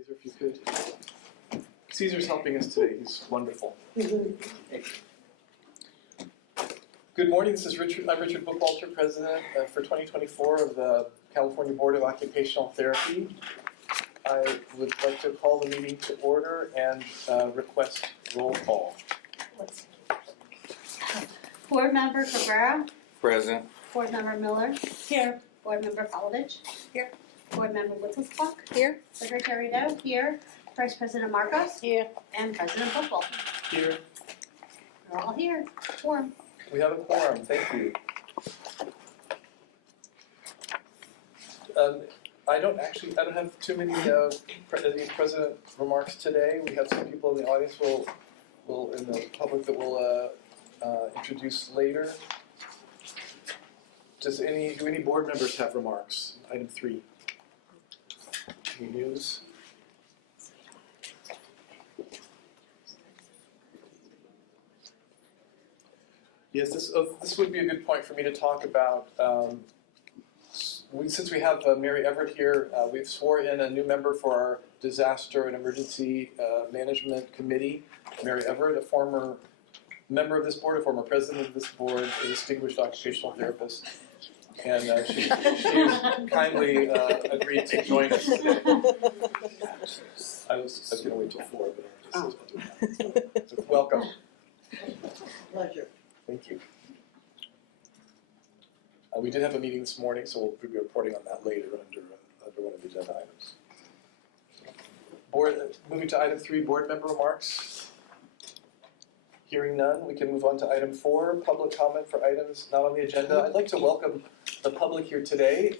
Caesar, if you could. Caesar's helping us today. He's wonderful. Thank you. Good morning. This is Richard. I'm Richard Bookwalter, President for 2024 of the California Board of Occupational Therapy. I would like to call the meeting to order and request roll call. Board Member Cabrera. Present. Board Member Miller. Here. Board Member Palovich. Here. Board Member Witzelstock. Here. Secretary Doe here. Vice President Marcos. Here. And President Buchwald. Here. We're all here. Quorum. We have a quorum. Thank you. I don't have too many president remarks today. We have some people in the audience will in the public that will introduce later. Do any board members have remarks? Item 3. Any news? Yes, this would be a good point for me to talk about. Since we have Mary Everett here, we've sworn in a new member for our Disaster and Emergency Management Committee. Mary Everett, a former member of this board, a former president of this board, a distinguished occupational therapist. And she has kindly agreed to join us today. I was going to wait till 4, but I'll just do that. So welcome. Pleasure. Thank you. We did have a meeting this morning, so we'll be reporting on that later under one of the agenda items. Moving to item 3, board member remarks. Hearing none, we can move on to item 4, public comment for items not on the agenda. I'd like to welcome the public here today.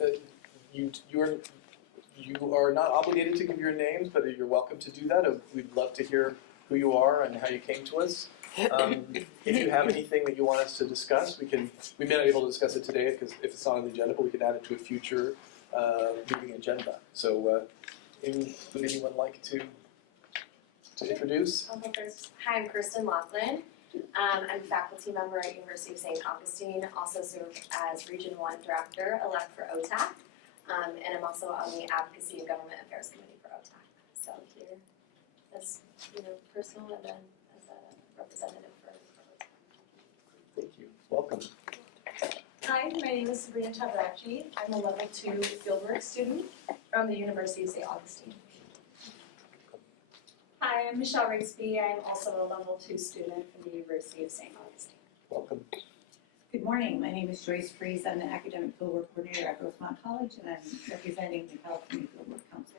You are not obligated to give your names, but you're welcome to do that. We'd love to hear who you are and how you came to us. If you have anything that you want us to discuss, we may not be able to discuss it today because if it's not on the agenda, but we can add it to a future meeting agenda. So, would anyone like to introduce? I'll go first. Hi, I'm Kristen Laughlin. I'm a faculty member at University of St. Augustine, also serve as Region 1 Director elect for OTAC, and I'm also on the Advocacy and Government Affairs Committee for OTAC. So here, as personal and then as a representative for OTAC. Thank you. Welcome. Hi, my name is Sabrina Tabrachi. I'm a level 2 fieldwork student from the University of St. Augustine. Hi, I'm Michelle Rigsby. I'm also a level 2 student from the University of St. Augustine. Welcome. Good morning. My name is Joyce Fries. I'm the Academic Fieldwork Coordinator at Rosemont College, and I'm representing the California Fieldwork Council.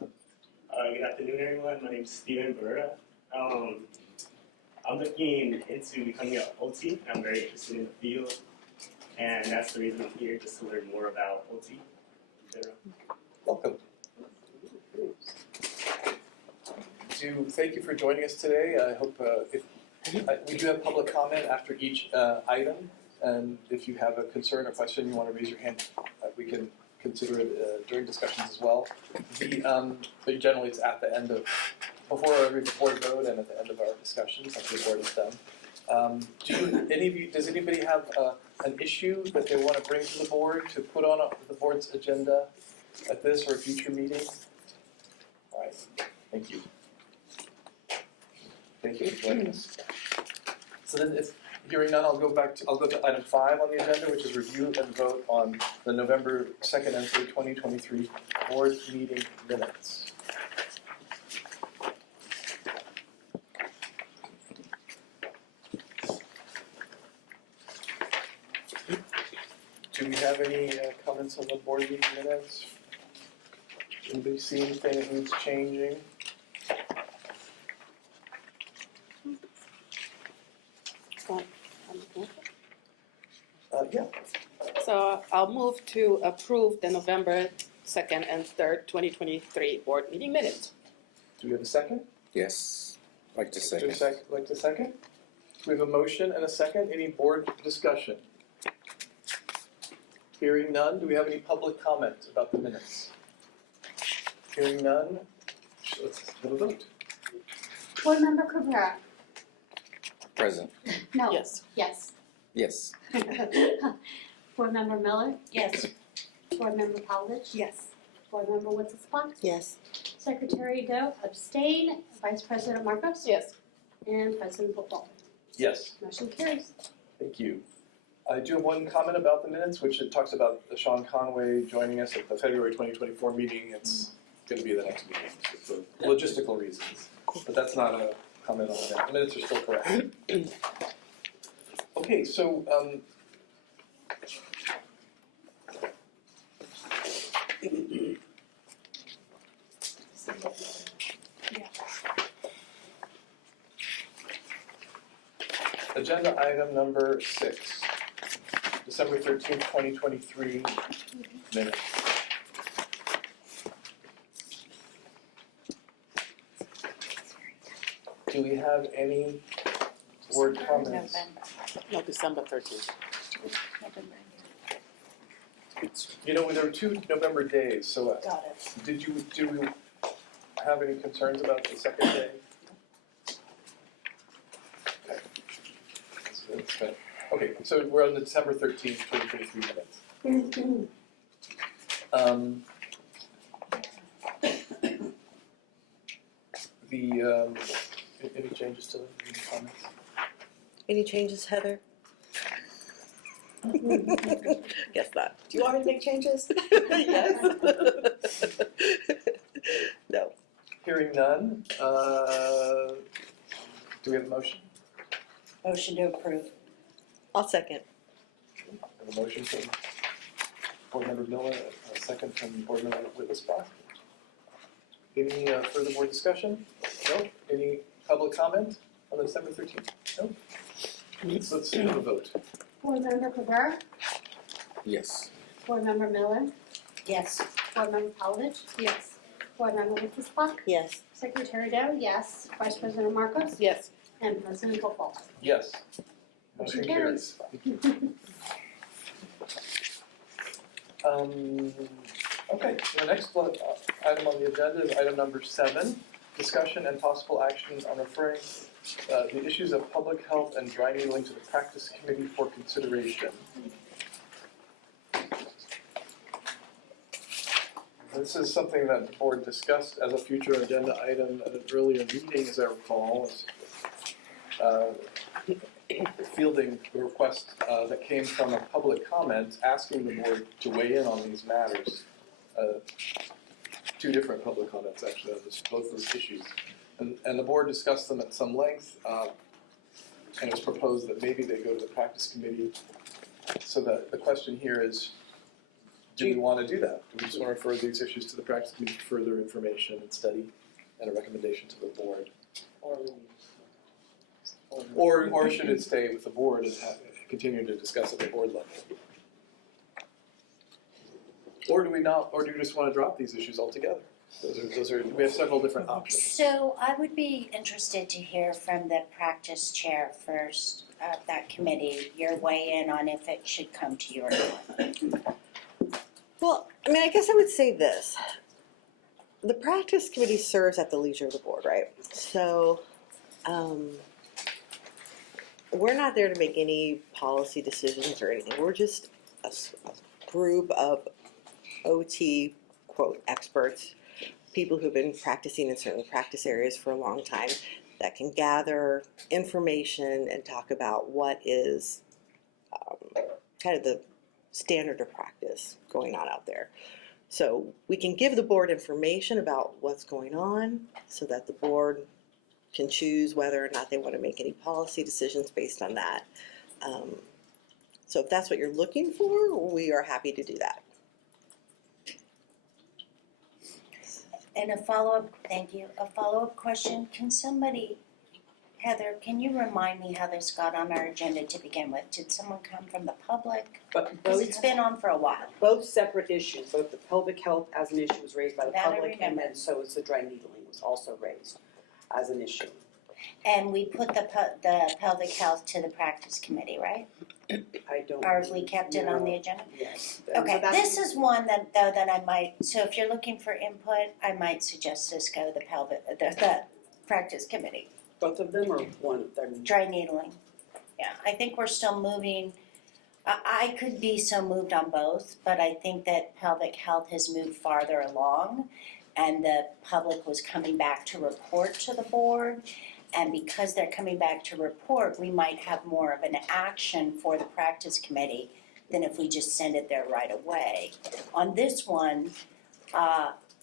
Good afternoon, everyone. My name is Steven Barrera. I'm looking into becoming an OT, and I'm very interested in the field, and that's the reason I'm here, just to learn more about OT in general. Welcome. Thank you for joining us today. I hope we do have public comment after each item, and if you have a concern or question, you want to raise your hand, we can consider it during discussions as well. But generally, it's at the end of before every board vote and at the end of our discussions after the board is done. Does anybody have an issue that they want to bring to the board to put on the board's agenda at this or a future meeting? All right. Thank you. Thank you for joining us. So then, if hearing none, I'll go to item 5 on the agenda, which is review and vote on the November 2nd and 3rd, 2023 board meeting minutes. Do we have any comments on the board meeting minutes? Anybody see anything that needs changing? Yeah. So I'll move to approve the November 2nd and 3rd, 2023 board meeting minutes. Do we have a second? Yes. Like to say. Like to second? We have a motion and a second. Any board discussion? Hearing none. Do we have any public comment about the minutes? Hearing none. Let's have a vote. Board Member Cabrera. Present. No. Yes. Yes. Yes. Board Member Miller. Yes. Board Member Palovich. Yes. Board Member Witzelsbach, Yes. Secretary Doe abstain, Vice President Marcos, Yes. and President Football. Yes. Motion carries. Thank you. I do have one comment about the minutes, which it talks about Sean Conway joining us at the February 2024 meeting. It's going to be the next meeting for logistical reasons. But that's not a comment on that. The minutes are still correct. Okay, so agenda item number 6, December 13th, 2023 minutes. Do we have any board comments? No, December 13th. You know, there were 2 November days, so Got it. did we have any concerns about the second day? Okay. That's good. Okay, so we're on the December 13th, 2023 minutes. Any changes to them, any comments? Any changes, Heather? Guess not. Do you want me to make changes? Yes. No. Hearing none, do we have a motion? Motion to approve. I'll second. We have a motion from Board Member Miller, a second from Board Member Wittelsbach. Any further board discussion? No? Any public comment on the December 13th? No? Let's have a vote. Board Member Cabrera, Yes. Board Member Miller, Yes. Board Member Palovich. Yes. Board Member Witzelsbach, Yes. Secretary Doe, yes. Vice President Marcos, Yes. and President Football. Yes. Motion Motion carries. Okay, so the next item on the agenda is item number 7, discussion and possible action on referring the issues of public health and dry needling to the practice committee for consideration. This is something that the board discussed as a future agenda item at an earlier meeting, as I recall. Fielding the request that came from a public comment asking the board to weigh in on these matters. 2 different public comments actually on both those issues. And the board discussed them at some length, and it was proposed that maybe they go to the practice committee. So the question here is, do we want to do that? Do we just want to refer these issues to the practice committee for further information and study and a recommendation to the board? Or should it stay with the board and continue to discuss at the board level? Or do we not, or do we just want to drop these issues altogether? Those are, we have several different options. So I would be interested to hear from the practice chair first of that committee, your weigh in on if it should come to you or not. Well, I mean, I guess I would say this. The practice committee serves at the leisure of the board, right? So, we're not there to make any policy decisions or anything. We're just a group of OT, quote, experts, people who've been practicing in certain practice areas for a long time that can gather information and talk about what is kind of the standard of practice going on out there. So we can give the board information about what's going on so that the board can choose whether or not they want to make any policy decisions based on that. So if that's what you're looking for, we are happy to do that. And a follow-up, thank you, a follow-up question, can somebody, Heather, can you remind me how this got on our agenda to begin with? Did someone come from the public? But Because it's been on for a while. both separate issues, both the pelvic health as an issue was raised by the That I public, and remember. then so is the dry needling was also raised as an issue. And we put the pelvic health to the practice committee, right? I don't. Or have we kept it on the agenda? Yes. Okay, this is one that though that I might, so if you're looking for input, I might suggest this go to the practice committee. Both of them or one of them? Dry needling. Yeah, I think we're still moving I could be so moved on both, but I think that pelvic health has moved farther along and the public was coming back to report to the board. And because they're coming back to report, we might have more of an action for the practice committee than if we just send it there right away. On this one,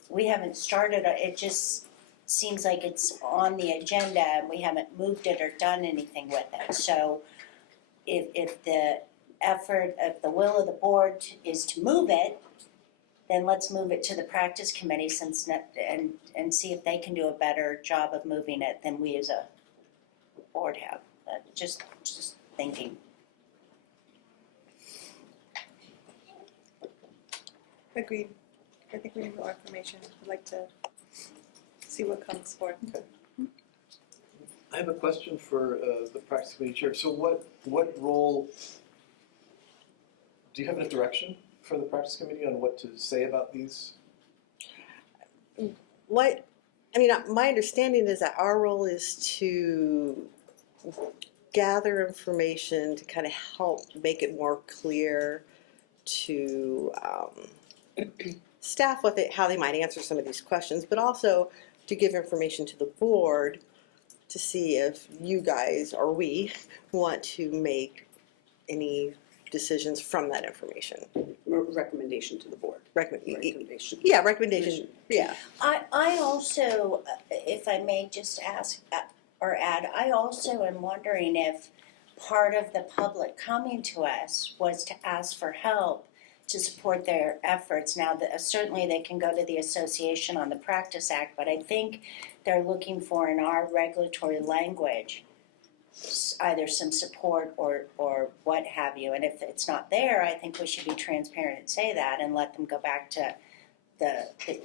we haven't started, it just seems like it's on the agenda and we haven't moved it or done anything with it. So if the effort, if the will of the board is to move it, then let's move it to the practice committee and see if they can do a better job of moving it than we as a board have. Just thinking. Agreed. I think we need more information. I'd like to see what comes forth. I have a question for the practice committee chair. So what role, do you have enough direction for the practice committee on what to say about these? My understanding is that our role is to gather information to kind of help make it more clear to staff how they might answer some of these questions, but also to give information to the board to see if you guys or we want to make any decisions from that information. Recommendation to the board. Recommendation. Yeah, recommendation. Yeah. I also, if I may just ask or add, I also am wondering if part of the public coming to us was to ask for help to support their efforts. Now, certainly they can go to the association on the Practice Act, but I think they're looking for in our regulatory language either some support or what have you. And if it's not there, I think we should be transparent and say that and let them go back to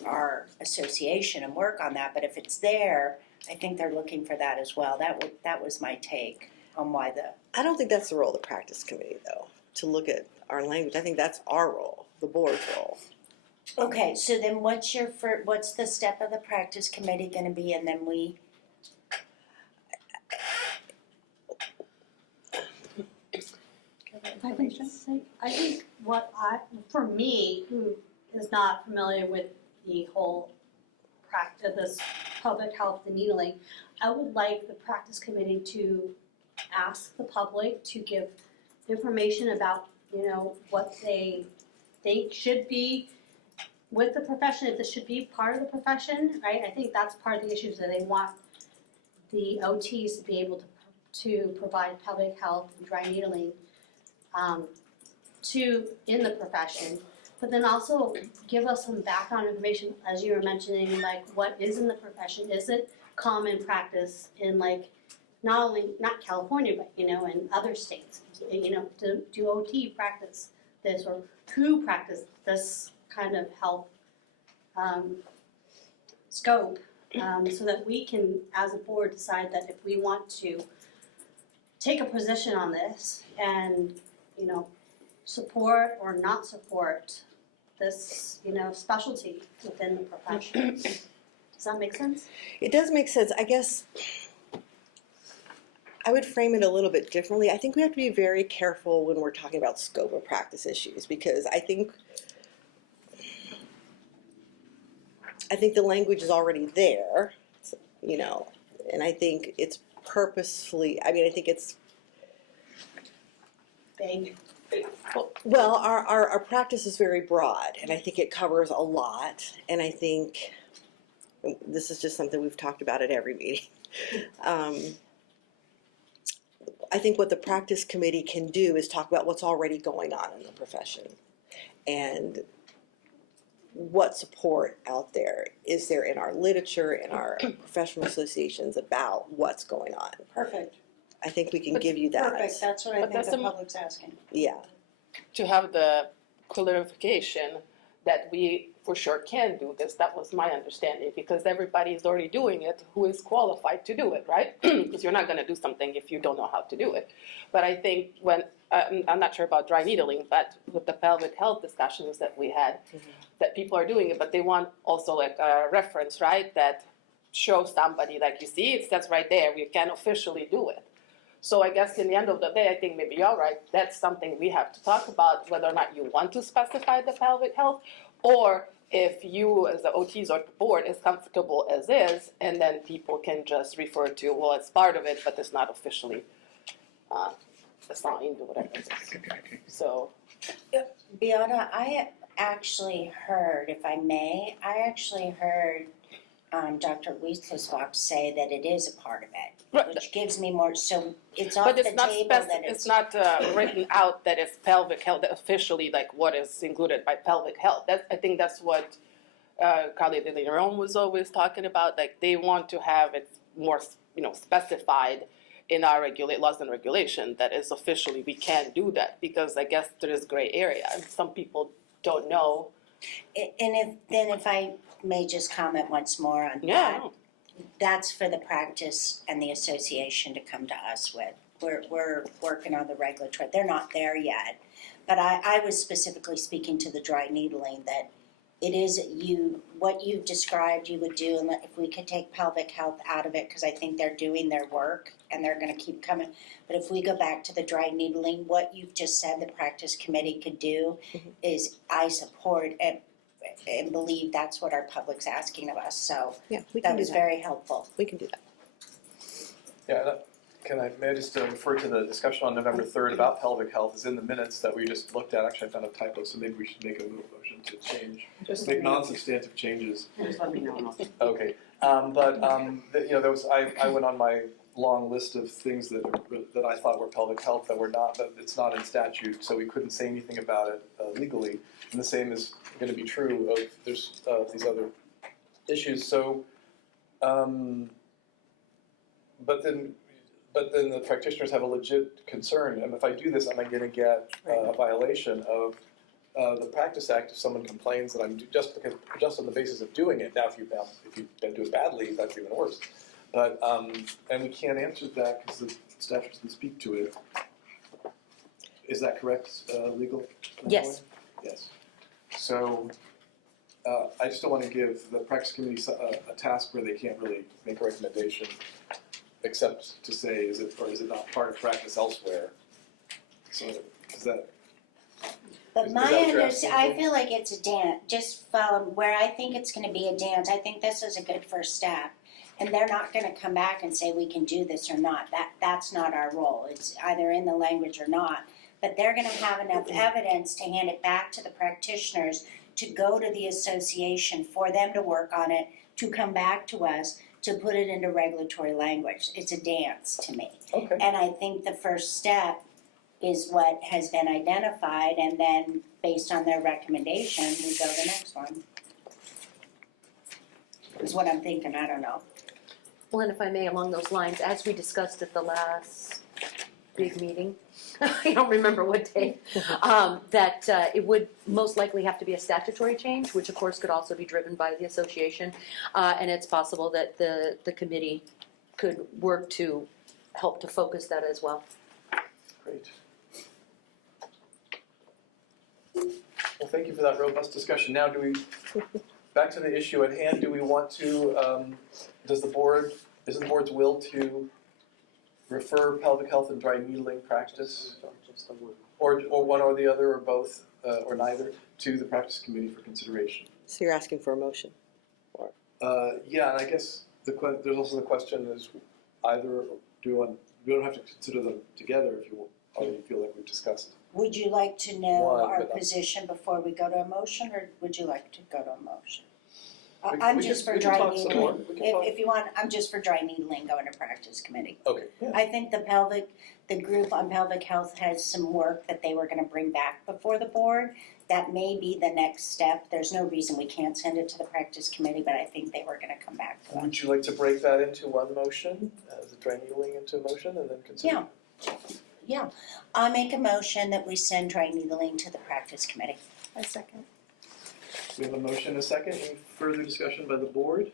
our association and work on that. But if it's there, I think they're looking for that as well. That was my take on why I don't think that's the role of the practice committee, though, to look at our language. I think that's our role, the board's role. Okay, so then what's the step of the practice committee gonna be, and then we? I think for me, who is not familiar with the whole practice, this public health and needling, I would like the practice committee to ask the public to give information about, what they think should be with the profession, if this should be part of the profession, right? I think that's part of the issues, that they want the OTs to be able to provide pelvic health and dry needling in the profession, but then also give us some background information, as you were mentioning, like what is in the profession. Is it common practice in not California, but in other states? Do OT practice this, or who practice this kind of health scope, so that we can, as a board, decide that if we want to take a position on this and support or not support this specialty within the profession. Does that make sense? It does make sense. I guess I would frame it a little bit differently. I think we have to be very careful when we're talking about scope of practice issues, because I think the language is already there, and I think it's purposefully, I think it's Vague. Well, our practice is very broad, and I think it covers a lot, and I think this is just something we've talked about at every meeting. I think what the practice committee can do is talk about what's already going on in the profession and what support out there is there in our literature, in our professional associations about what's going on. Perfect. I think we can give you that. Perfect, that's what I think the public's asking. Yeah. To have the clarification that we for sure can do this, that was my understanding, because everybody is already doing it who is qualified to do it, right? Because you're not going to do something if you don't know how to do it. But I think when, I'm not sure about dry needling, but with the pelvic health discussions that we had, that people are doing it, but they want also like a reference, right, that shows somebody, like you see, it says right there, we can officially do it. So I guess in the end of the day, I think maybe you're right, that's something we have to talk about, whether or not you want to specify the pelvic health, or if you as the OTs or the board is comfortable as is, and then people can just refer to, well, it's part of it, but it's not officially assigned or whatever it is. So, Beata, I actually heard, if I may, Dr. Wieselsbach say that it is a part of it, right, which gives me more, so it's off but the it's not table that it's not written out that it's pelvic health, that officially like what is included by pelvic health. I think that's what Carly de Leon was always talking about. Like they want to have it more, specified in our laws and regulation that is officially we can't do that because I guess there is gray area and some people don't know. And if I may just comment once more on that. Yeah. That's for the practice and the association to come to us with. We're working on the regulatory, they're not there yet. But I was specifically speaking to the dry needling that it is what you've described you would do, and if we could take pelvic health out of it, because I think they're doing their work and they're gonna keep coming. But if we go back to the dry needling, what you've just said the practice committee could do is I support and believe that's what our public's asking of us, so Yeah, we that can do was that. very helpful. We can do that. Yeah, may I just refer to the discussion on November 3rd about pelvic health is in the minutes that we just looked at. Actually, I found a typo, so maybe we should make a motion to change, make non-substantive changes. Just let me know. Okay, there was, I went on my long list of things that I thought were pelvic health that were not, that it's not in statute, so we couldn't say anything about it legally. And the same is gonna be true of, there's these other issues, so, but then the practitioners have a legit concern, and if I do this, am I gonna get a violation of the Practice Act if someone complains that I'm just on the basis of doing it. Now, if you do it badly, that's even worse. But and we can't answer that because the statute doesn't speak to it. Is that correct, legal? Yes. Yes. So I just don't want to give the practice committee a task where they can't really make a recommendation, except to say, is it not part of practice elsewhere? So is that? But Is my that what you're understanding, asking I for? feel like it's a dance, just follow, where I think it's gonna be a dance, I think this is a good first step. And they're not gonna come back and say we can do this or not, that's not our role, it's either in the language or not. But they're gonna have enough evidence to hand it back to the practitioners, to go to the association, for them to work on it, to come back to us, to put it into regulatory language. It's a dance to me. Okay. And I think the first step is what has been identified, and then based on their recommendation, we go to the next one. Is what I'm thinking, I don't know. Well, and if I may, along those lines, as we discussed at the last big meeting, I don't remember what day, that it would most likely have to be a statutory change, which of course could also be driven by the association. And it's possible that the committee could work to help to focus that as well. Great. Well, thank you for that robust discussion. Now, back to the issue at hand, do we want to, is it the board's will to refer pelvic health and dry needling practice, or one or the other, or both, or neither, to the practice committee for consideration? So you're asking for a motion? Yeah, and I guess there's also the question is either, we don't have to consider them together if you already feel like we've discussed. Would you like to know One, our but- position before we go to a motion, or would you like to go to a motion? We I'm can- just for we can dry talk some more. needling. We can talk. If you want, I'm just for dry needling going to practice committee. Okay, yeah. I think the group on pelvic health has some work that they were gonna bring back before the board. That may be the next step. There's no reason we can't send it to the practice committee, but I think they were gonna come back to us. Would you like to break that into one motion, the dry needling into a motion, and then consider? Yeah. I make a motion that we send dry needling to the practice committee. A second. We have a motion, a second. Any further discussion by the board?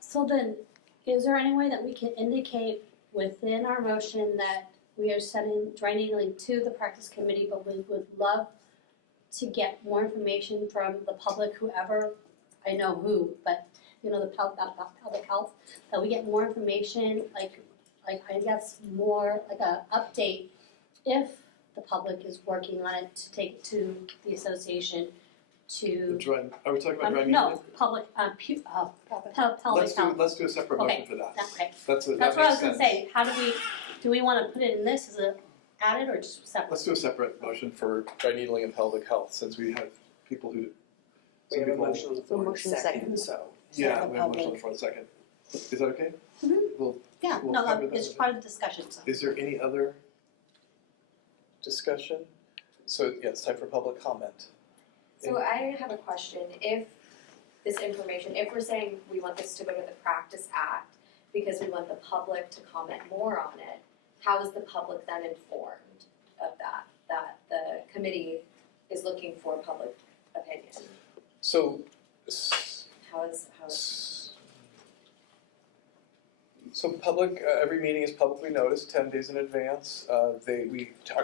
So then, is there any way that we can indicate within our motion that we are sending dry needling to the practice committee, but we would love to get more information from the public, whoever, I know who, but the public health, that we get more information, like like, I guess more like a update if the public is working on it to take it to the association to, Are we talking about dry no, meeting? public, public health. Let's do a separate motion Okay, for that. Okay, That that's what I makes was gonna sense. say, how do we wanna put it in this as a added or just separate? Let's do a separate motion for dry needling and pelvic health, since we have people who. We some have a people- motion on the floor, motion second, so. Yeah, the we have a motion on the public. floor, second. Is that okay? Mhm. We'll, Yeah, we'll no, cover that. it's part of the discussion, so. Is there any other discussion? So, yeah, it's time for public comment. So I have a question, if this information, if we're saying we want this to go to the Practice Act because we want the public to comment more on it, how is the public then informed of that the committee is looking for public opinion? So, How is so public, every meeting is publicly noticed 10 days in advance. Our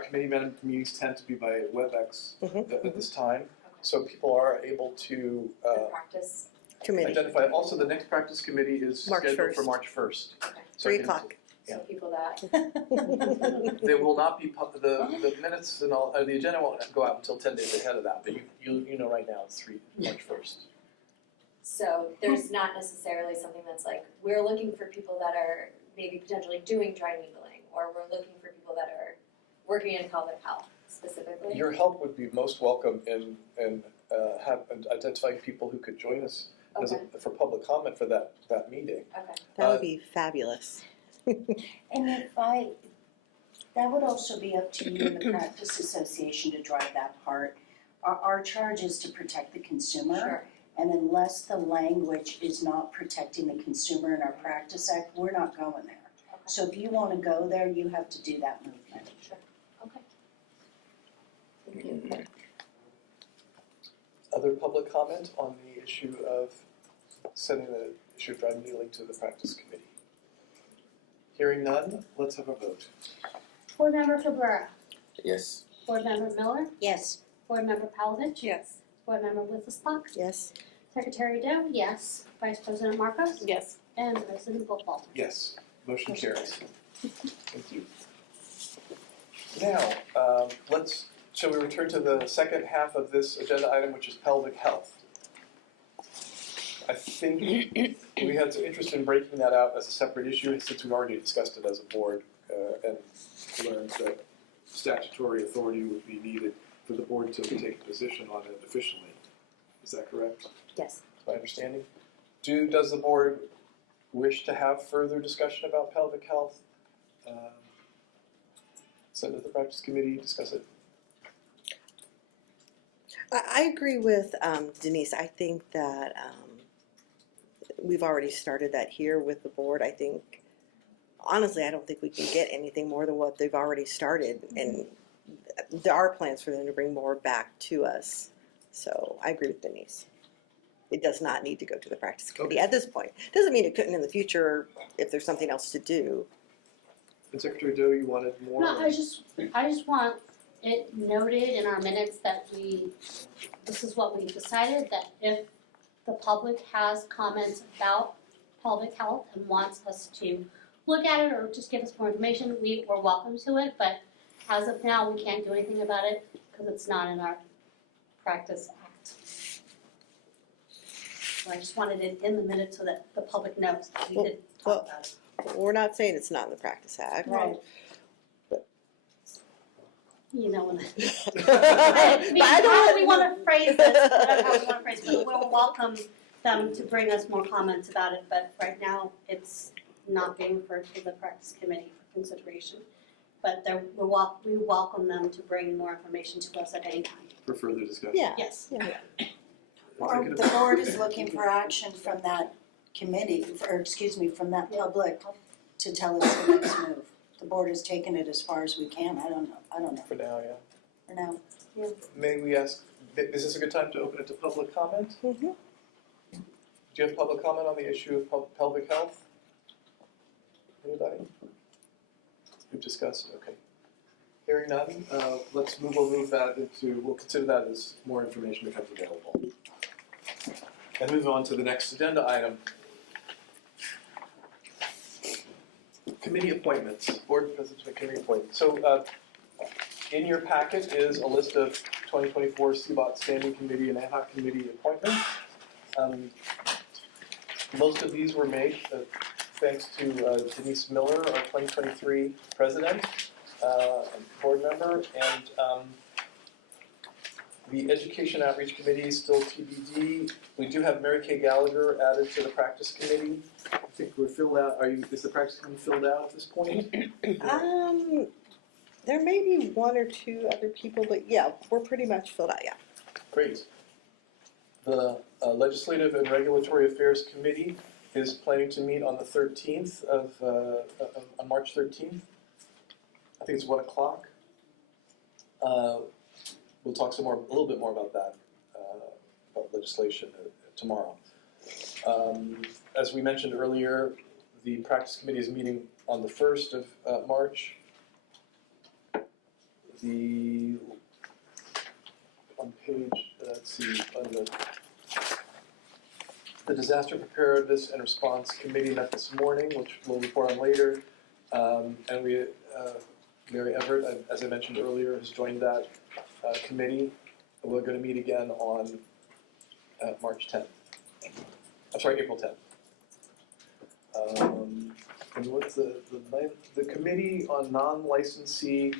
committee meetings tend to be by WebEx at this time. So people are able to the practice? Committee, identify. Also, the next practice committee is March scheduled for 1st. March 1st. Okay. So 3 I can- o'clock. So people that, They will not be, the minutes and all, the agenda won't go out until 10 days ahead of that, but you know right now it's March 1st. so there's not necessarily something that's like, we're looking for people that are maybe potentially doing dry needling, or we're looking for people that are working in pelvic health specifically? Your help would be most welcome in identifying people who could join us Okay, for public comment for that meeting. okay. That would be fabulous. And that would also be up to you and the practice association to drive that part. Our charge is to protect the consumer. Sure. And unless the language is not protecting the consumer in our practice act, we're not going there. Okay. So if you wanna go there, you have to do that movement. Sure, okay. Other public comment on the issue of sending the issue of dry needling to the practice committee? Hearing none, let's have a vote. Board Member Cabrera, Yes. Board Member Miller, Yes, Board Member Palovich, Yes. Board Member Witherstock, Yes, Secretary Doe, yes, Vice President Marcos, Yes. and President Goldwasser. Yes, motion carries. Thank you. Now, shall we return to the second half of this agenda item, which is pelvic health? I think we had some interest in breaking that out as a separate issue since we've already discussed it as a board and learned that statutory authority would be needed for the board to take a position on it officially. Is that correct? Yes. That's my understanding. Does the board wish to have further discussion about pelvic health? Send it to the practice committee, discuss it. I agree with Denise. I think that we've already started that here with the board. I think, honestly, I don't think we can get anything more than what they've already started. And there are plans for them to bring more back to us. So I agree with Denise. It does not need to go to the practice committee at this point. Doesn't mean it couldn't in the future if there's something else to do. And Secretary Doe, you wanted more? No, I just want it noted in our minutes that this is what we decided, that if the public has comments about pelvic health and wants us to look at it or just give us more information, we're welcome to it, but as of now, we can't do anything about it because it's not in our practice act. So I just wanted it in the minutes so that the public knows that we did talk about it. We're not saying it's not in the Practice Act. right. You know, when But I mean, I how don't. do we wanna phrase this, I don't know how we wanna phrase it, but we'll welcome them to bring us more comments about it, but right now, it's not being referred to the practice committee for consideration. But we welcome them to bring more information to us at any time, For further discussion. Yeah. yes. Or the board is looking for action from that committee, from that public to tell us the next move. The board has taken it as far as we can, I don't know, For now, yeah. for now. May we ask, is this a good time to open it to public comment? Mhm. Do you have public comment on the issue of pelvic health? Anybody? We've discussed, okay. Hearing none, we'll move that we'll consider that as more information becomes available. And move on to the next agenda item. committee appointments, board presidents and committee appointments. So in your packet is a list of 2024 CBOT Standing Committee and Ad hoc Committee appointments. Most of these were made thanks to Denise Miller, our 2023 president, board member, and the Education Outreach Committee is still TBD. We do have Mary Kay Gallagher added to the Practice Committee. I think we're filled out. Is the Practice Committee filled out at this point? There may be one or two other people, but yeah, we're pretty much filled out, yeah. Great. The Legislative and Regulatory Affairs Committee is planning to meet on the 13th on March 13th. I think it's 1 o'clock. We'll talk a little bit more about that, about legislation tomorrow. As we mentioned earlier, the Practice Committee is meeting on the 1st of March. On the Disaster Preparedness and Response Committee met this morning, which we'll report on later. And Mary Everett, as I mentioned earlier, has joined that committee. We're going to meet again on March 10th. I'm sorry, April 10th. And what's the committee on non-licensee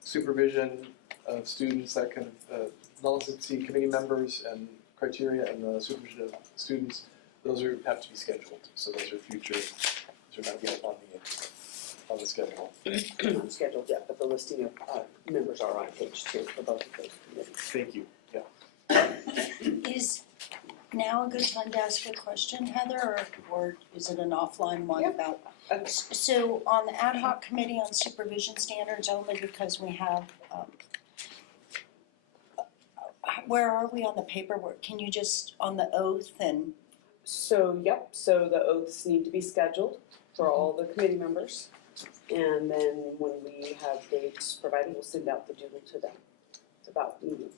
supervision of students, that kind of non-licensee committee members and criteria and the supervision of students, those have to be scheduled. So those are future, those are not yet on the schedule. Not scheduled yet, but the listing of members are on page 2 for both of those committees. Thank you. Yeah. Is now a good time to ask a question, Heather, or is it an offline one about? So on the ad hoc committee on supervision standards, only because we have, where are we on the paperwork? Can you just, on the oath and? So the oaths need to be scheduled for all the committee members. And then when we have dates provided, we'll send out the doodle to them. It's about meeting.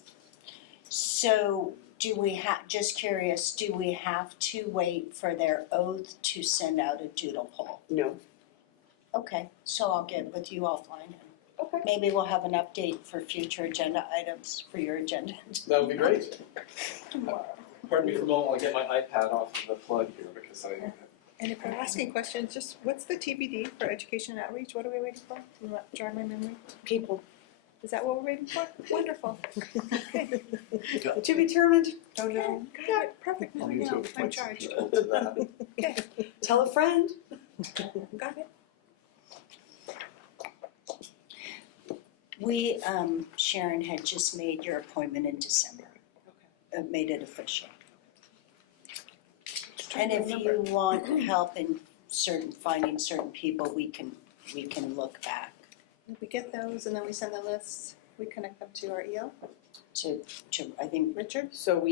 So do we have, just curious, do we have to wait for their oath to send out a doodle poll? No. Okay, so I'll get with you offline. Okay. Maybe we'll have an update for future agenda items for your agenda. That would be great. Tomorrow. Pardon me for a moment, I'll get my iPad off of the plug here because And if we're asking questions, just what's the TBD for education and outreach? What are we waiting for? Jar my memory. People. Is that what we're waiting for? Wonderful. Okay. To be determined. Don't know. Got it. Perfect. I'll Now we need to know. I'm appoint some charged. people to that. Okay. Tell a friend. Got it. We, Sharon had just made your appointment in December. Made it official. And if you want help in finding certain people, we can look back If we get those and then we send the lists, we connect them to our EO. to I think Richard? So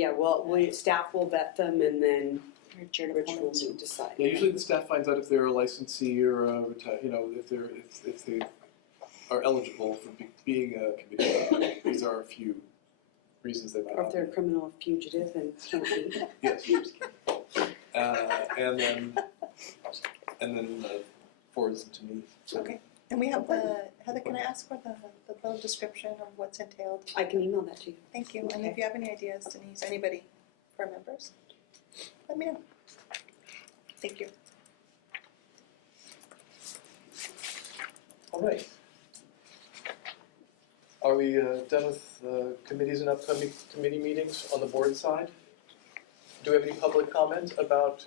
staff will vet them and then Richard Rich will appoints. decide. Yeah, usually the staff finds out if they're a licensee or if they are eligible for being a committee. These are a few reasons they might Or not if they're a be. criminal fugitive and can't be. Yes. And then forwards them to me. So Okay. And we have Heather, can I ask for the full description of what's entailed? I can email that to you. Thank you. And if you have any ideas, Denise, anybody for members, let me know. Thank you. All right. Are we done with committees and upcoming committee meetings on the board side? Do we have any public comment about,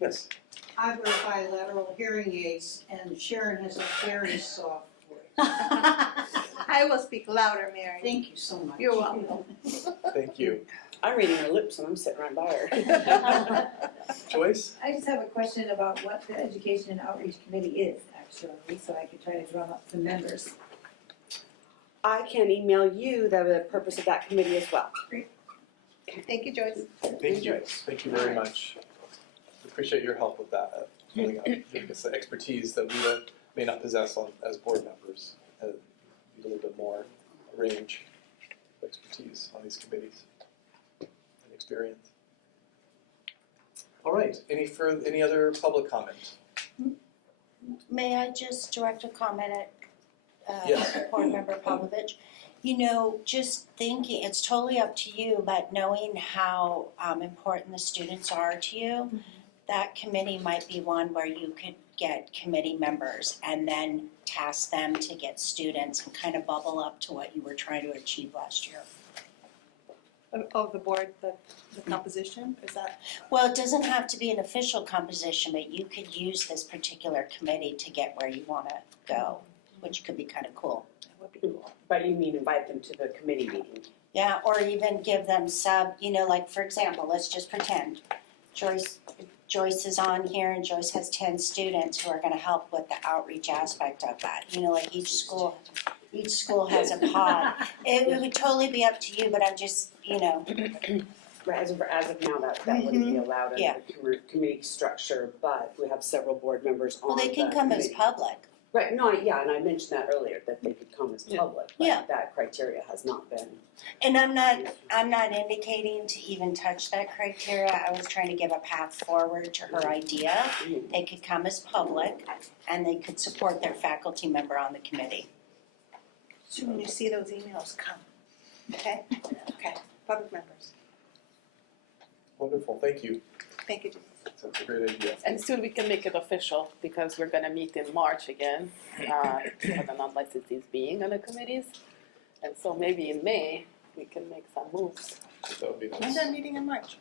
yes? I wear bilateral hearing aids and Sharon has a very soft voice. I will speak louder, Mary. Thank you so much. You're welcome. Thank you. I'm reading her lips and I'm sitting right by her. Joyce? I just have a question about what the Education and Outreach Committee is, actually, so I could try to drum up some members. I can email you the purpose of that committee as well. Thank you, Joyce. Thank you. Thank you very much. Appreciate your help with that. Filling out, giving us the expertise that we may not possess as board members. Need a little bit more range of expertise on these committees and experience. All right. Any other public comment? May I just direct a comment at Yes. Board Member Pavlovich? You know, just thinking, it's totally up to you, but knowing how important the students are to you, that committee might be one where you could get committee members and then task them to get students and kind of bubble up to what you were trying to achieve last year. Of the board, the composition, is that? Well, it doesn't have to be an official composition, but you could use this particular committee to get where you wanna go, which could be kind of cool. That would be cool. But you mean invite them to the committee meeting? Yeah, or even give them like, for example, let's just pretend Joyce is on here and Joyce has 10 students who are gonna help with the outreach aspect of that. You know, like each school has a pod. It would totally be up to you, but I'm just, Right, as of now, that wouldn't be allowed under Yeah. the committee structure, but we have several board members on well, they can come as committee. public. Right, no, yeah, and I mentioned that earlier, that they could come as public, Yeah. but that criteria has not been. And I'm not indicating to even touch that criteria. I was trying to give a path forward to her idea. They could come as public and they could support their faculty member on the committee. So when you see those emails, come, okay? Okay, public members. Wonderful, thank you. Thank you, Denise. That's a great idea. And soon we can make it official because we're gonna meet in March again, for the non-licensees being on the committees. And so maybe in May, we can make some moves. That would be nice. When's that meeting in March?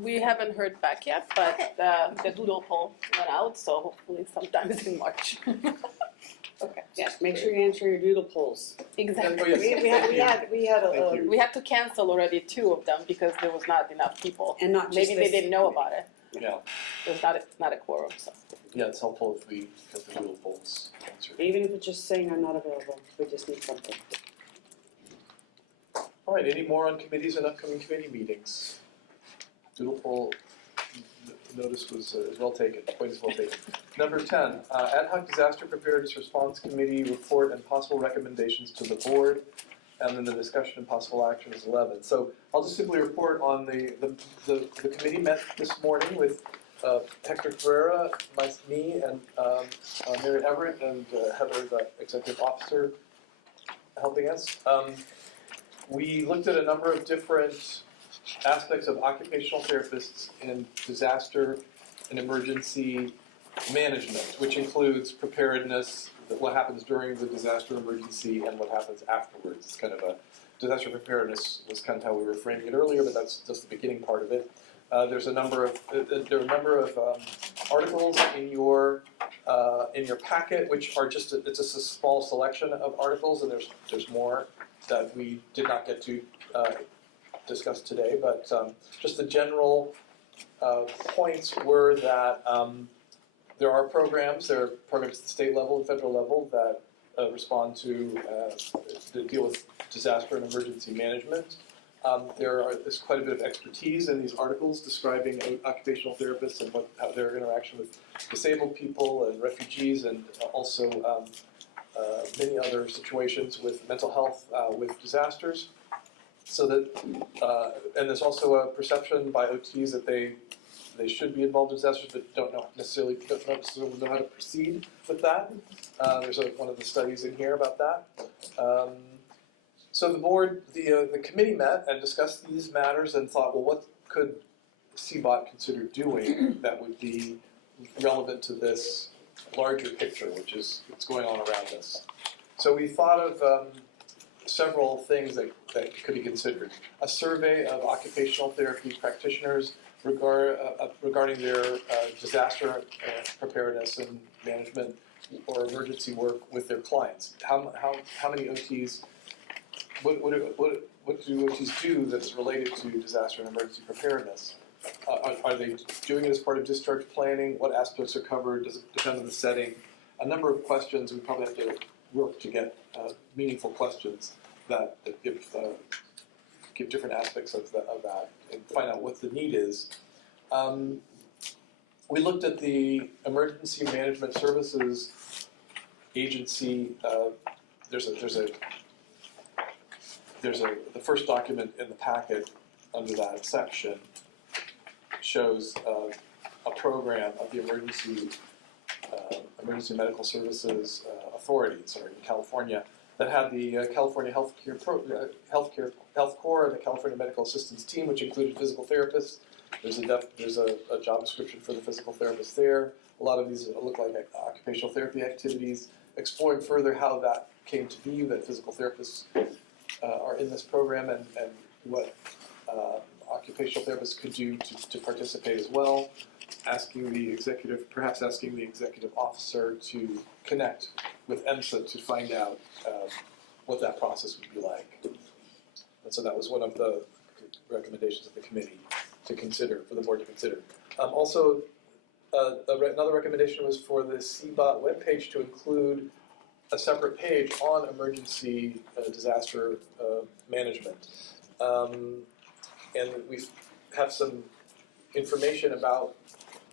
We haven't heard back yet, but the doodle poll went out, so hopefully sometime in March. Okay. Yes, make sure you answer your doodle polls. Exactly. Oh, yes. We had Thank you. We had to cancel already 2 of them because there was not enough people. and not just Maybe they this didn't know committee. about it. Yeah, There's not a quorum, so. yeah, it's helpful if we have the doodle polls answered. Even if it's just saying I'm not available, we just need something. All right, any more on committees and upcoming committee meetings? Doodle poll notice was well taken, point is well taken. Number 10, ad hoc disaster preparedness response committee report and possible recommendations to the board. And then the discussion and possible action is 11. So I'll just simply report on the committee met this morning with Hector Ferreira, me, and Mary Everett, and Heather, the executive officer, helping us. We looked at a number of different aspects of occupational therapists in disaster and emergency management, which includes preparedness, what happens during the disaster emergency and what happens afterwards. It's kind of a disaster preparedness was kind of how we were framing it earlier, but that's just the beginning part of it. There are a number of articles in your packet, which are just it's just a small selection of articles, and there's more that we did not get to discuss today. But just the general points were that there are programs at the state level and federal level that respond to deal with disaster and emergency management. There's quite a bit of expertise in these articles describing occupational therapists and how their interaction with disabled people and refugees, and also many other situations with mental health with disasters. So that, and there's also a perception by OTs that they should be involved in disasters, but don't necessarily know how to proceed with that. There's one of the studies in here about that. So the board, the committee met and discussed these matters and thought, well, what could CBOT consider doing that would be relevant to this larger picture, which is what's going on around us. So we thought of several things that could be considered. A survey of occupational therapy practitioners regarding their disaster preparedness and management or emergency work with their clients. How many OTs, what do OTs do that's related to disaster and emergency preparedness? Are they doing it as part of discharge planning? What aspects are covered? Does it depend on the setting? A number of questions. We probably have to work to get meaningful questions that give different aspects of that and find out what the need is. We looked at the Emergency Management Services Agency. The first document in the packet under that section shows a program of the Emergency emergency medical services authorities, or in California, that had the California Health Corps and the California Medical Assistance Team, which included physical therapists. There's a job description for the physical therapist there. A lot of these look like occupational therapy activities. Exploring further how that came to be, that physical therapists are in this program, and what occupational therapists could do to participate as well. Perhaps asking the executive officer to connect with EMSA to find out what that process would be like. And so that was one of the recommendations of the committee to consider, for the board to consider. Also, another recommendation was for the CBOT webpage to include a separate page on emergency disaster management. And we have some information about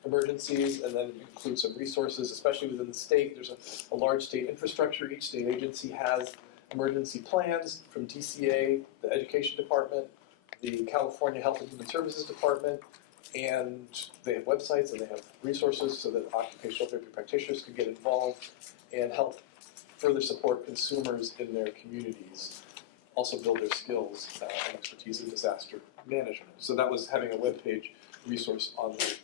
emergencies, and then include some resources, especially within the state. There's a large state infrastructure. Each state agency has emergency plans from DCA, the Education Department, the California Health and Human Services Department, and they have websites and they have resources so that occupational therapy practitioners can get involved and help further support consumers in their communities, also build their skills and expertise in disaster management. So that was having a webpage resource on the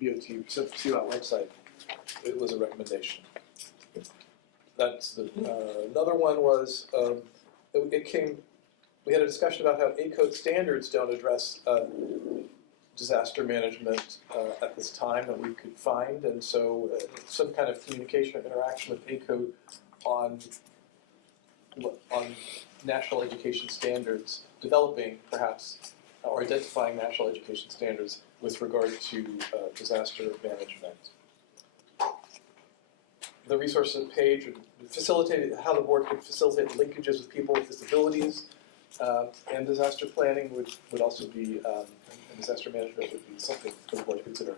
BOT CBOT website. It was a recommendation. That's the another one was we had a discussion about how ACODE standards don't address disaster management at this time that we could find, and so some kind of communication or interaction with ACODE on national education standards, developing perhaps or identifying national education standards with regard to disaster management. The resources page facilitated how the board could facilitate linkages with people with disabilities, and disaster planning would also be, and disaster management would be something for the board to consider.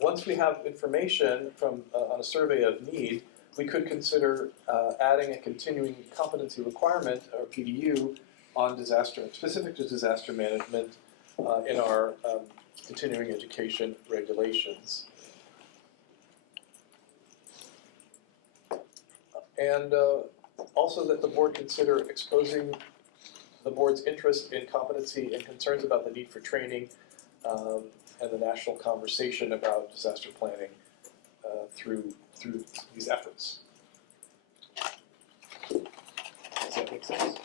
Once we have information from on a survey of need, we could consider adding a continuing competency requirement, or PDU, on specific to disaster management in our continuing education regulations. And also that the board consider exposing the board's interest in competency and concerns about the need for training and the national conversation about disaster planning through these efforts. Does that make sense?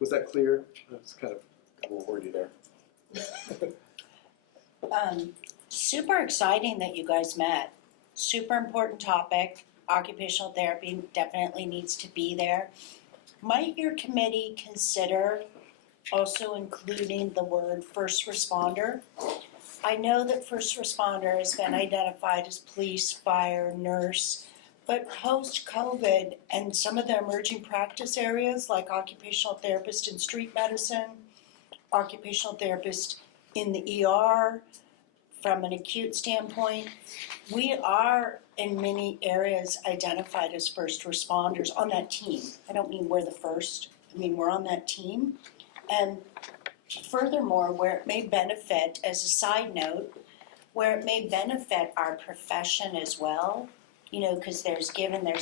Was that clear? That's kind of a little wordy there. Super exciting that you guys met. Super important topic. Occupational therapy definitely needs to be there. Might your committee consider also including the word first responder? I know that first responder has been identified as police, fire, nurse, but post-COVID and some of the emerging practice areas like occupational therapist in street medicine, occupational therapist in the ER, from an acute standpoint, we are in many areas identified as first responders on that team. I don't mean we're the first, I mean we're on that team. And furthermore, where it may benefit, as a side note, where it may benefit our profession as well, you know, because there's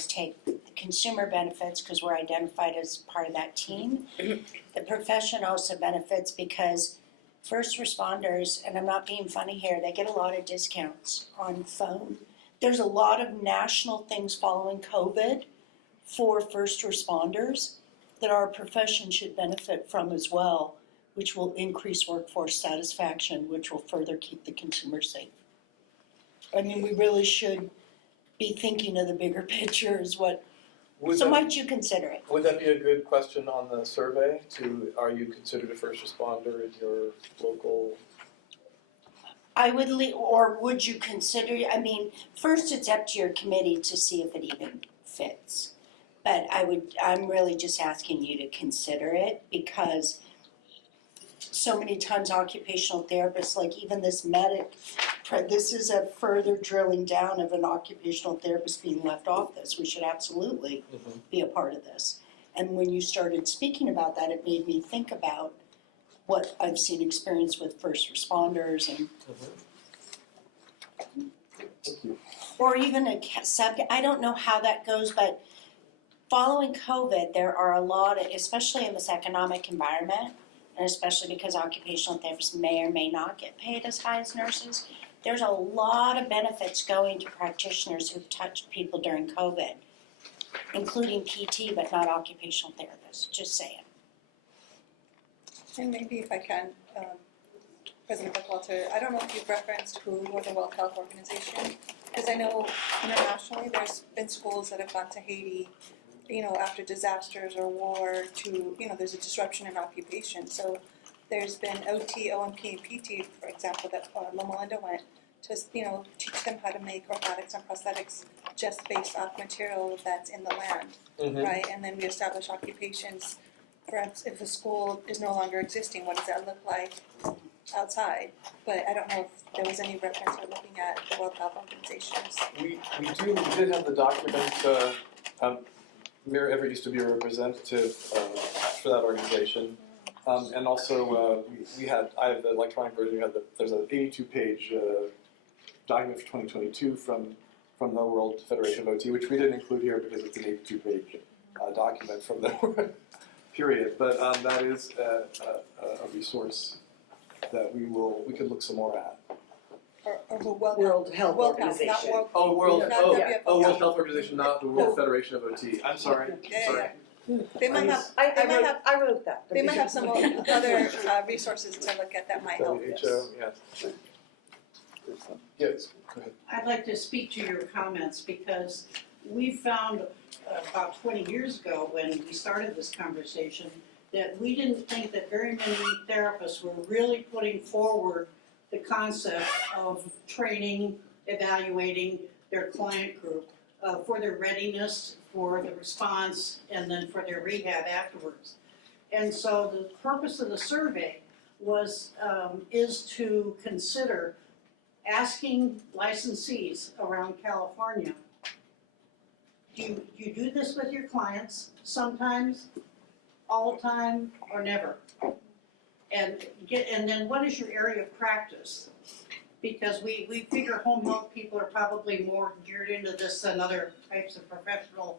take consumer benefits because we're identified as part of that team. The profession also benefits because first responders, and I'm not being funny here, they get a lot of discounts on phone. There's a lot of national things following COVID for first responders that our profession should benefit from as well, which will increase workforce satisfaction, which will further keep the consumer safe. I mean, we really should be thinking of the bigger picture is what, might you consider it? Would that be a good question on the survey are you considered a first responder in your local? I would or would you consider, I mean, first it's up to your committee to see if it even fits. But I'm really just asking you to consider it because so many times occupational therapists, like even this this is a further drilling down of an occupational therapist being left off this. We should absolutely be a part of this. And when you started speaking about that, it made me think about what I've seen experience with first responders and, Thank you. or even a I don't know how that goes, but following COVID, there are a lot of, especially in this economic environment, and especially because occupational therapists may or may not get paid as high as nurses, there's a lot of benefits going to practitioners who've touched people during COVID, including PT, but not occupational therapists, just saying. And maybe if I can, President Buckwalter, I don't know if you've referenced WHO or the World Health Organization, because I know internationally there's been schools that have gone to Haiti, after disasters or war to, there's a disruption in occupation. So there's been OT, OMP, and PT, for example, that Loma Linda went to, teach them how to make orthotics and prosthetics just based off material that's in the land, right? And then we establish occupations. Perhaps if a school is no longer existing, what does that look like outside? But I don't know if there was any reference or looking at the World Health Organizations. We did have the document. Mary Everett used to be a representative for that organization, and also I have the electronic version. There's an 82-page document for 2022 from the World Federation of OT, which we didn't include here because it's an 82-page document from the period. But that is a resource that we could look some more at. Or the World Health Organization. Not World. World Not WFO. World Health Organization, not the World Federation of OT. I'm sorry. Yeah. They might have. I wrote that. They might have some other resources to look at that might help this. WHO, yes. Yes, go ahead. I'd like to speak to your comments because we found about 20 years ago when we started this conversation that we didn't think that very many therapists were really putting forward the concept of training, evaluating their client group for their readiness, for the response, and then for their rehab afterwards. And so the purpose of the survey is to consider asking licensees around California, do you do this with your clients sometimes, all the time, or never? And then what is your area of practice? Because we figure home health people are probably more geared into this than other types of professional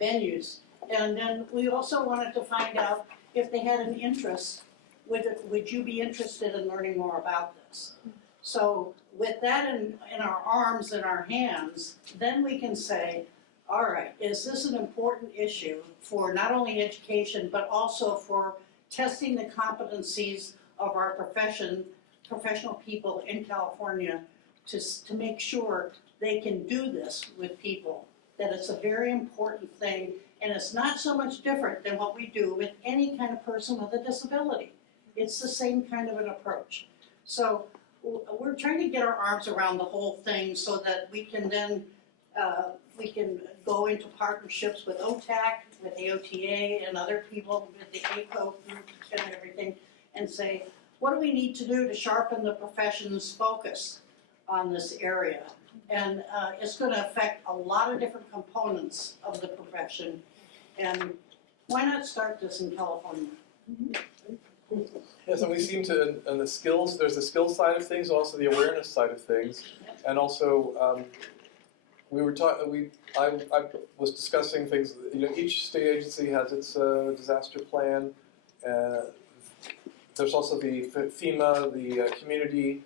venues. And then we also wanted to find out if they had an interest, would you be interested in learning more about this? So with that in our arms and our hands, then we can say, all right, is this an important issue for not only education, but also for testing the competencies of our professional people in California to make sure they can do this with people, that it's a very important thing, and it's not so much different than what we do with any kind of person with a disability. It's the same kind of an approach. So we're trying to get our arms around the whole thing so that we can then we can go into partnerships with OTAC, with the OTA, and other people, with the ACO group and everything, and say, what do we need to do to sharpen the profession's focus on this area? And it's going to affect a lot of different components of the profession. And why not start this in California? Yeah, so we seem to, and the skills, there's the skills side of things, also the awareness side of things, and also I was discussing things. Each state agency has its disaster plan. There's also the FEMA, the community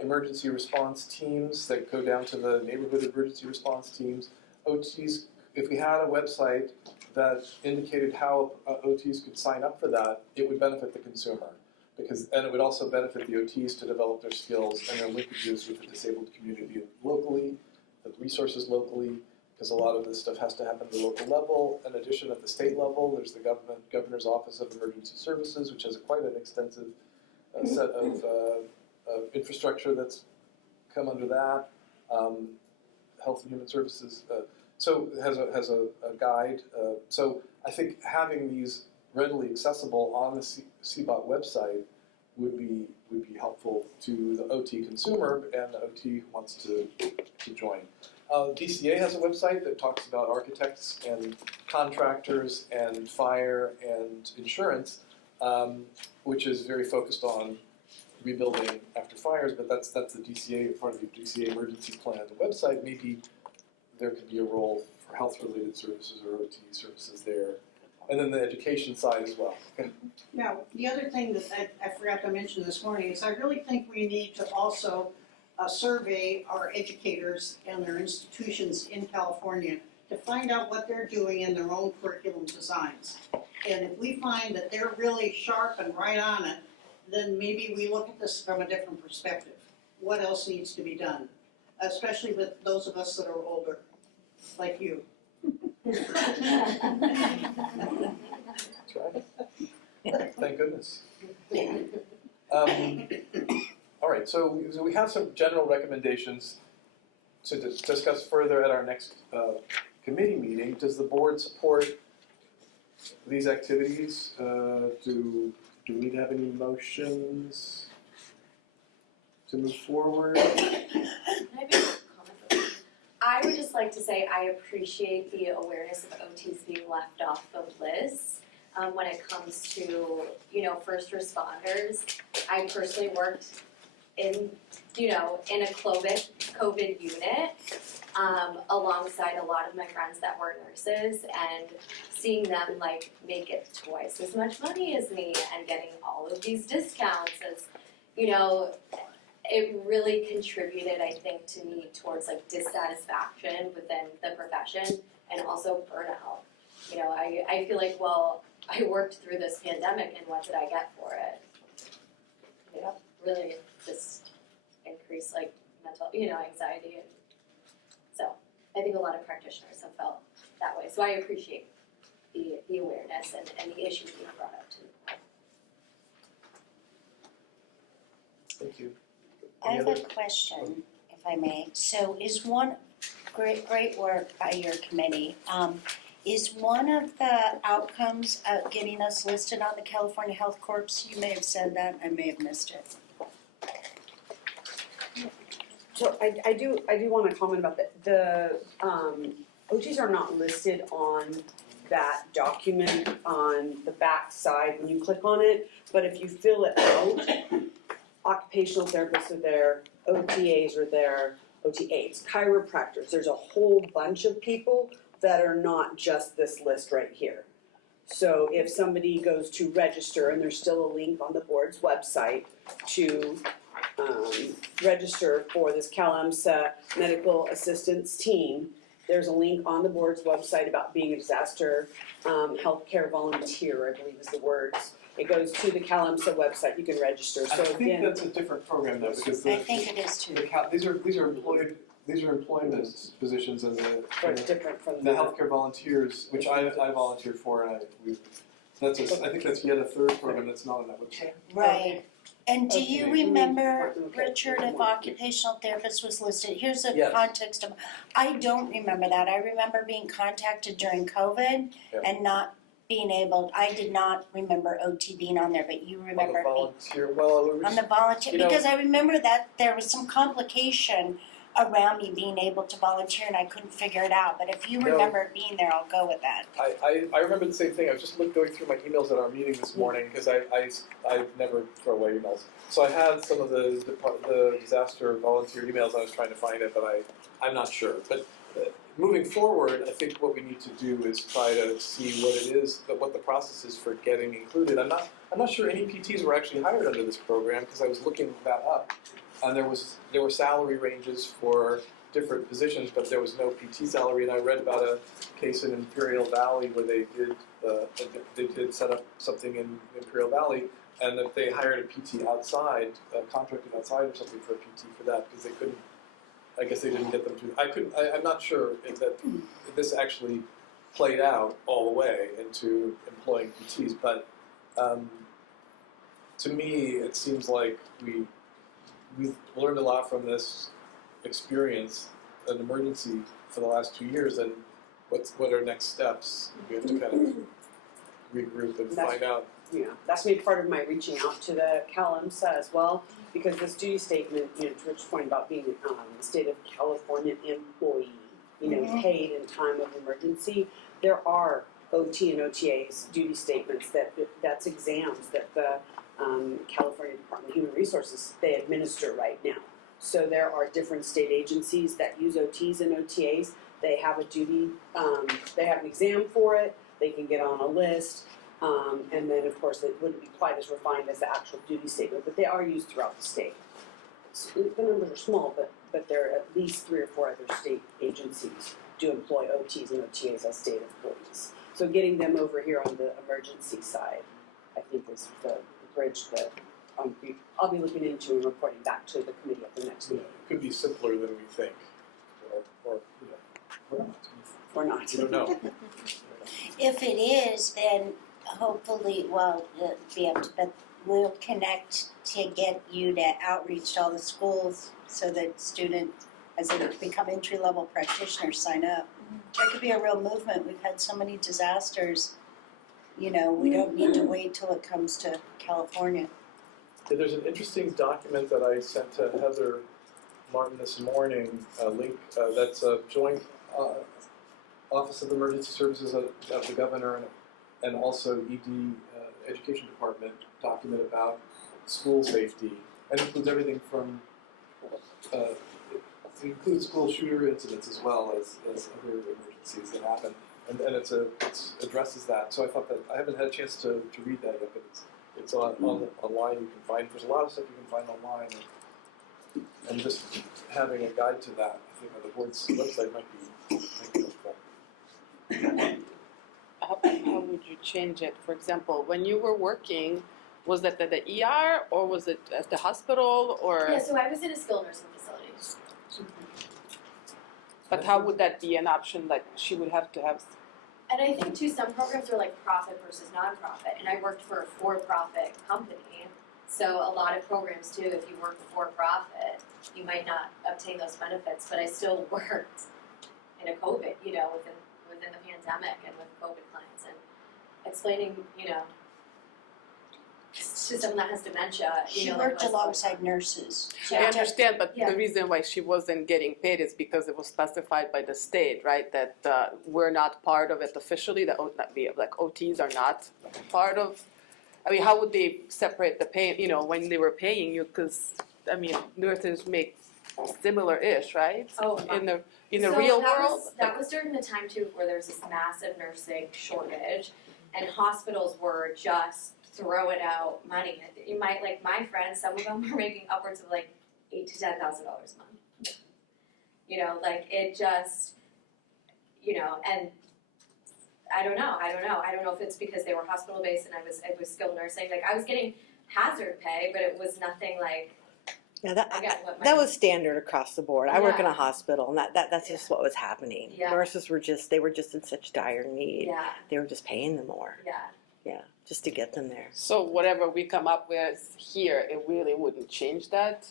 emergency response teams that go down to the neighborhood emergency response teams. OTs, if we had a website that indicated how OTs could sign up for that, it would benefit the consumer. And it would also benefit the OTs to develop their skills and their linkages with the disabled community locally, the resources locally, because a lot of this stuff has to happen at the local level. In addition, at the state level, there's the Governor's Office of Emergency Services, which has quite an extensive set of infrastructure that's come under that. Health and Human Services, so it has a guide. So I think having these readily accessible on the CBOT website would be helpful to the OT consumer and the OT who wants to join. DCA has a website that talks about architects and contractors and fire and insurance, which is very focused on rebuilding after fires, but that's the DCA, part of the DCA emergency plan. The website, maybe there could be a role for health-related services or OT services there. And then the education side as well. Now, the other thing that I forgot to mention this morning is I really think we need to also survey our educators and their institutions in California to find out what they're doing in their own curriculum designs. And if we find that they're really sharp and right on it, then maybe we look at this from a different perspective. What else needs to be done? Especially with those of us that are older, like you. That's right. Thank goodness. All right, so we have some general recommendations to discuss further at our next committee meeting. Does the board support these activities? Do we need to have any motions to move forward? Can I make a comment? I would just like to say I appreciate the awareness of OTs being left off the list when it comes to, first responders. I personally worked in a COVID unit alongside a lot of my friends that were nurses, and seeing them make it twice as much money as me and getting all of these discounts as, it really contributed, I think, to me towards dissatisfaction within the profession and also burnout. I feel like, well, I worked through this pandemic and what did I get for it? Really just increased mental, anxiety, and so I think a lot of practitioners have felt that way. So I appreciate the awareness and the issues being brought up too. Thank you. I have a question, if I may. So is one, great work by your committee. Is one of the outcomes getting us listed on the California Health Corps? You may have said that, I may have missed it. So I do want to comment about that. The OTs are not listed on that document on the back side when you click on it, but if you fill it out, occupational therapists are there, OTAs are there, OTAs, chiropractors, there's a whole bunch of people that are not just this list right here. So if somebody goes to register, and there's still a link on the board's website to register for this CalAMSA medical assistance team, there's a link on the board's website about being a disaster healthcare volunteer, I believe is the words. It goes to the CalAMSA website, you can register, so I think again. that's a different program though, because I think it is too. these are employment positions, and It's different from the healthcare volunteers, which I volunteered for, and I think that's yet a third program that's not on that website. Right. And do Okay. you remember, Richard, if occupational therapist was listed? Here's the Yes. context of, I don't remember that. I remember being contacted during COVID and not being able, I did not remember OT being on there, but you remember me. Volunteer, well, it was, On the volunteer, because I remember that there was some complication around me being able to volunteer and I couldn't figure it out. But if you No. remember it being there, I'll go with that. I remember the same thing. I was just going through my emails at our meeting this morning, because I never throw away emails. So I had some of the disaster volunteer emails. I was trying to find it, but I'm not sure. But moving forward, I think what we need to do is try to see what it is, what the process is for getting included. I'm not sure any PTs were actually hired under this program, because I was looking that up, and there were salary ranges for different positions, but there was no PT salary. And I read about a case in Imperial Valley where they did set up something in Imperial Valley, and that they hired a PT outside, contracted outside or something for a PT for that, because they couldn't. I guess they didn't get them to. I'm not sure if this actually played out all the way into employing PTs, but to me, it seems like we've learned a lot from this experience, an emergency for the last 2 years, and what are next steps? We have to kind of regroup and find out. Yeah, that's made part of my reaching out to the CalAMSA as well, because this duty statement, to Rich's point about being a state of California employee, paid in time of emergency, there are OT and OTA's duty statements, that's exams that the California Department of Human Resources, they administer right now. So there are different state agencies that use OTs and OTAs. They have a duty, they have an exam for it, they can get on a list, and then of course it wouldn't be quite as refined as the actual duty statement, but they are used throughout the state. The numbers are small, but there are at least 3 or 4 other state agencies do employ OTs and OTAs as state employees. So getting them over here on the emergency side, I think is the bridge that I'll be looking into and reporting back to the committee at the next Yeah, meeting. it could be simpler than we think, or not. Or not. You don't know. If it is, then hopefully, well, be able to, but we'll connect to get you to outreach to all the schools so that students, as they become entry-level practitioners, sign up. There could be a real movement. We've had so many disasters. We don't need to wait till it comes to California. Yeah, there's an interesting document that I sent to Heather Martin this morning, a link that's a joint Office of Emergency Services of the Governor and also ED Education Department document about school safety. It includes everything from, it includes school shooter incidents as well as other emergencies that happen. And it addresses that. So I thought that, I haven't had a chance to read that yet, but it's online you can find. There's a lot of stuff you can find online. And just having a guide to that, I think on the board's website might be helpful. How would you change it? For example, when you were working, was that at the ER or was it at the hospital or? Yeah, so I was in a skilled nursing facility. But how would that be an option? Like she would have to have. And I think too, some programs are like profit versus nonprofit, and I worked for a for-profit company. So a lot of programs too, if you work for-profit, you might not obtain those benefits, but I still worked in a COVID, within the pandemic and with COVID clients, and explaining, to someone that has dementia, She like worked what's- alongside nurses. I understand, but Yeah. the reason why she wasn't getting paid is because it was specified by the state, right? That we're not part of it officially. That like OTs are not part of. I mean, how would they separate the pay? When they were paying you, because nurses make similar-ish, right? Oh, in the So real that world. that was during the time too where there was this massive nursing shortage, and hospitals were just throwing out money. You might, like my friends, some of them were making upwards of like $8,000 to $10,000 a month. It just, and I don't know. I don't know if it's because they were hospital based and I was skilled nursing. Like I was getting hazard pay, but it was nothing like. Yeah, that was standard across the board. I work in a Yeah. hospital, and that's just what was happening. Yeah. Nurses were just in such dire need. Yeah. They were just paying them more. Yeah. Yeah, just to get them there. So whatever we come up with here, it really wouldn't change that,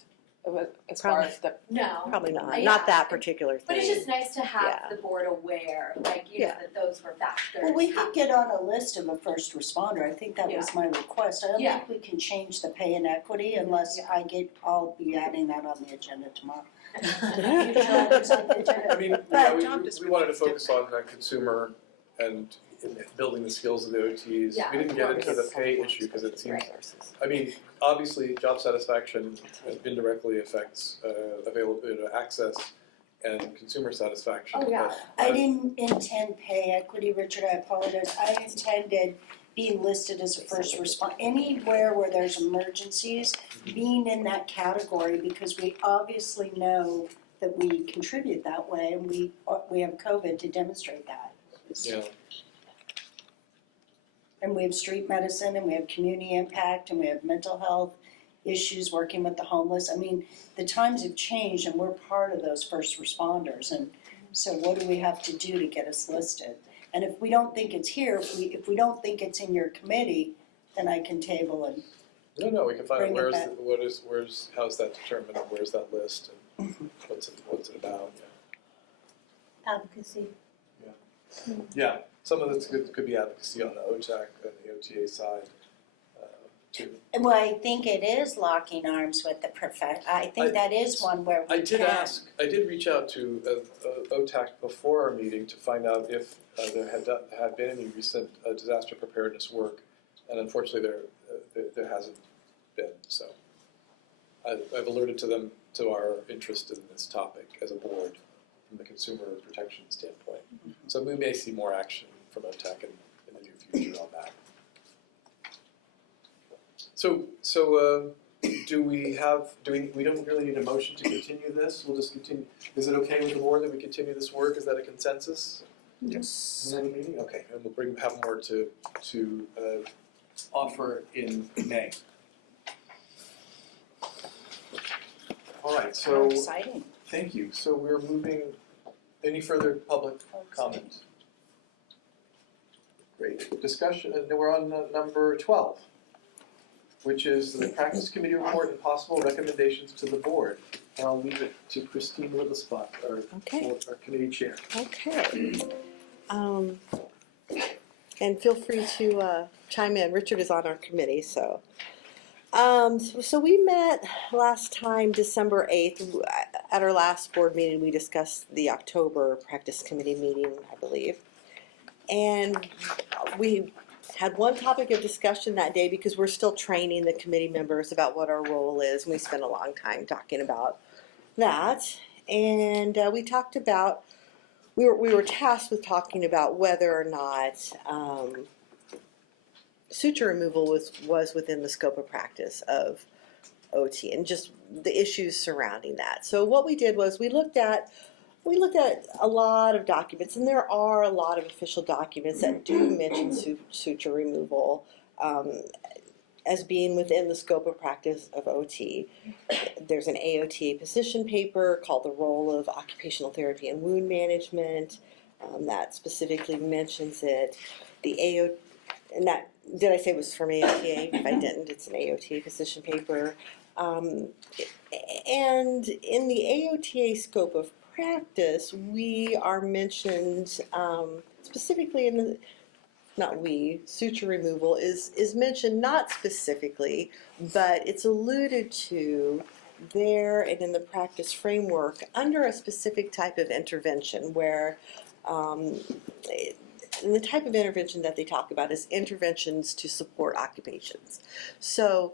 as far as the. No. Probably not. Yeah. Not that particular thing. But it's just nice to have Yeah. the board aware, that those were factors. Well, we could get on a list of a first responder. I think that was my request. I don't Yeah. think we can change the pay inequity unless I'll be adding that on the agenda tomorrow. I mean, But we wanted to focus on consumer and building the skills of the OTs. Yeah, We didn't of get into the course. pay issue because it seems, Right. Obviously, job satisfaction indirectly affects access and consumer satisfaction. Oh, yeah. but, I didn't intend pay equity, Richard, I apologize. I intended being listed as a first responder, anywhere where there's emergencies, being in that category, because we obviously know that we contribute that way, and we have COVID to demonstrate that. Yeah. And we have street medicine, and we have community impact, and we have mental health issues, working with the homeless. I mean, the times have changed, and we're part of those first responders, and so what do we have to do to get us listed? And if we don't think it's here, if we don't think it's in your committee, then I can table and No, we can find out Bring it back. how's that determined, and where's that list, and what's it about, Advocacy. Yeah, some of this could be advocacy on the OTAC and the OTA side. Well, I think it is locking arms with the I think that is one where we I did can. I did reach out to OTAC before our meeting to find out if there had been any recent disaster preparedness work, and unfortunately there hasn't been. So I've alerted to them to our interest in this topic as a board from the consumer protection standpoint. So we may see more action from OTAC in the near future on that. So we don't really need a motion to continue this, we'll just continue, is it okay with the board that we continue this work, is that a consensus? Yes. In the meeting, okay, and we'll have more to offer in May. All right, so, Exciting. thank you, so we're moving, any further public comment? Great, discussion, and then we're on number 12. Which is the practice committee report and possible recommendations to the board. And I'll leave it to Christine Littlespot, our committee chair. Okay. And feel free to chime in. Richard is on our committee, so. So we met last time, December 8th. At our last board meeting, we discussed the October practice committee meeting, I believe. And we had one topic of discussion that day because we're still training the committee members about what our role is. And we spent a long time talking about that. And we talked about, we were tasked with talking about whether or not suture removal was within the scope of practice of OT and just the issues surrounding that. So what we did was we looked at a lot of documents, and there are a lot of official documents that do mention suture removal as being within the scope of practice of OT. There's an AOTA position paper called The Role of Occupational Therapy and Wound Management that specifically mentions it. The AOTA, and that, did I say it was from AOTA? If I didn't, it's an AOTA position paper. And in the AOTA scope of practice, we are mentioned specifically in the, suture removal is mentioned not specifically, but it's alluded to there and in the practice framework under a specific type of intervention where and the type of intervention that they talk about is interventions to support occupations. So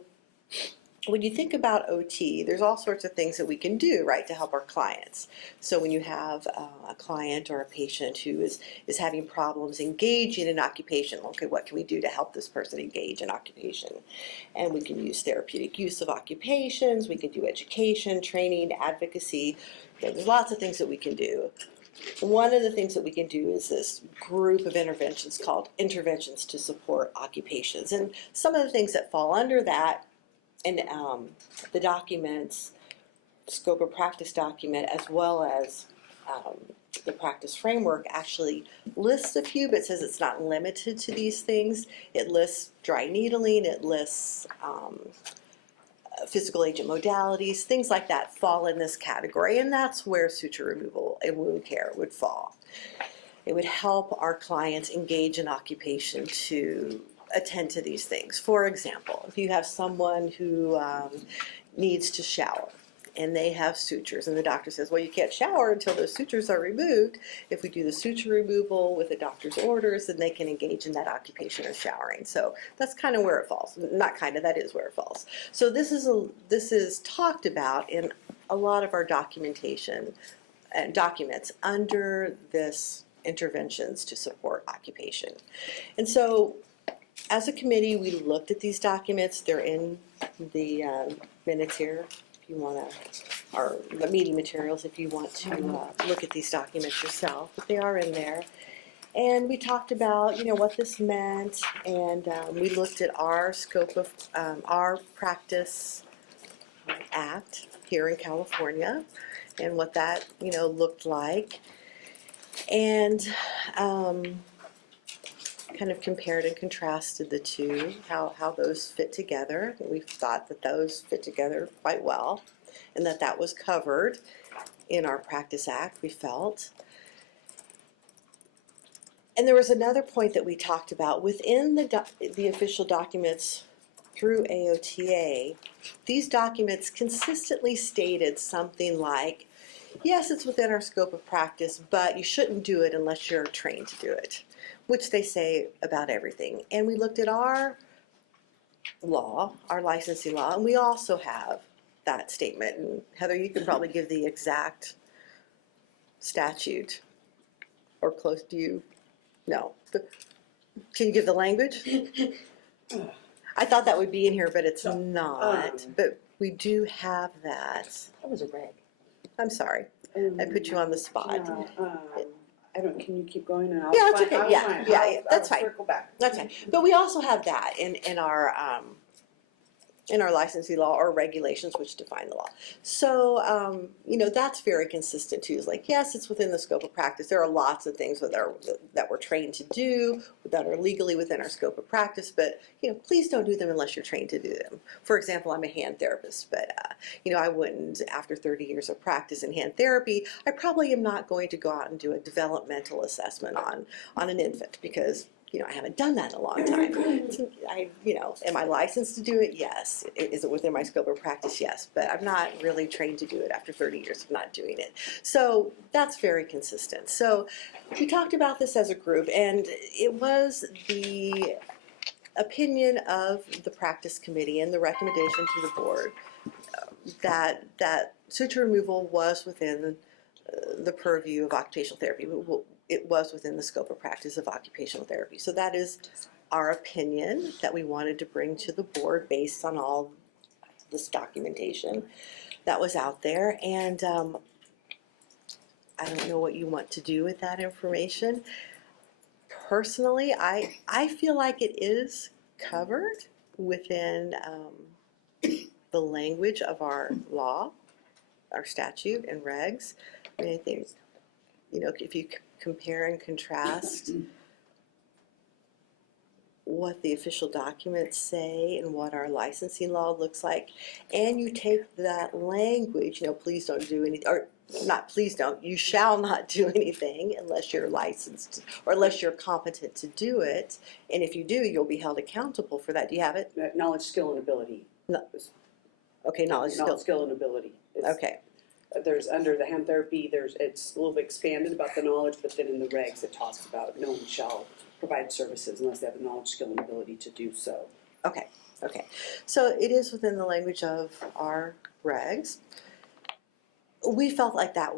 when you think about OT, there's all sorts of things that we can do, right, to help our clients. So when you have a client or a patient who is having problems engaging in occupation, okay, what can we do to help this person engage in occupation? And we can use therapeutic use of occupations, we can do education, training, advocacy. There's lots of things that we can do. One of the things that we can do is this group of interventions called interventions to support occupations. And some of the things that fall under that in the documents, scope of practice document, as well as the practice framework actually lists a few, but says it's not limited to these things. It lists dry needling, it lists physical agent modalities, things like that fall in this category, and that's where suture removal and wound care would fall. It would help our clients engage in occupation to attend to these things. For example, if you have someone who needs to shower and they have sutures and the doctor says, well, you can't shower until those sutures are removed. If we do the suture removal with the doctor's orders, then they can engage in that occupation of showering. So that's kind of where it falls. Not kind of, that is where it falls. So this is talked about in a lot of our documentation and documents under this interventions to support occupation. And so as a committee, we looked at these documents. They're in the minutes here, if you want to, or the meeting materials if you want to look at these documents yourself. But they are in there. And we talked about, what this meant, and we looked at our scope of our practice act here in California and what that, looked like. And kind of compared and contrasted the two, how those fit together. We thought that those fit together quite well and that was covered in our Practice Act, we felt. And there was another point that we talked about within the official documents through AOTA, these documents consistently stated something like, yes, it's within our scope of practice, but you shouldn't do it unless you're trained to do it, which they say about everything. And we looked at our law, our licensing law, and we also have that statement. And Heather, you can probably give the exact statute, or close to you. No. Can you give the language? I thought that would be in here, but it's not. But we do have that. That was a reg. I'm sorry. I put you on the spot. I don't, can you keep going and I'll Yeah, it's find, okay. I'll Yeah, find, yeah, I'll that's fine. circle back. That's fine. But we also have that in our licensing law or regulations which define the law. So, that's very consistent too. It's like, yes, it's within the scope of practice. There are lots of things that we're trained to do that are legally within our scope of practice, but, please don't do them unless you're trained to do them. For example, I'm a hand therapist, but, I wouldn't, after 30 years of practice in hand therapy, I probably am not going to go out and do a developmental assessment on an infant because I haven't done that in a long time. Am I licensed to do it? Yes. Is it within my scope of practice? Yes. But I'm not really trained to do it after 30 years of not doing it. So that's very consistent. So we talked about this as a group, and it was the opinion of the practice committee and the recommendation to the board that suture removal was within the purview of occupational therapy. It was within the scope of practice of occupational therapy. So that is our opinion that we wanted to bring to the board based on all this documentation that was out there. And I don't know what you want to do with that information. Personally, I feel like it is covered within the language of our law, our statute and regs. I mean, I think, if you compare and contrast what the official documents say and what our licensing law looks like, and you take that language, please don't do anything, or not please don't, you shall not do anything unless you're licensed or unless you're competent to do it, and if you do, you'll be held accountable for that. Do you have it? Knowledge, skill, and ability. No. Okay, knowledge, skill, and ability. Okay. There's under the hand therapy, it's a little bit expanded about the knowledge, but then in the regs it talks about no one shall provide services unless they have the knowledge, skill, and ability to do so. Okay. So it is within the language of our regs. We felt like that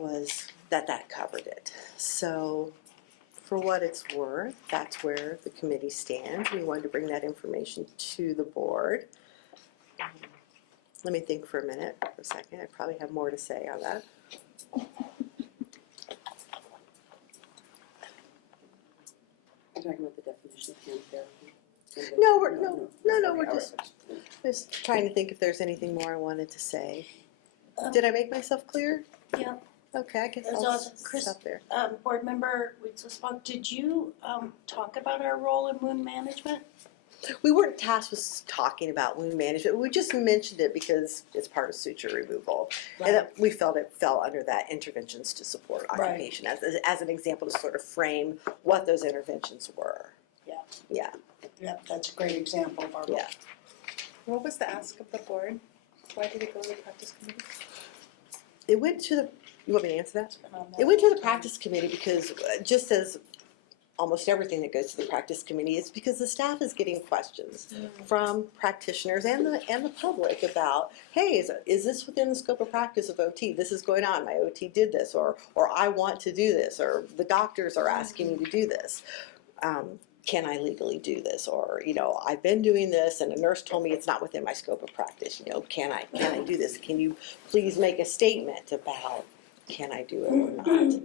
covered it. So for what it's worth, that's where the committee stands. We wanted to bring that information to the board. Let me think for a second. I probably have more to say on that. You're talking about the definition of hand therapy? No, we're just trying to think if there's anything more I wanted to say. Did I make myself clear? Yeah. Okay, I guess There's I'll also stop there. Board member Witzelsbach, did you talk about our role in wound management? We weren't tasked with talking about wound management. We just mentioned it because it's part of suture removal. Right. And that we felt it fell under that interventions to support occupation as an example to sort of frame what those interventions were. Yeah. Yeah, that's a great example of our role. Yeah. What was the ask of the board? Why did it go to the practice committee? It went to the, you want me to answer that? It went to the practice committee because just as almost everything that goes to the practice committee is because the staff is getting questions from practitioners and the public about, hey, is this within the scope of practice of OT? This is going on. My OT did this, or I want to do this, or the doctors are asking me to do this. Can I legally do this? Or, I've been doing this and a nurse told me it's not within my scope of practice. Can I do this? Can you please make a statement about can I do it or not?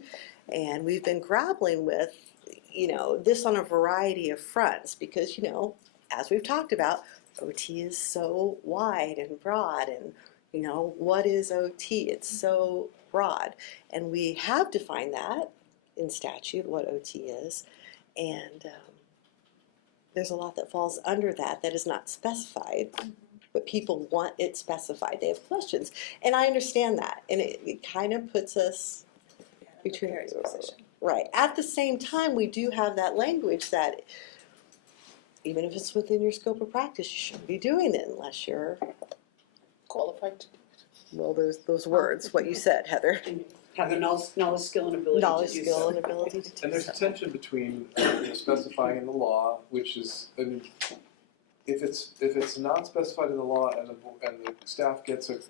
And we've been grappling with, this on a variety of fronts because, as we've talked about, OT is so wide and broad and, what is OT? It's so broad. And we have defined that in statute, what OT is. And there's a lot that falls under that is not specified, but people want it specified. They have questions. And I understand that. And it kind of puts us between, right. At the same time, we do have that language that even if it's within your scope of practice, you shouldn't be doing it unless you're, Qualified. well, those words, what you said, Heather. Have the knowledge, skill, and ability Knowledge, to do skill, so. and ability to do And there's so. a tension between specifying in the law, which is, I mean, if it's not specified in the law and the staff gets a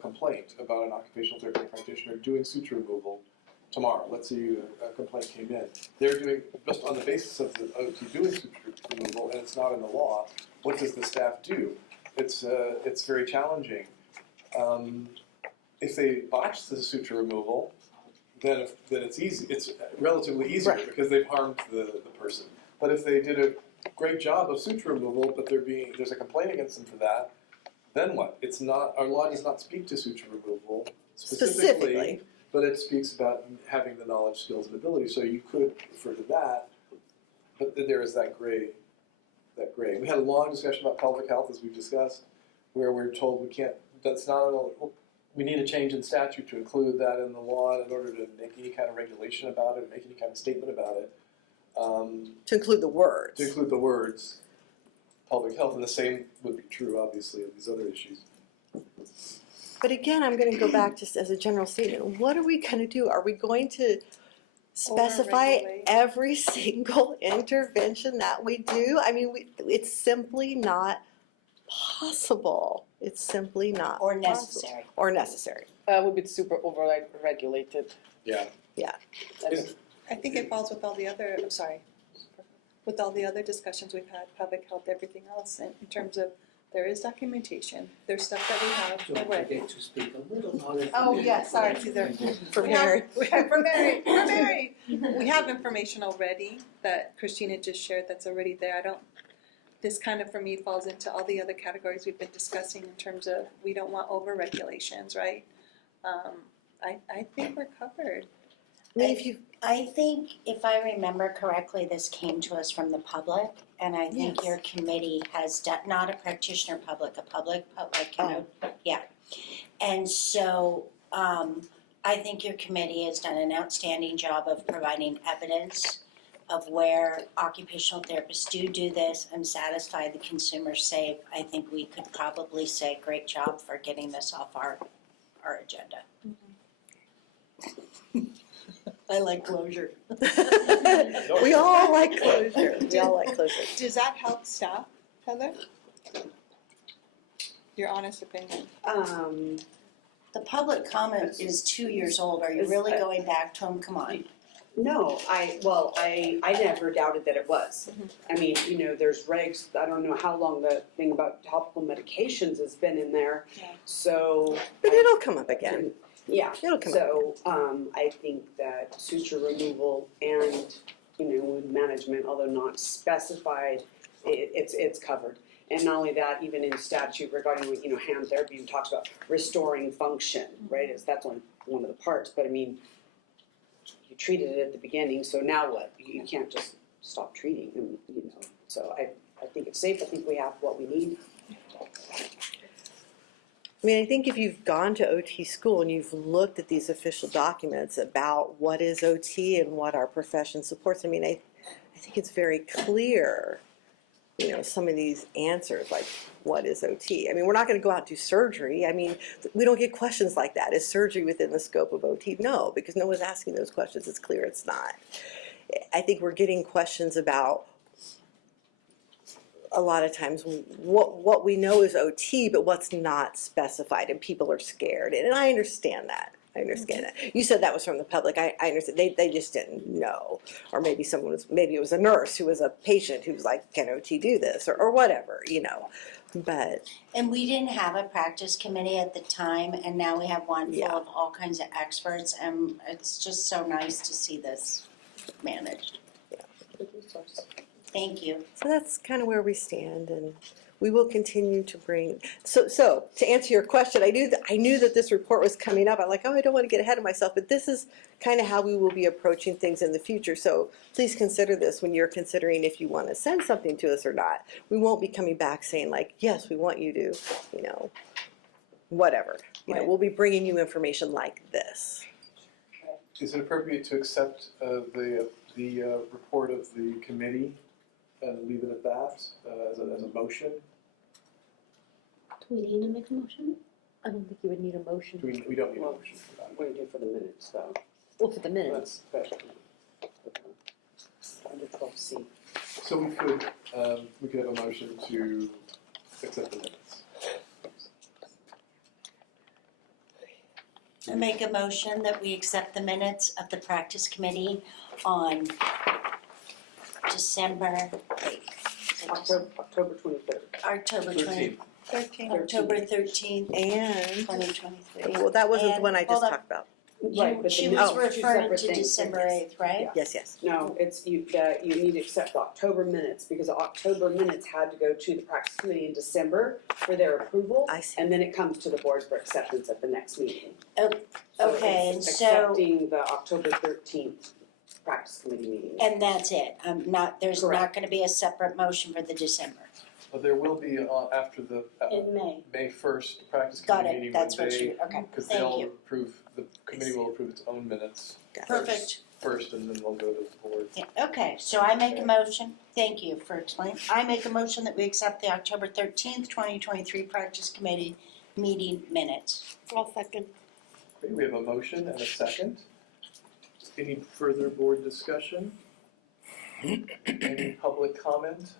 complaint about an occupational therapy practitioner doing suture removal tomorrow, let's say a complaint came in, they're doing, just on the basis of the OT doing suture removal and it's not in the law, what does the staff do? It's very challenging. If they botch the suture removal, then it's easy. It's relatively easier Right. because they've harmed the person. But if they did a great job of suture removal, but there's a complaint against them for that, then what? It's not, our law does not speak to suture removal specifically, but it speaks about having the knowledge, skills, and ability. So you could refer to that, but then there is that gray. We had a long discussion about pelvic health, as we've discussed, where we're told we can't. That's not. We need a change in statute to include that in the law in order to make any kind of regulation about it, make any kind of statement about it. To include the words. To include the words, pelvic health, and the same would be true, obviously, of these other issues. But again, I'm going to go back just as a general statement. What are we going to do? Are we going to specify Over-regulate. every single intervention that we do? I mean, it's simply not possible. It's simply not Or possible. necessary. Or necessary. Would be super over-regulated. Yeah. Yeah. I think it falls with all the other, I'm sorry, with all the other discussions we've had, public health, everything else, in terms of there is documentation, there's stuff that we have Don't already. forget to speak a little louder. Oh, yeah, sorry, Caesar. For We Mary. have, for Mary. We have information already that Christina just shared that's already there. This kind of for me falls into all the other categories we've been discussing in terms of we don't want over regulations, right? I think we're covered. I mean, if you, I think if I remember correctly, this came to us from the public, and I think Yes. your committee has done, not a practitioner public, yeah. And so, I think your committee has done an outstanding job of providing evidence of where occupational therapists do this. I'm satisfied the consumer's safe. I think we could probably say, great job for getting this off our agenda. I like closure. We all like closure. We all like closure. Does that help staff, Heather? Your honest opinion. The public comment is 2 years old. Are you really going back to them? Come on. No, I never doubted that it was. I mean, there's regs, I don't know how long the thing about topical medications has been in there, Yeah. so. But it'll come up again. Yeah, It'll come up. so, I think that suture removal and, wound management, although not specified, it's covered. And not only that, even in statute regarding, hand therapy, it talks about restoring function, right? That's one of the parts, but I mean, you treated it at the beginning, so now what? You can't just stop treating them, So I think it's safe, I think we have what we need. I mean, I think if you've gone to OT school and you've looked at these official documents about what is OT and what our profession supports, I mean, I think it's very clear, some of these answers, like what is OT? I mean, we're not going to go out and do surgery. I mean, we don't get questions like that. Is surgery within the scope of OT? No, because no one's asking those questions. It's clear it's not. I think we're getting questions about, a lot of times, what we know is OT, but what's not specified, and people are scared. And I understand that. You said that was from the public. I understand. They just didn't know. Or maybe maybe it was a nurse who was a patient who was like, can OT do this? Or whatever, But. And we didn't have a practice committee at the time, and now we have one full Yeah. of all kinds of experts, and it's just so nice to see this managed. Thank you. So that's kind of where we stand, and we will continue to bring. So to answer your question, I knew that this report was coming up. I'm like, I don't want to get ahead of myself, but this is kind of how we will be approaching things in the future. So please consider this when you're considering if you want to send something to us or not. We won't be coming back saying like, yes, we want you to, whatever. Right. We'll be bringing you information like this. Is it appropriate to accept the report of the committee and leave it at that, as a motion? Do we need to make a motion? I don't think you would need a motion. We don't need a motion for that. What do you do for the minutes though? Well, for the minutes. Under 12C. So we could have a motion to accept the minutes. I make a motion that we accept the minutes of the practice committee on December, October 23rd. October 20, 13. October 13th, And, 2023. well, that wasn't the And- one I just hold on. talked about. Right, but She the was minutes are two referring separate to things. December 8th, right? Yes, yes. No, it's you need to accept the October minutes because the October minutes had to go to the practice committee in December for their approval. I see. And then it comes to the board for acceptance at the next meeting. Oh, So okay, it's and so- accepting the October 13th practice committee meeting. And that's it. There's not Correct. gonna be a separate motion for the December. But there will be after the In May. May 1st practice Got committee it, meeting that's when what they, you, okay, because thank they'll you. approve, the committee will approve its own minutes Perfect. first, and then they'll go to the board. Yeah, okay, so I make a motion, thank you for explaining. I make a motion that we accept the October 13th, 2023 practice committee meeting minutes. I'll second. Okay, we have a motion and a second. Any further board discussion? Any public comment?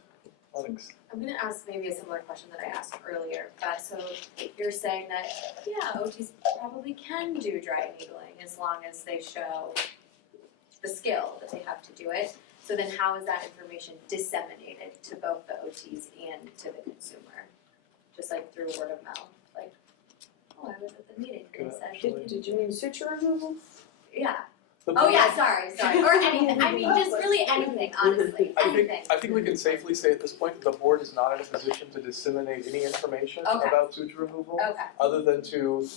Alex? I'm gonna ask maybe a similar question that I asked earlier, but so you're saying that, yeah, OTs probably can do dry needling as long as they show the skill that they have to do it. So then how is that information disseminated to both the OTs and to the consumer? Just like through word of mouth, like, oh, I was at the meeting, they said. Did you mean suture removal? Yeah. The Oh board- yeah, sorry, or anything, I mean, just really anything, honestly, anything. I think we can safely say at this point that the board is not in a position to disseminate any information Okay. about suture removal, Okay, other than to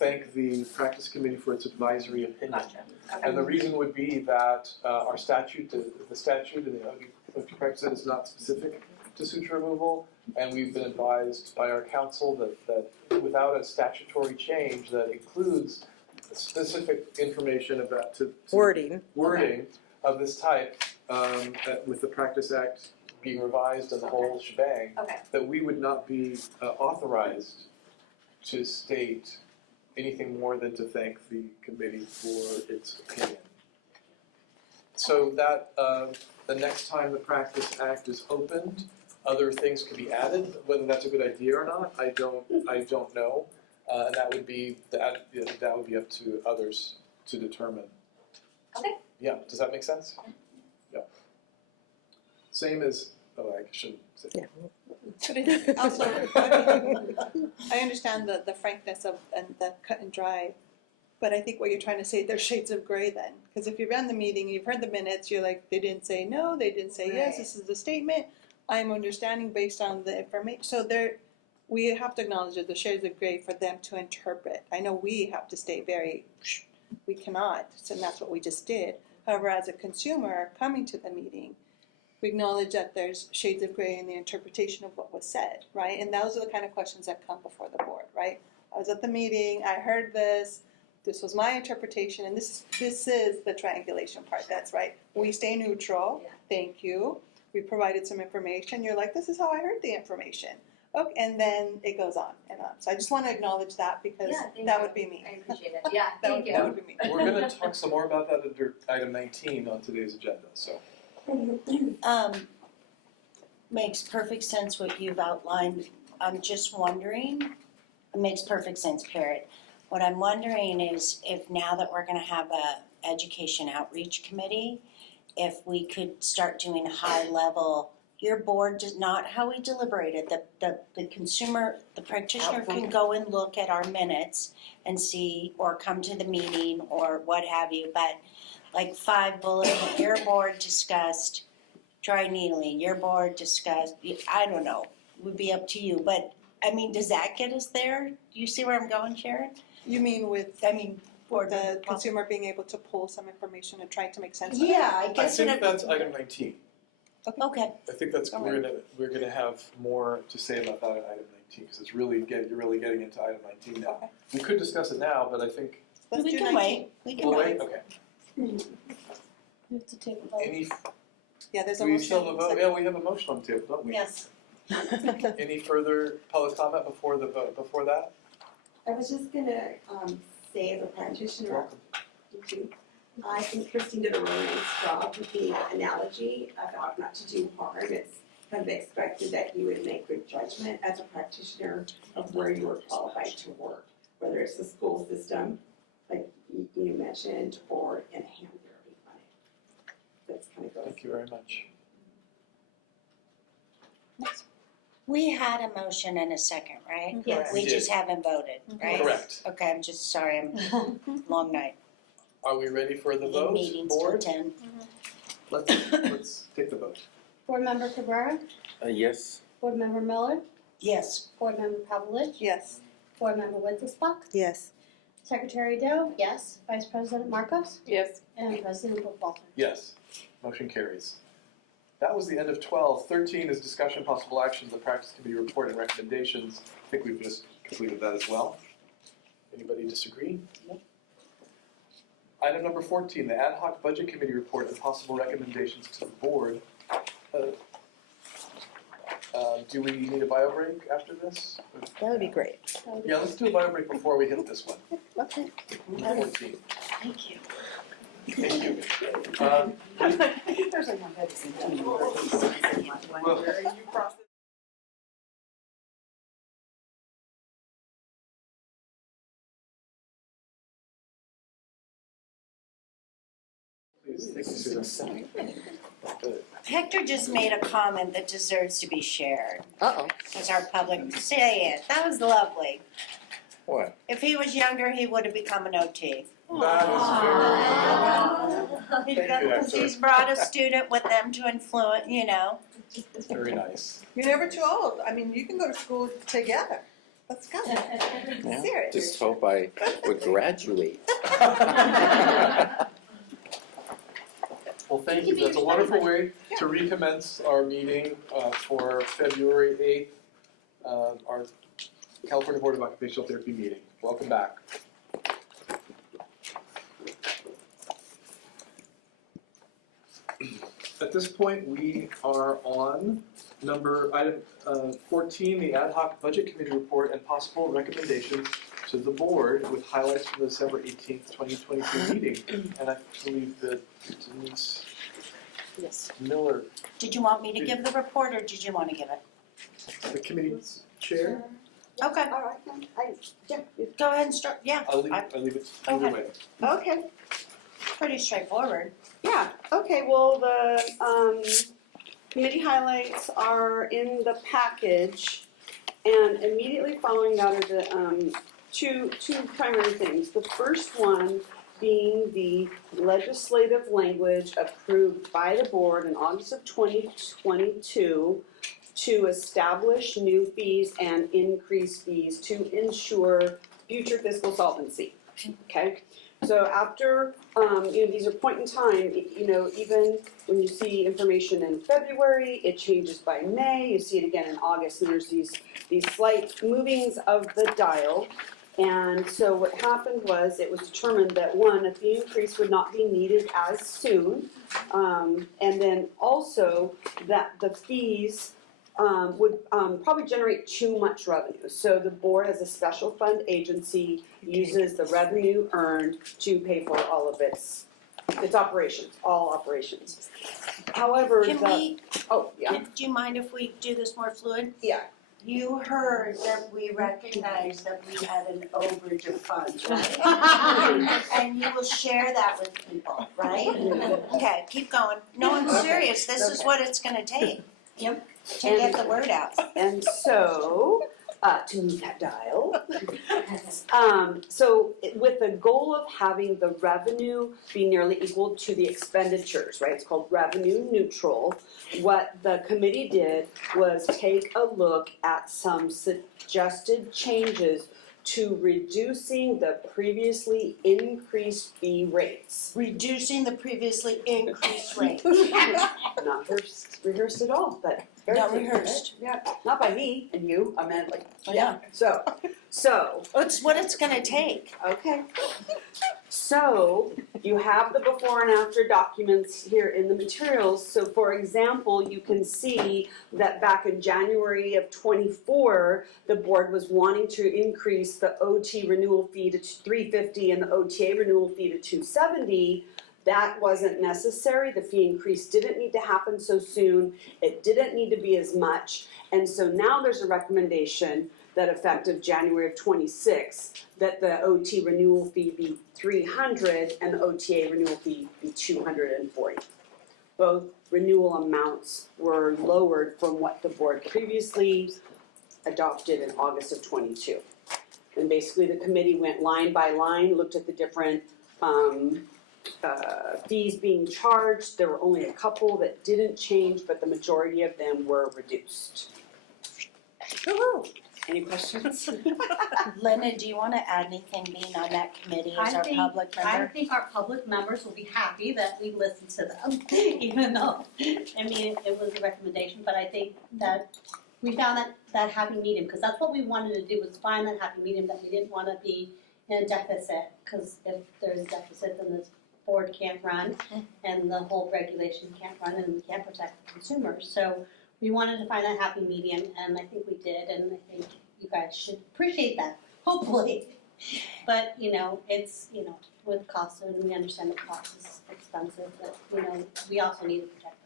thank the practice committee for its advisory opinion. gotcha, And okay, the reason would be that our statute, the statute in the OT practice is not specific to suture removal, and we've been advised by our counsel that without a statutory change that includes specific information about Wording. of this type, that with the Practice Act being revised and the whole shebang, okay, that we would not be authorized to state anything more than to thank the committee for its opinion. So that the next time the Practice Act is opened, other things could be added. Whether that's a good idea or not, I don't know. And that would be up to others to determine. Okay. Yeah, does that make sense? Yeah. Same as, I shouldn't say. Yeah. But I understand the frankness of and the cut and dry, but I think what you're trying to say, there's shades of gray then. Because if you've run the meeting, you've heard the minutes, you're like, they didn't say no, they didn't say yes, Right. this is the statement. I'm understanding based on the information. So we have to acknowledge that the shades of gray for them to interpret. I know we have to stay very, we cannot, and that's what we just did. However, as a consumer coming to the meeting, we acknowledge that there's shades of gray in the interpretation of what was said, right? And those are the kind of questions that come before the board, right? I was at the meeting, I heard this was my interpretation, and this is the triangulation part, that's right. We stay neutral, Yeah. thank you. We provided some information, you're like, this is how I heard the information. Okay, and then it goes on and on. So I just want to acknowledge that because Yeah, thank that you. would be me. I appreciate it, yeah, That thank you. would be me. We're gonna talk some more about that under item 19 on today's agenda, so. Makes perfect sense what you've outlined. I'm just wondering, it makes perfect sense, period. What I'm wondering is if now that we're gonna have a education outreach committee, if we could start doing high level, your board does not how we deliberated, the consumer, the practitioner can go and look at our minutes and see, or come to the meeting or what have you, but like 5 bullet, your board discussed dry needling, your board discussed, I don't know, would be up to you, but I mean, does that get us there? Do you see where I'm going, Sharon? You mean with board the member consumer being able to pull some information and trying to make sense of it? Yeah, I I guess think that's item 19. Okay. I think that's, we're gonna have more to say about that in item 19, because it's really you're really getting into item 19 now. Okay. We could discuss it now, but I think, Let's We do can 19. wait, we can we'll wait. wait, okay. We have to take a vote. Yeah, there's Do a we motion. still have a vote? Yeah, we have a motion on the table, don't we? Yes. Any further public comment before the vote, before that? I was just gonna say as a practitioner, Welcome. I think Christine did a really nice job with the analogy about not to do harm. It's kind of expected that you would make good judgment as a practitioner of where you are qualified to work, whether it's the school system, like you mentioned, or in a hand therapy clinic. That's kind of goes. Thank you very much. We had a motion and a second, right? Yes. We We just did. haven't voted, right? Correct. Okay, I'm just sorry, long night, Are we ready for the in vote, meetings till board? 10. Let's take the vote. Board Member Cabrera, Yes. Board Member Miller, Yes. Board Member Pavlovich, Yes. Board Member Witzelsbach, Yes. Secretary Doe, yes, Vice President Marcos, Yes. and President Goldwasser. Yes, motion carries. That was the end of 12. 13 is discussion possible actions, the practice committee report and recommendations. I think we've just completed that as well. Anybody disagree? No. Item number 14, the ad hoc budget committee report and possible recommendations to the board. Do we need a bio break after this? That would be great. Yeah, let's do a bio break before we hit this one. Okay. 14. Thank you. Thank you. There's like one medicine. Well- Where you cross the Please, thank you, Susan. Hector just made a comment that deserves to be shared. Uh-oh. As our public, say it, that was lovely. What? If he was younger, he would have become an OT. That is He's Thank got- you, Hector. He's brought a student with them to influence, very nice. You're never too old. I mean, you can go to school together. Let's go. Yeah. Serious. Just hope I would graduate. Well, thank you. That's a wonderful way to recommence our meeting for February 8th, our California Board of Occupational Therapy meeting. Welcome back. At this point, we are on item 14, the ad hoc budget committee report and possible recommendations to the board with highlights from the December 18th, 2022 meeting. And I believe that Denise Miller, Did you want me to give the report or did you want to give it? the committee chair, Okay, All right, then. go ahead and start, yeah, I'll leave it either way. Okay, pretty straightforward. yeah, okay, well, the committee highlights are in the package. And immediately following that are the two primary things. The first one being the legislative language approved by the board in August of 2022 to establish new fees and increase fees to ensure future fiscal solvency. Okay, so after these are point in time. Even when you see information in February, it changes by May. You see it again in August, and there's these slight movings of the dial. And so what happened was it was determined that one, a fee increase would not be needed as soon, and then also that the fees would probably generate too much revenue. So the board, as a special fund agency, uses the revenue earned to pay for all of its operations, all operations. However, Can we, oh yeah, do you mind if we do this more fluid? yeah. You heard that we recognized that we had an overage of funds, right? And you will share that with people, right? Okay, keep going. No, I'm serious, this is what it's gonna take. Yep. To get the word out. And so, to move that dial. So with the goal of having the revenue be nearly equal to the expenditures, right? It's called revenue neutral. What the committee did was take a look at some suggested changes to reducing the previously increased fee rates. Reducing the previously increased rate. Not rehearsed at all, but Very Not clear, rehearsed. right? Yeah, not by me and you, I meant like, Yeah. so, It's what it's gonna take. okay. So, you have the before and after documents here in the materials. So for example, you can see that back in January of '24, the board was wanting to increase the OT renewal fee to $350 and the OTA renewal fee to $270. That wasn't necessary. The fee increase didn't need to happen so soon. It didn't need to be as much. And so now there's a recommendation that effective January of '26, that the OT renewal fee be $300 and the OTA renewal fee be $240. Both renewal amounts were lowered from what the board previously adopted in August of '22. And basically the committee went line by line, looked at the different fees being charged. There were only a couple that didn't change, but the majority of them were reduced. Woo-hoo. Any questions? Linda, do you wanna add anything being on that committee as I our think- public I member? think our public members will be happy that we listened to them, even though, I mean, it was a recommendation, but I think that we found that happy medium, because that's what we wanted to do, was find that happy medium, that we didn't wanna be in a deficit, because if there's a deficit, then this board can't run, and the whole regulation can't run, and we can't protect the consumers, so we wanted to find that happy medium, and I think we did, and I think you guys should appreciate that, hopefully. But, it's, with cost, and we understand the cost is expensive, but, we also need to protect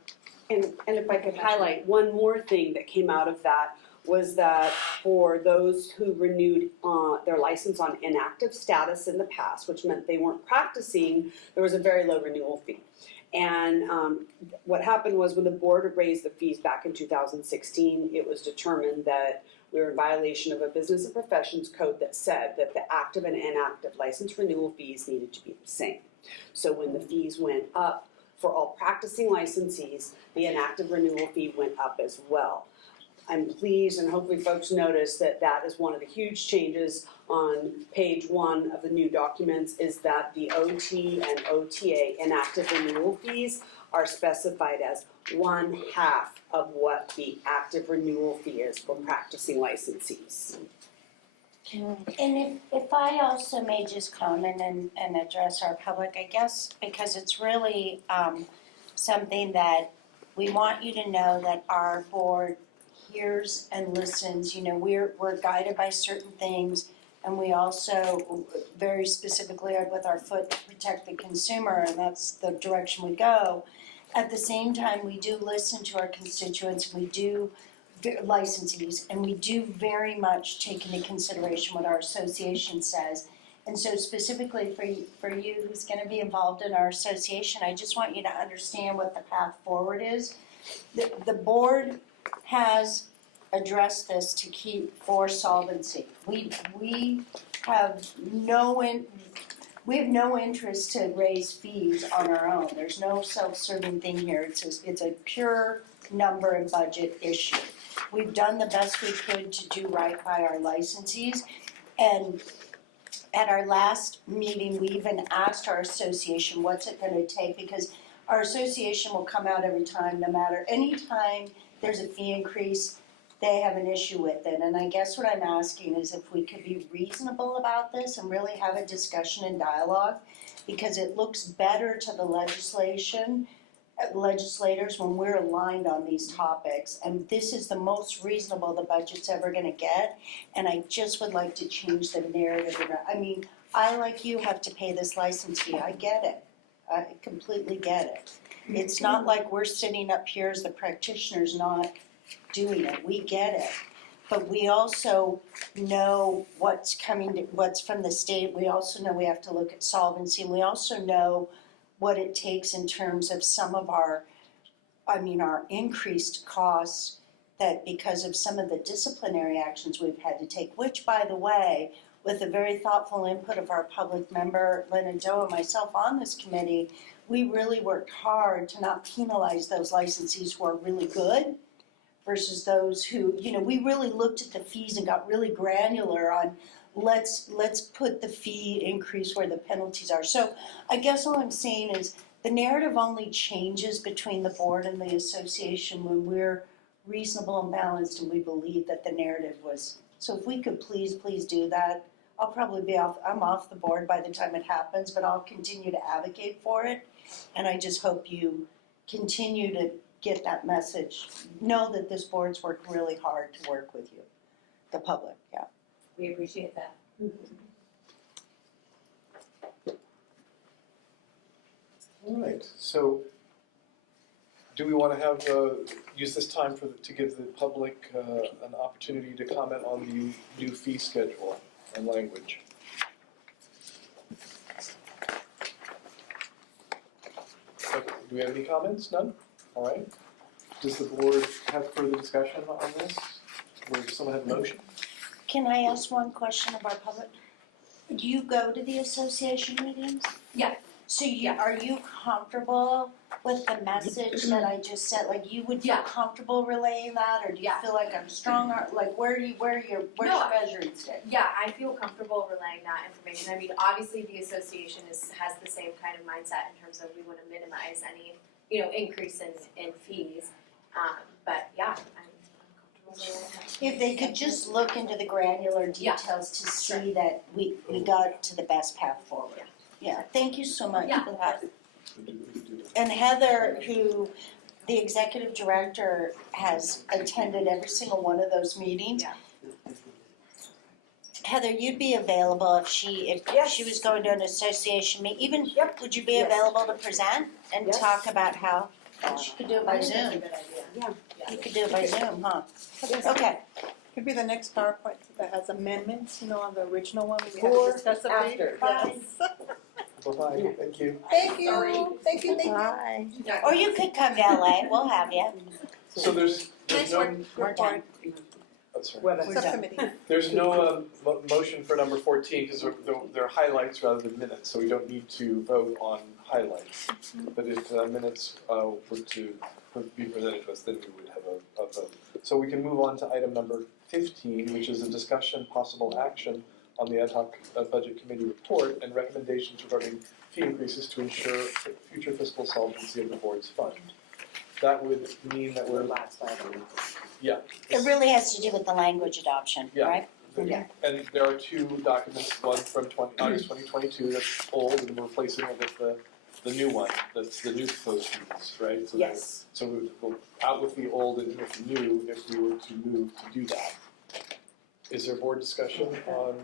them. And if I could highlight one more thing that came out of that, was that for those who renewed their license on inactive status in the past, which meant they weren't practicing, there was a very low renewal fee. And what happened was when the board raised the fees back in 2016, it was determined that we were in violation of a business and professions code that said that the active and inactive license renewal fees needed to be the same. So when the fees went up for all practicing licensees, the inactive renewal fee went up as well. I'm pleased, and hopefully folks notice that that is one of the huge changes on page 1 of the new documents, is that the OT and OTA inactive renewal fees are specified as 1/2 of what the active renewal fee is for practicing licensees. And if I also may just comment and address our public, I guess, because it's really something that we want you to know that our board hears and listens. We're guided by certain things, and we also very specifically are with our foot to protect the consumer, and that's the direction we go. At the same time, we do listen to our constituents, we do licensees, and we do very much take into consideration what our association says. And so specifically for you who's gonna be involved in our association, I just want you to understand what the path forward is. The board has addressed this to keep for solvency. We have no interest to raise fees on our own. There's no self-serving thing here. It's a pure number and budget issue. We've done the best we could to do right by our licensees, and at our last meeting, we even asked our association, what's it gonna take? Because our association will come out every time, no matter, anytime there's a fee increase, they have an issue with it. And I guess what I'm asking is if we could be reasonable about this and really have a discussion and dialogue, because it looks better to the legislators when we're aligned on these topics. And this is the most reasonable the budget's ever gonna get. And I just would like to change the narrative around. I mean, I, like you, have to pay this license fee. I get it. I completely get it. It's not like we're sitting up here as the practitioners not doing it. We get it. But we also know what's what's from the state. We also know we have to look at solvency. And we also know what it takes in terms of some of our increased costs, that because of some of the disciplinary actions we've had to take, which, by the way, with the very thoughtful input of our public member, Lynn Doe, and myself on this committee, we really worked hard to not penalize those licensees who are really good versus those who, we really looked at the fees and got really granular on let's put the fee increase where the penalties are. So I guess all I'm saying is the narrative only changes between the board and the association when we're reasonable and balanced, and we believe that the narrative was. So if we could please do that, I'll probably I'm off the board by the time it happens, but I'll continue to advocate for it. And I just hope you continue to get that message. Know that this board's worked really hard to work with you, the public, yeah. We appreciate that. All right, so do we want to have, use this time to give the public an opportunity to comment on the new fee schedule and language? Okay, do we have any comments? None? All right. Does the board have further discussion on this? Or does someone have a motion? Can I ask one question of our public? Do you go to the association meetings? Yeah. So are you comfortable with the message that I just said? Like, you would feel comfortable relaying that, or do you feel like I'm strong? Or like, where's your measuring stick? Yeah, I feel comfortable relaying that information. I mean, obviously the association has the same kind of mindset in terms of we want to minimize any, increase in fees. But yeah, I'm comfortable relaying that. If they could just look into the granular details to see that we got to the best path forward. Yeah, thank you so much for that. And Heather, who, the executive director, has attended every single one of those meetings. Heather, you'd be available if she was going to an association meeting, would you be available to present and talk about how? She could do it by Zoom. Yeah. You could do it by Zoom, huh? Okay. Could be the next PowerPoint that has amendments, on the original one we had Before, to discuss a bit. after. Bye-bye, thank you. Thank you, thank you. Bye. Or you could come to LA, we'll have you. So there's no, We're done. oh, sorry. We're done. Subcommittee. There's no motion for number 14 because they're highlights rather than minutes, so we don't need to vote on highlights. But if minutes were to be presented to us, then we would have a vote. So we can move on to item number 15, which is a discussion, possible action on the ad hoc budget committee report and recommendations regarding fee increases to ensure future fiscal solvency of the board's fund. That would mean that we're yeah. It really has to do with the language adoption, Yeah. right? And there are two documents, one from August 2022 that's old, and we're replacing it with the new one, that's the new proposed fees, right? So Yes. So we go out with the old and with the new if we were to move to do that. Is there board discussion on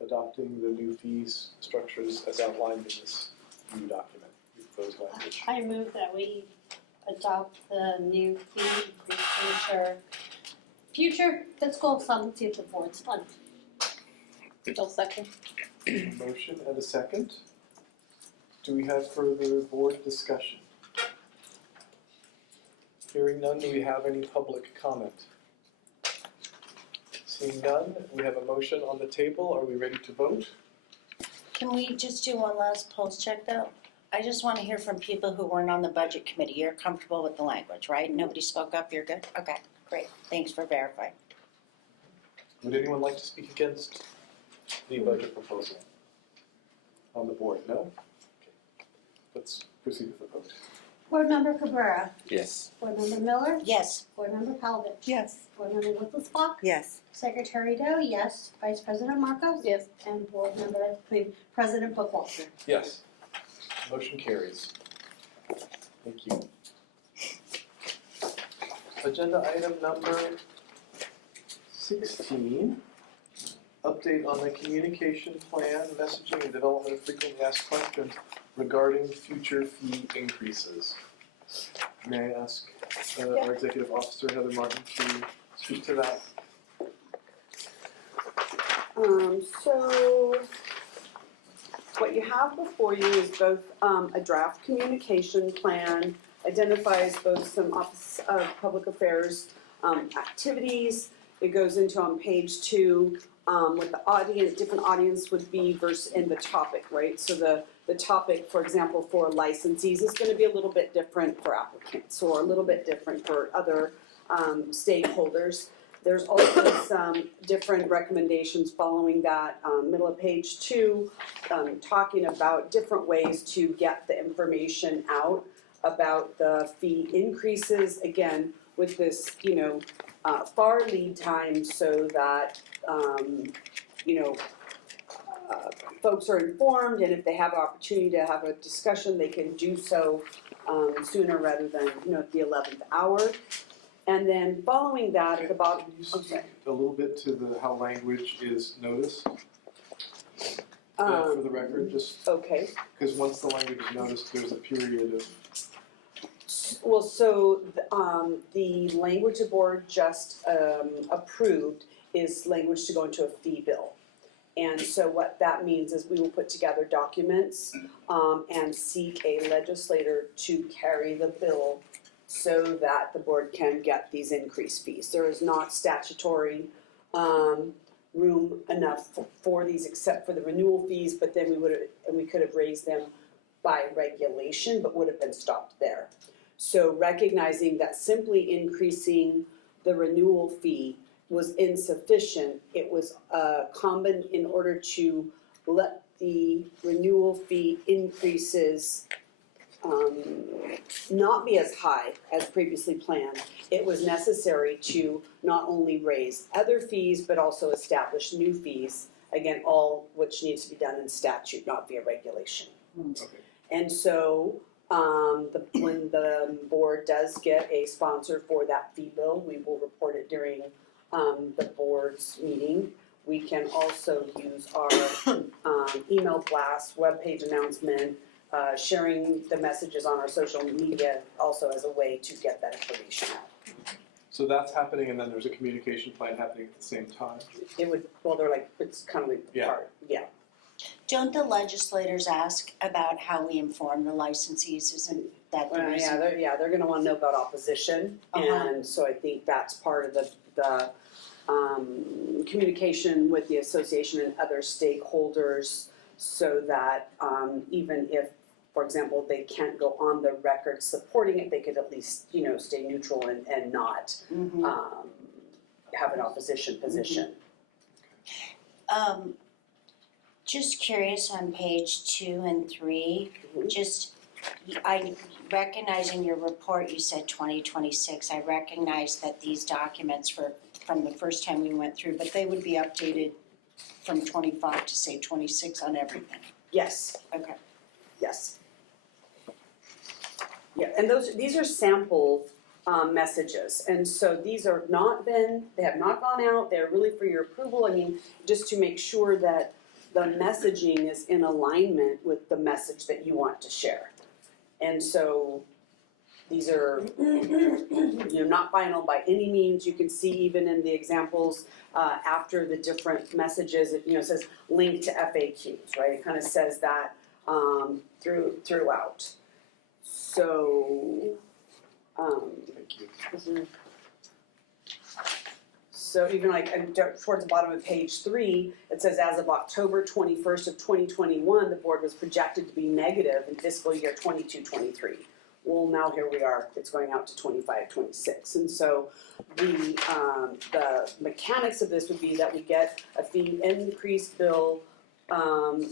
adopting the new fees structures as outlined in this new document, proposed language? I move that we adopt the new fee to ensure future fiscal solvency of the board's fund. I'll second. Motion and a second. Do we have further board discussion? Hearing none, do we have any public comment? Seeing none, we have a motion on the table. Are we ready to vote? Can we just do one last pulse check though? I just want to hear from people who weren't on the budget committee. You're comfortable with the language, right? Nobody spoke up, you're good? Okay, great. Thanks for verifying. Would anyone like to speak against the budget proposal on the board? No? Okay. Let's proceed with the vote. Board Member Cabrera. Yes. Board Member Miller. Yes. Board Member Palovich. Yes. Board Member Whittlesbach. Yes. Secretary Doe, yes. Vice President Marcos. Yes. And President Bookwalter. Yes. Motion carries. Thank you. Agenda item number 16. Update on the communication plan, messaging, and development of frequently asked questions regarding future fee increases. May I ask our Executive Officer, Heather Martin, to speak to that? So what you have before you is both a draft communication plan, identifies both some Office of Public Affairs activities. It goes into on page 2 what the audience, different audience would be versus in the topic, right? So the topic, for example, for licensees is going to be a little bit different for applicants or a little bit different for other stakeholders. There's also some different recommendations following that middle of page 2, talking about different ways to get the information out about the fee increases. Again, with this, far lead time so that, folks are informed, and if they have an opportunity to have a discussion, they can do so sooner rather than, at the 11th hour. And then following that, at the bottom, Can you speak a little bit to how language is noticed? For the record, just okay. because once the language is noticed, there's a period of. Well, so the language the board just approved is language to go into a fee bill. And so what that means is we will put together documents and seek a legislator to carry the bill so that the board can get these increased fees. There is not statutory room enough for these except for the renewal fees, but then we could have raised them by regulation, but would have been stopped there. So recognizing that simply increasing the renewal fee was insufficient, it was common in order to let the renewal fee increases not be as high as previously planned. It was necessary to not only raise other fees, but also establish new fees, again, all which needs to be done in statute, not via regulation. Okay. And so, when the board does get a sponsor for that fee bill, we will report it during the board's meeting. We can also use our email blast, webpage announcement, sharing the messages on our social media also as a way to get that information out. So that's happening, and then there's a communication plan happening at the same time. It would, well, they're like, it's kind of like part, yeah. Don't the legislators ask about how we inform the licensees? Isn't that the reason? They're gonna wanna know about opposition, and so I think that's part of the communication with the association and other stakeholders, so that even if, for example, they can't go on the record supporting it, they could at least, stay neutral and not have an opposition position. Just curious on page 2 and 3, I recognize in your report you said 2026. I recognize that these documents were from the first time we went through, but they would be updated from 25 to say 26 on everything. Yes. Okay. Yes. Yeah, and these are sample messages, and so these they have not gone out, they're really for your approval, just to make sure that the messaging is in alignment with the message that you want to share. And so these are, not final by any means. You can see even in the examples after the different messages, it says link to FAQs, right? It kind of says that throughout. So, Thank you. So even towards the bottom of page 3, it says as of October 21st of 2021, the board was projected to be negative in fiscal year 22-23. Well, now here we are, it's going out to 25-26. And so the mechanics of this would be that we get a fee increase bill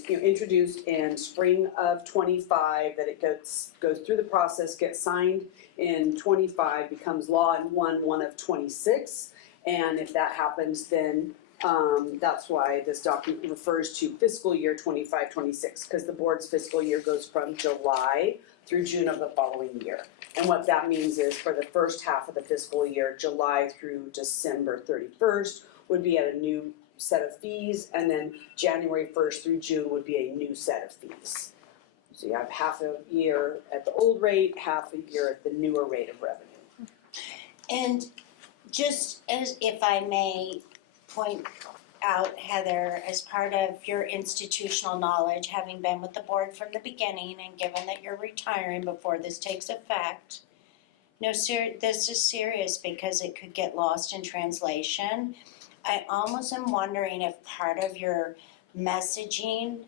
introduced in spring of 25, that it goes through the process, gets signed in 25, becomes law in 1 of 26. And if that happens, then that's why this document refers to fiscal year 25-26, because the board's fiscal year goes from July through June of the following year. And what that means is for the first half of the fiscal year, July through December 31st would be at a new set of fees, and then January 1st through June would be a new set of fees. So you have half a year at the old rate, half a year at the newer rate of revenue. And just as if I may point out, Heather, as part of your institutional knowledge, having been with the board from the beginning and given that you're retiring before this takes effect, this is serious because it could get lost in translation. I almost am wondering if part of your messaging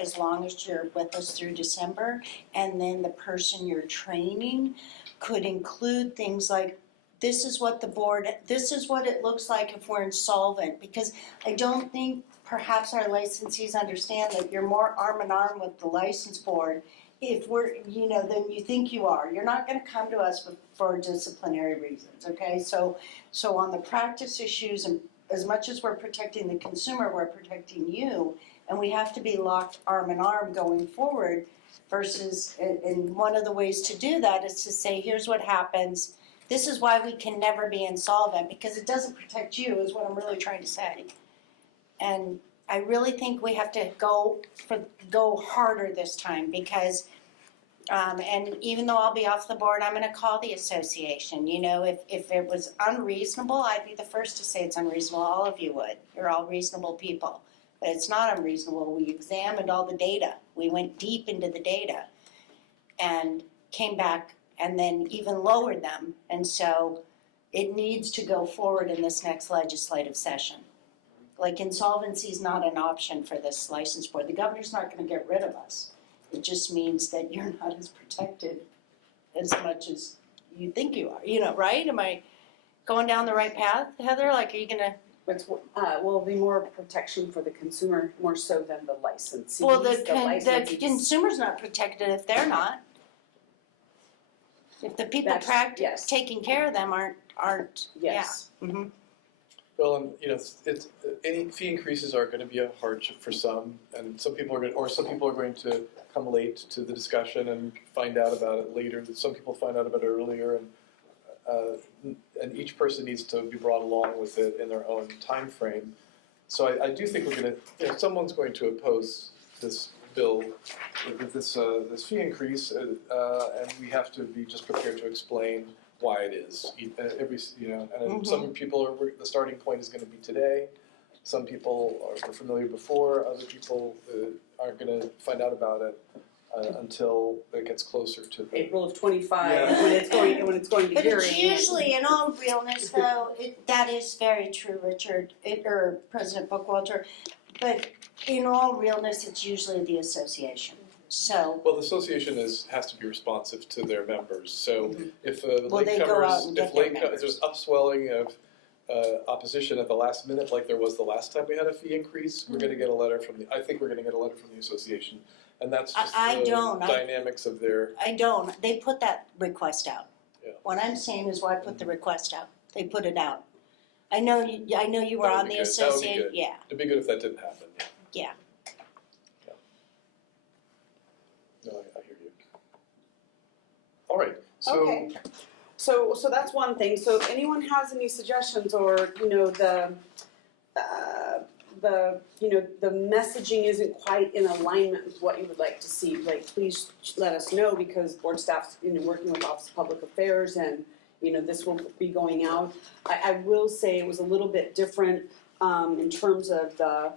as long as you're with us through December, and then the person you're training could include things like, this is what it looks like if we're insolvent, because I don't think perhaps our licensees understand that you're more arm in arm with the license board if we're, then you think you are. You're not gonna come to us for disciplinary reasons, okay? So on the practice issues, and as much as we're protecting the consumer, we're protecting you, and we have to be locked arm in arm going forward versus, and one of the ways to do that is to say, here's what happens. This is why we can never be insolvent, because it doesn't protect you, is what I'm really trying to say. And I really think we have to go harder this time, because and even though I'll be off the board, I'm gonna call the association. If it was unreasonable, I'd be the first to say it's unreasonable. All of you would. You're all reasonable people. But it's not unreasonable. We examined all the data. We went deep into the data and came back and then even lowered them. And so it needs to go forward in this next legislative session. Like, insolvency is not an option for this license board. The governor's not gonna get rid of us. It just means that you're not as protected as much as you think you are, right? Am I going down the right path, Heather? Like, are you gonna? Will be more protection for the consumer, more so than the licensees. Well, the licensees. consumer's not protected if they're not. If the people Yes. taking care of them aren't, Yes. yeah. Mm-hmm. Well, and it's any fee increases are going to be a hardship for some, and some people are going to come late to the discussion and find out about it later. Some people find out about it earlier, and each person needs to be brought along with it in their own time frame. So I do think we're going to, someone's going to oppose this bill with this fee increase, and we have to be just prepared to explain why it is. And some people the starting point is going to be today. Some people are familiar before. Other people aren't going to find out about it until it gets closer to April of 25, Yeah. when it's going to But hearing. it's usually, in all realness though, that is very true, Richard, or President Bookwalter. But in all realness, it's usually the association. So, Well, the association has to be responsive to their members. So if Well, they go out and get their if there's upswelling of opposition at the last minute, like there was the last time we had a fee increase, we're going to get a letter from I think we're going to get a letter from the association, and that's just I don't. dynamics of their. I don't. They put that request out. Yeah. What I'm saying is, why put the request out? They put it out. I know you were That would on be the good. That would be association. good. Yeah. It'd be good if that didn't happen. Yeah. No, I hear you. All right. So. Okay. So that's one thing. So if anyone has any suggestions, or the messaging isn't quite in alignment with what you would like to see, like, please let us know, because board staff's working with Office of Public Affairs, and this will be going out. I will say it was a little bit different in terms of the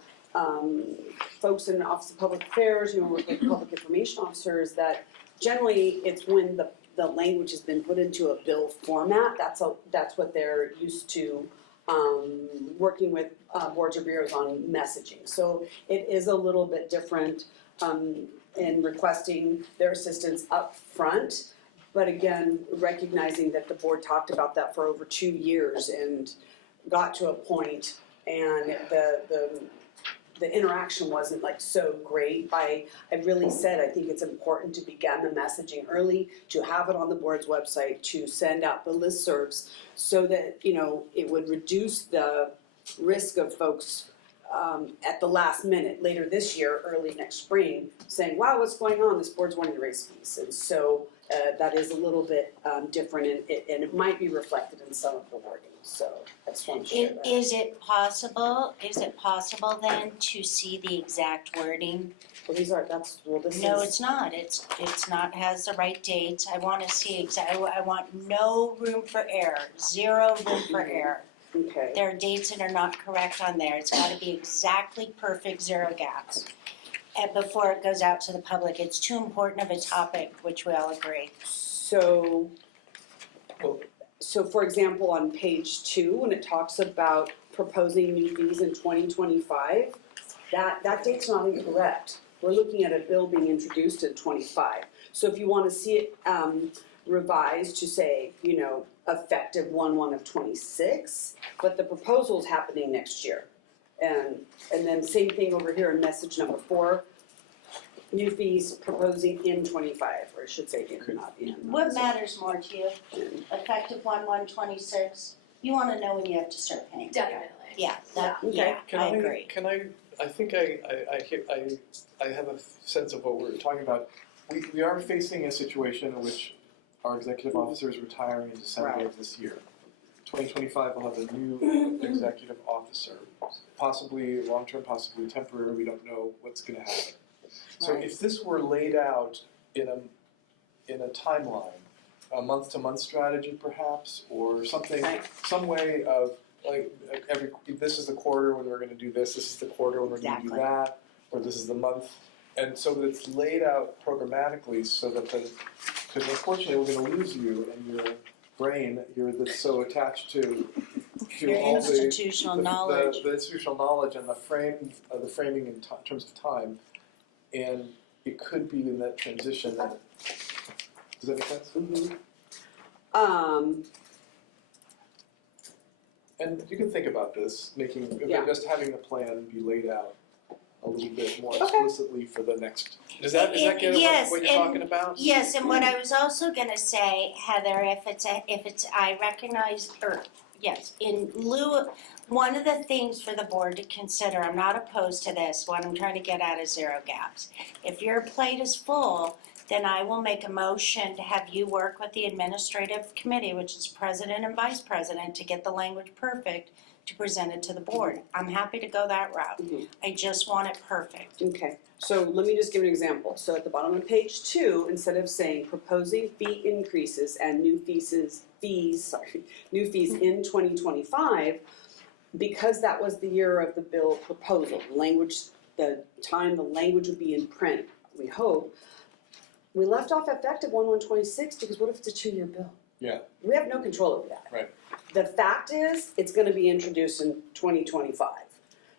folks in the Office of Public Affairs, with the public information officers, that generally it's when the language has been put into a bill format. That's what they're used to working with boards or bureaus on messaging. So it is a little bit different in requesting their assistance up front. But again, recognizing that the board talked about that for over 2 years and got to a point, and the interaction wasn't like so great. I really said I think it's important to begin the messaging early, to have it on the board's website, to send out the listservs, so that it would reduce the risk of folks at the last minute later this year, early next spring, saying, wow, what's going on? This board's wanting to raise fees. And so that is a little bit different, and it might be reflected in some of the wording. So I just want to share that. Is it possible then to see the exact wording? Well, No, it's not. It's not, has the right dates. I want to see I want no room for error, 0 room for error. Okay. There are dates that are not correct on there. It's got to be exactly perfect, 0 gaps. And before it goes out to the public, it's too important of a topic, which we all agree. So for example, on page 2, when it talks about proposing new fees in 2025, that date's not incorrect. We're looking at a bill being introduced in 25. So if you want to see it revised to say, effective 1/1 of 26, but the proposal's happening next year. And then same thing over here in message number 4. new fees proposing in 25, or I should say in, not in. What matters more to you? Effective 1/1/26? You wanna know when you have to start paying. Definitely. Yeah, that, Okay. yeah, I Can agree. I think I have a sense of what we're talking about. We are facing a situation in which our executive officer is retiring in December of this year. 2025 will have a new executive officer, possibly long-term, possibly temporary, we don't know what's gonna happen. So Right. if this were laid out in a timeline, a month-to-month strategy perhaps, or something, some way of like this is the quarter when we're gonna do this is the quarter when we're gonna do Exactly. that, or this is the month. And so that it's laid out programmatically so that because unfortunately we're gonna lose you and your brain, that's so attached to Your all institutional knowledge. the institutional knowledge and the framing in terms of time. And it could be in that transition that, does that make sense? Mm-hmm. And you can think about this, just having the plan be laid out a little bit more explicitly for the next. Does that get Yes, what you're and- talking about? Yes, and what I was also gonna say, Heather, I recognize, in lieu of, one of the things for the board to consider, I'm not opposed to this, what I'm trying to get at is zero gaps. If your plate is full, then I will make a motion to have you work with the administrative committee, which is president and vice president, to get the language perfect, to present it to the board. I'm happy to go that route. I just want it perfect. Okay, so let me just give an example. So at the bottom of page 2, instead of saying proposing fee increases and new fees in 2025, because that was the year of the bill proposal, the language would be in print, we hope. We left off effective 1/1/26 because what if it's a 2-year bill? Yeah. We have no control over that. Right. The fact is, it's gonna be introduced in 2025.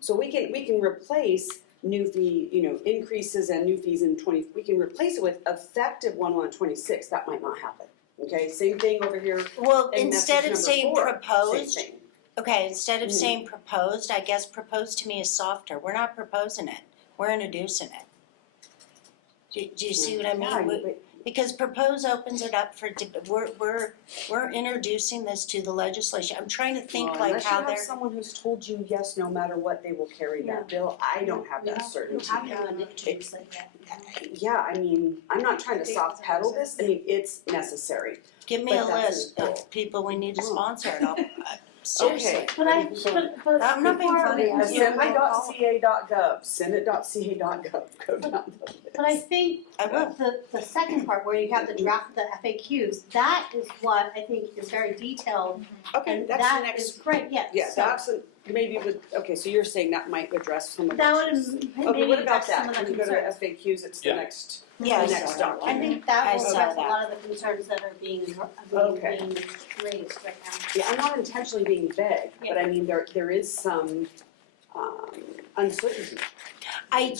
So we can replace new fee, increases and new fees in we can replace it with effective 1/1/26, that might not happen. Okay, same thing over here. Well, in instead of message saying number 4, proposed, same thing. okay, instead of saying proposed, I guess proposed to me is softer. We're not proposing it, we're introducing it. Do you see what I mean? Because propose opens it up for, we're introducing this to the legislation. I'm trying to think Well, like how Unless you they're. have someone who's told you yes, no matter what, they will carry that bill, I don't have that certainty. You haven't introduced it yet. Yeah, I mean, I'm not trying to soft pedal this, I mean, it's necessary. Give me a But that's list an of people we need to sponsor and I'll, seriously. But I'm not being funny. Assembly.ca.gov, senate.ca.gov, go down the list. But I think the second part where you have the draft, the FAQs, that is what I think is very detailed. Okay, And that's the that next. is great, yes. Yeah, So that's maybe okay, so you're saying that might address some of that the would issues. maybe Okay, what about address some that? of the When you go to concerns. FAQs, it's the Yeah. next, Yeah, the next I document. think that I will saw address a that. lot of the concerns that are being Okay. raised right now. Yeah, I'm not intentionally being vague, but I mean, there is some uncertainty. I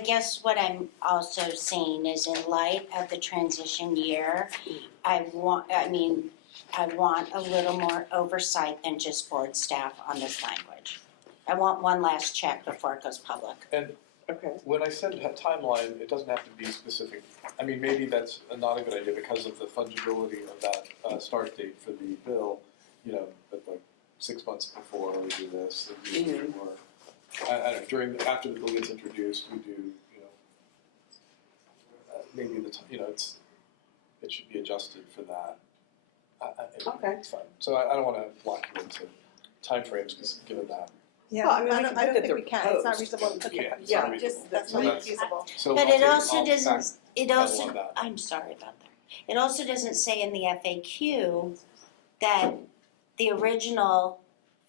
guess what I'm also seeing is in light of the transition year, I want a little more oversight than just board staff on this language. I want one last check before it goes public. And Okay. when I said timeline, it doesn't have to be specific. I mean, maybe that's not a good idea because of the fungibility of that start date for the bill, but like 6 months before we do this, we do before. I don't know, after the bill gets introduced, we do, maybe it should be adjusted for that. Okay. It's fine. So I don't wanna lock you into timeframes, because given that. Yeah, Well, I mean, we I can don't put that think we can, it's not they're reasonable to put Yeah, them. it's not Yeah, reasonable. That's So not that's- feasible. So But I'll it take- also I'll doesn't, it pedal also, on that. I'm sorry about that. It also doesn't say in the FAQ that the original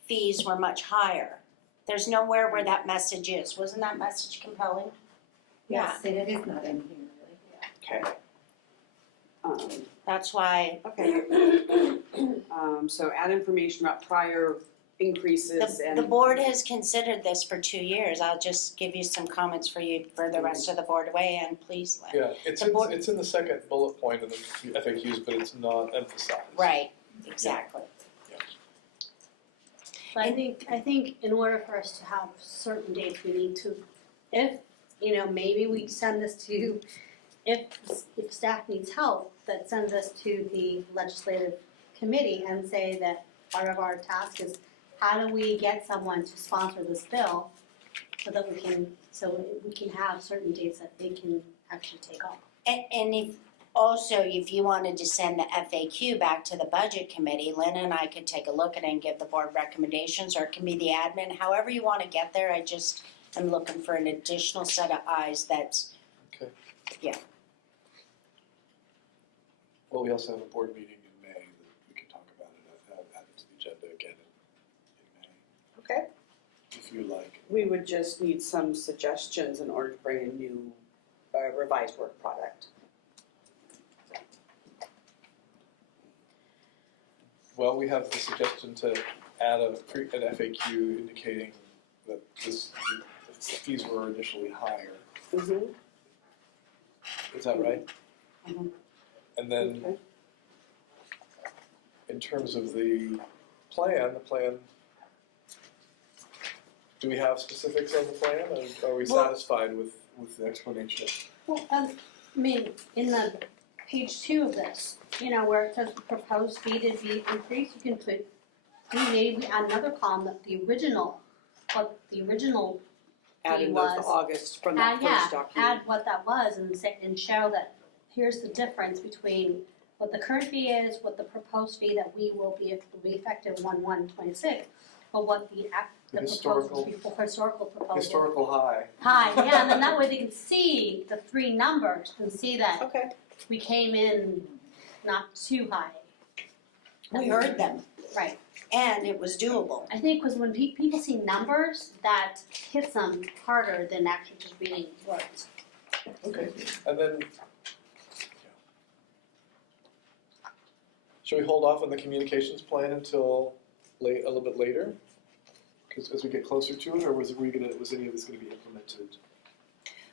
fees were much higher. There's nowhere where that message is. Wasn't that message compelling? Yes, and it is not in here, really. Okay. That's why Okay. So add information about prior increases and. the board has considered this for 2 years. I'll just give you some comments for the rest of the board to weigh in, please, Lynn. Yeah, it's in the second bullet point of the FAQs, but it's not emphasized. Right, exactly. But I think in order for us to have certain dates, we need to, if maybe we send this to, if staff needs help, that sends us to the legislative committee and say that part of our task is how do we get someone to sponsor this bill so that we can have certain dates that they can actually take off. And if you wanted to send the FAQ back to the budget committee, Lynn and I could take a look at it and give the board recommendations, or it can be the admin, however you wanna get there, I just am looking for an additional set of eyes that's. Okay. Yeah. Well, we also have a board meeting in May that we can talk about it, add it to the agenda again in May, Okay. if you like. We would just need some suggestions in order to bring a new revised work product. Well, we have the suggestion to add an FAQ indicating that the fees were initially higher. Mm-hmm. Is that right? Mhm. And then, Okay. in terms of the plan, do we have specifics on the plan, or are we Well- satisfied with the explanation? Well, in the page 2 of this, where it says the proposed fee to be increased, you can put, maybe add another column that what the original Adding fee those to was. August from that first document. Add what that was and show that here's the difference between what the current fee is, what the proposed fee that will be effective 1/1/26, but what the historical historical proposal. Historical high. High, yeah, and then that way they can see the three numbers and see that Okay. we came in not too high. We heard them, Right. and it was doable. I think because when people see numbers, that hits them harder than actually just reading words. Okay, and then, should we hold off on the communications plan until a little bit later? Because as we get closer to it, or was any of this gonna be implemented?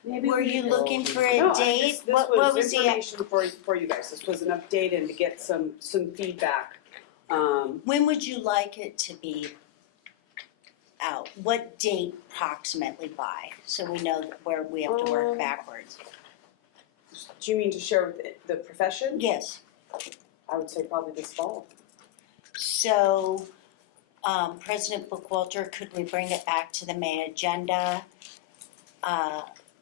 Maybe Were you looking for a No, date? this What was was the, information for you guys. This was an update and to get some feedback. when would you like it to be out? What date approximately by, so we know where we have to work backwards? Do you mean to share with the profession? Yes. I would say probably this fall. So, President Bookwalter, could we bring it back to the May agenda?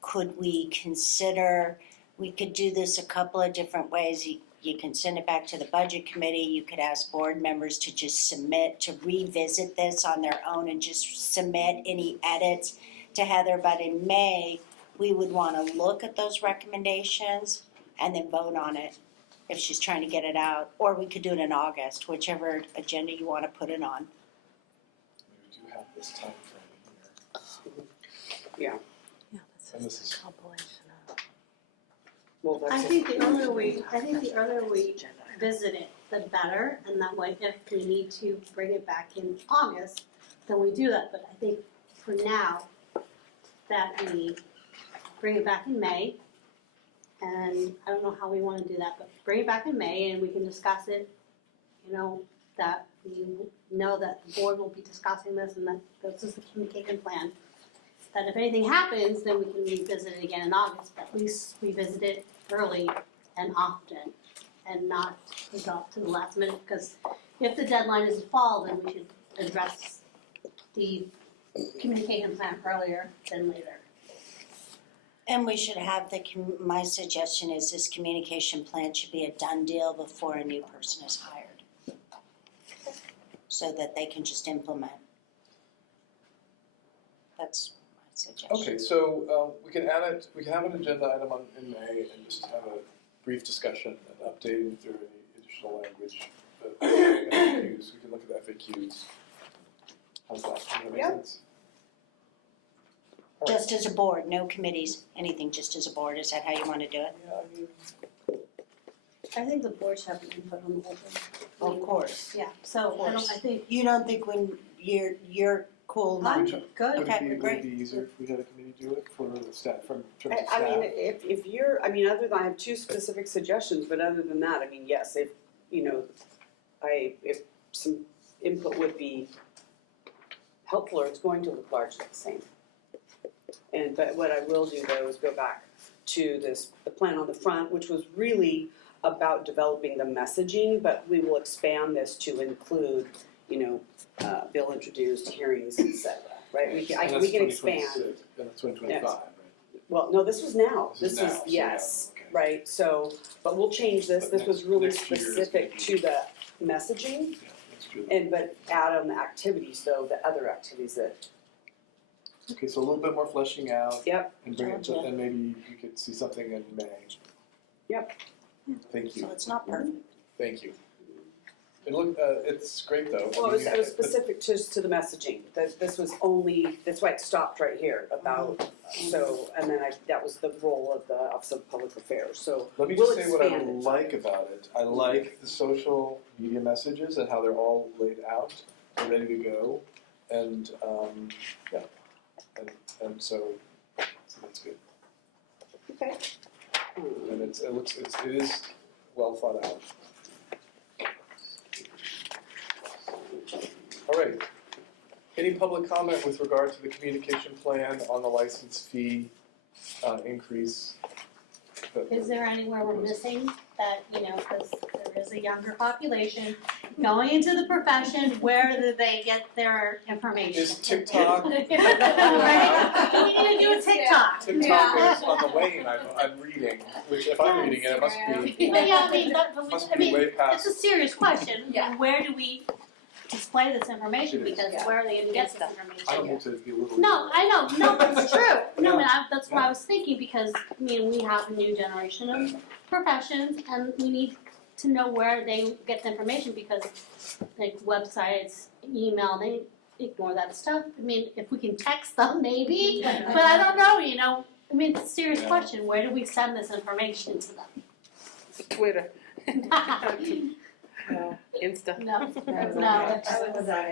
Could we consider, we could do this a couple of different ways. You can send it back to the budget committee, you could ask board members to just submit, to revisit this on their own and just submit any edits to Heather, but in May, we would wanna look at those recommendations and then vote on it if she's trying to get it out, or we could do it in August, whichever agenda you wanna put it on. We do have this time frame Yeah. here, and this is, Well, that's I think the earlier we visit it, the better, and that way if we need to bring it back in August, then we do that, but I think for now, that we bring it back in May, and I don't know how we wanna do that, but bring it back in May and we can discuss it, that we know that the board will be discussing this and that this is the communication plan. That if anything happens, then we can revisit it again in August, but at least revisit it early and often and not resolve to the last minute, because if the deadline is fall, then we should address the communication plan earlier than later. And we should have my suggestion is this communication plan should be a done deal before a new person is hired. So that they can just implement. That's my suggestion. okay, so, we can add it, we can have an agenda item in May and just have a brief discussion and update if there are any additional language, FAQs, we can look at the FAQs. How's that, does that make Yeah. sense? Just as a board, no committees, anything, just as a board, is that how you wanna do it? Yeah, I mean, I think the board should have input on the whole thing. Of course. Yeah, so I think. You don't think when you're cool not? I'm good. would Okay, it great. be easier if we had a committee do it for the staff, in terms of I staff? mean, if you're, other than, I have two specific suggestions, but other than that, yes, if some input would be helpful, or it's going to look largely the same. And, but what I will do though is go back to the plan on the front, which was really about developing the messaging, but we will expand this to include, bill introduced, hearings, et cetera, right? We can expand. And that's 2025, right? Well, no, this was now. This is now, so yes, yeah, okay. right, so, but we'll change this. But This was really next year is specific gonna to the messaging. Yeah, that's true. But add on the activities though, the other activities that, Okay, so a little bit more fleshing out. Yep. And bring it to, and maybe you could see something in May. Yep. Thank you. So it's not perfect. Thank you. It's great though. well, it was specific to the messaging. This was only, that's why it stopped right here about, so, and then that was the role of the Office of Public Affairs, so Let me we'll just say what I expand it. like about it. I like the social media messages and how they're all laid out and ready to go. And, yeah, and so that's good. Okay. And it is well thought out. All right. Any public comment with regard to the communication plan on the license fee increase? Is there anywhere we're missing that, because there is a younger population going into the profession, where do they get their information? Is TikTok? Right? We need to do a TikTok. TikTok is on the wane, I'm reading, which if I'm reading it, it must be, But yeah, must be way it's past. a serious question. Yeah. Where do we display this information? It is. Because where are they gonna get this information? I don't mean to be a little. No, I know, no, but it's true. No, but that's what I was thinking, because, we have a new generation of professions, and we need to know where they get the information, because like websites, email, they ignore that stuff. If we can text them, maybe, but I don't know, it's a serious Yeah. question. Where do we send this information to them? Twitter, No, Insta. no.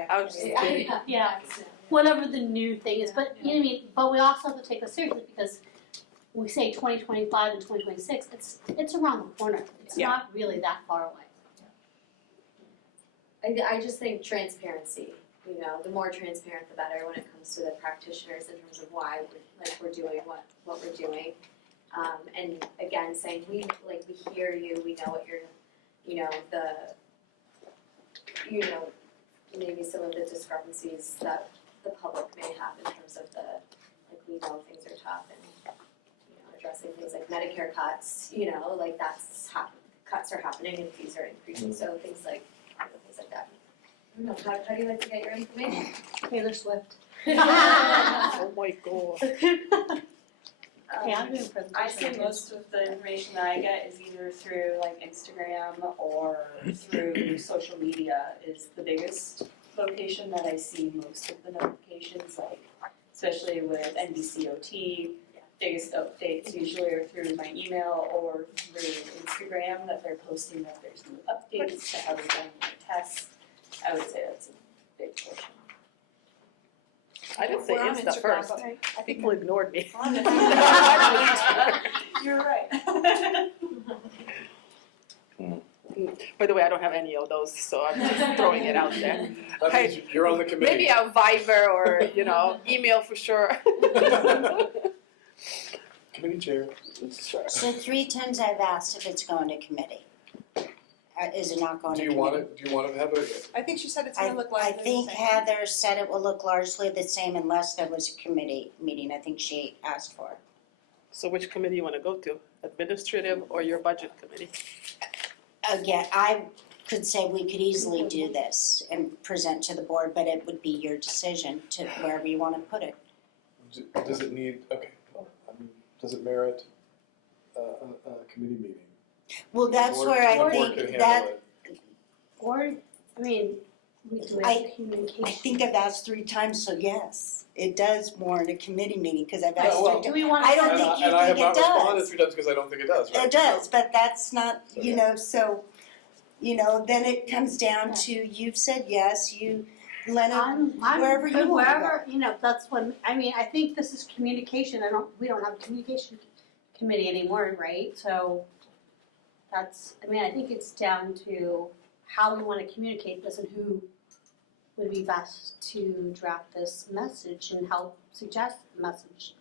I was just kidding. Yeah, whatever the new thing is, but you know what I mean. But we also have to take this seriously, because we say 2025 and 2026. It's around the corner. It's Yeah. not really that far away. I just think transparency, the more transparent the better when it comes to the practitioners in terms of why we're doing what we're doing. And again, saying we hear you, we know what you're, maybe some of the discrepancies that the public may have in terms of we know things are tough and, addressing things like Medicare cuts, cuts are happening and fees are increasing, so things like that. I don't know, how do you like to get your information? Taylor Swift. Oh my god. Okay, I'm doing a presentation. I say most of the information that I get is either through Instagram or through social media is the biggest location that I see most of the notifications, especially with NBCOT. Biggest updates usually are through my email or through Instagram, that they're posting that there's new updates to how they're done their tests. I would say that's a big portion. I didn't say We're on Insta Instagram, first. but I think People ignored me. you're right. By the way, I don't have any of those, so I'm just throwing it out there. That means you're on the committee. Maybe a Viber or, email for sure. Committee chair. Sure. So 3 times I've asked if it's going to committee. Is it not going Do to you committee? want it, do you want to have a, I think she said it's I gonna look I largely the think same. Heather said it will look largely the same unless there was a committee meeting, I think she asked for. So which committee you want to go to? Administrative or your budget committee? Again, I could say we could easily do this and present to the board, but it would be your decision to wherever you want to put it. does it need, okay, well, does it merit a committee meeting? Well, that's Board- where I board think can handle that, it. Or, we do I- it communication. I think I've asked 3 times, so yes, it does warrant a committee meeting, because I've Yeah, asked well- 3 Do times. we want I to? don't think you And I have think not it responded does. 3 times because I don't think it does, right? It does, but that's not, Okay. so, then it comes down to, you've said yes, Lena, I'm wherever you but wanna wherever, that's when, I think this is communication. We don't have a communication committee anymore, right? So that's, I think it's down to how we want to communicate this and who would be best to draft this message and help suggest the message.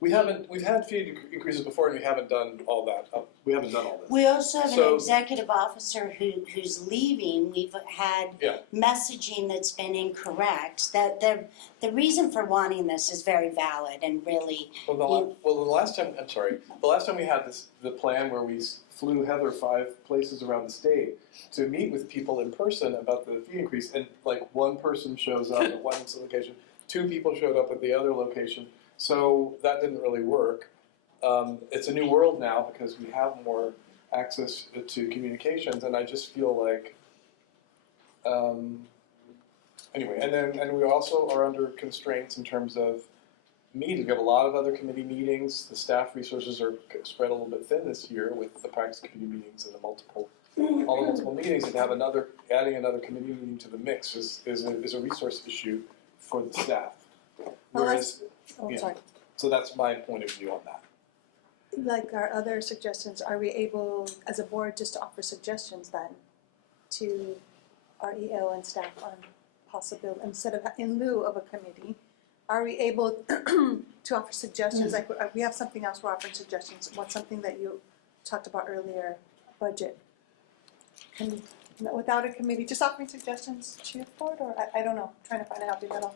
we've had fee increases before and we haven't done all that, we haven't done all this. We also have an So- executive officer who's leaving, we've had Yeah. messaging that's been incorrect, that the reason for wanting this is very valid and really, The last time, I'm sorry, the last time we had the plan where we flew Heather 5 places around the state to meet with people in person about the fee increase, and like one person shows up at one location, 2 people showed up at the other location, so that didn't really work. It's a new world now because we have more access to communications, and I just feel like, anyway, and we also are under constraints in terms of meetings. We have a lot of other committee meetings. The staff resources are spread a little bit thin this year with the practice committee meetings and all the multiple meetings. And to have adding another committee meeting to the mix is a resource issue for the staff. Whereas, Sorry. so that's my point of view on that. Like our other suggestions, are we able, as a board, just to offer suggestions then to our EL and staff on possible, instead of, in lieu of a committee, are we able to offer suggestions, like we have something else we're offering suggestions, what's something that you talked about earlier, budget? Without a committee, just offering suggestions to the board, or I don't know, trying to find a happy middle.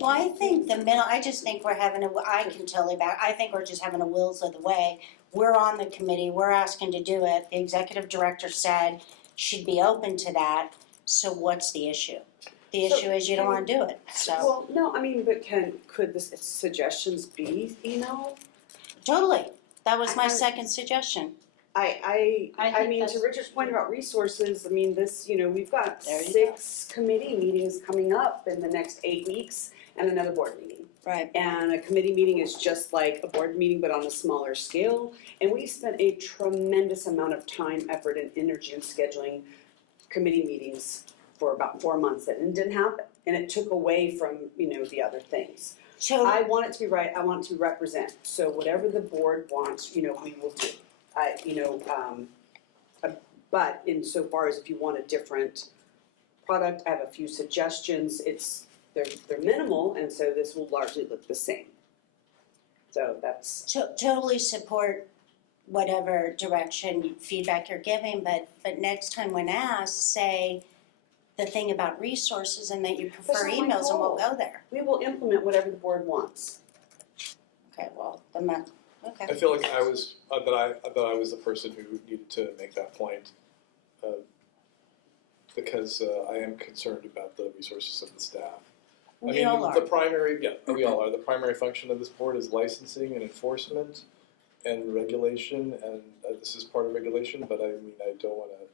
well, I think I just think we're having I can totally back, I think we're just having a wills of the way. We're on the committee, we're asking to do it, the executive director said she'd be open to that, so what's the issue? The issue is you don't wanna do it, so. Well, no, I mean, but could the suggestions be emailed? Totally, that was my second suggestion. I think mean, to that's- Richard's point about resources, I mean, this, we've got There you 6 committee meetings coming up in the next 8 weeks and another board meeting. Right. And a committee meeting is just like a board meeting, but on a smaller scale. And we spent a tremendous amount of time, effort, and energy in scheduling committee meetings for about 4 months, and it didn't happen. And it took away from, the other things. So I want it to be right, I want it to represent, so whatever the board wants, we will do. But insofar as if you want a different product, I have a few suggestions, they're minimal, and so this will largely look the same. So that's, totally support whatever direction, feedback you're giving, but next time when asked, say the thing about resources and that you prefer That's not my emails and we'll goal. go there. we will implement whatever the board wants. Okay, well, then that, okay. I feel like I was that I was the person who needed to make that point, because I am concerned about the resources of the staff. We all are. The primary, we all are. The primary function of this board is licensing and enforcement and regulation, and this is part of regulation. But I don't want to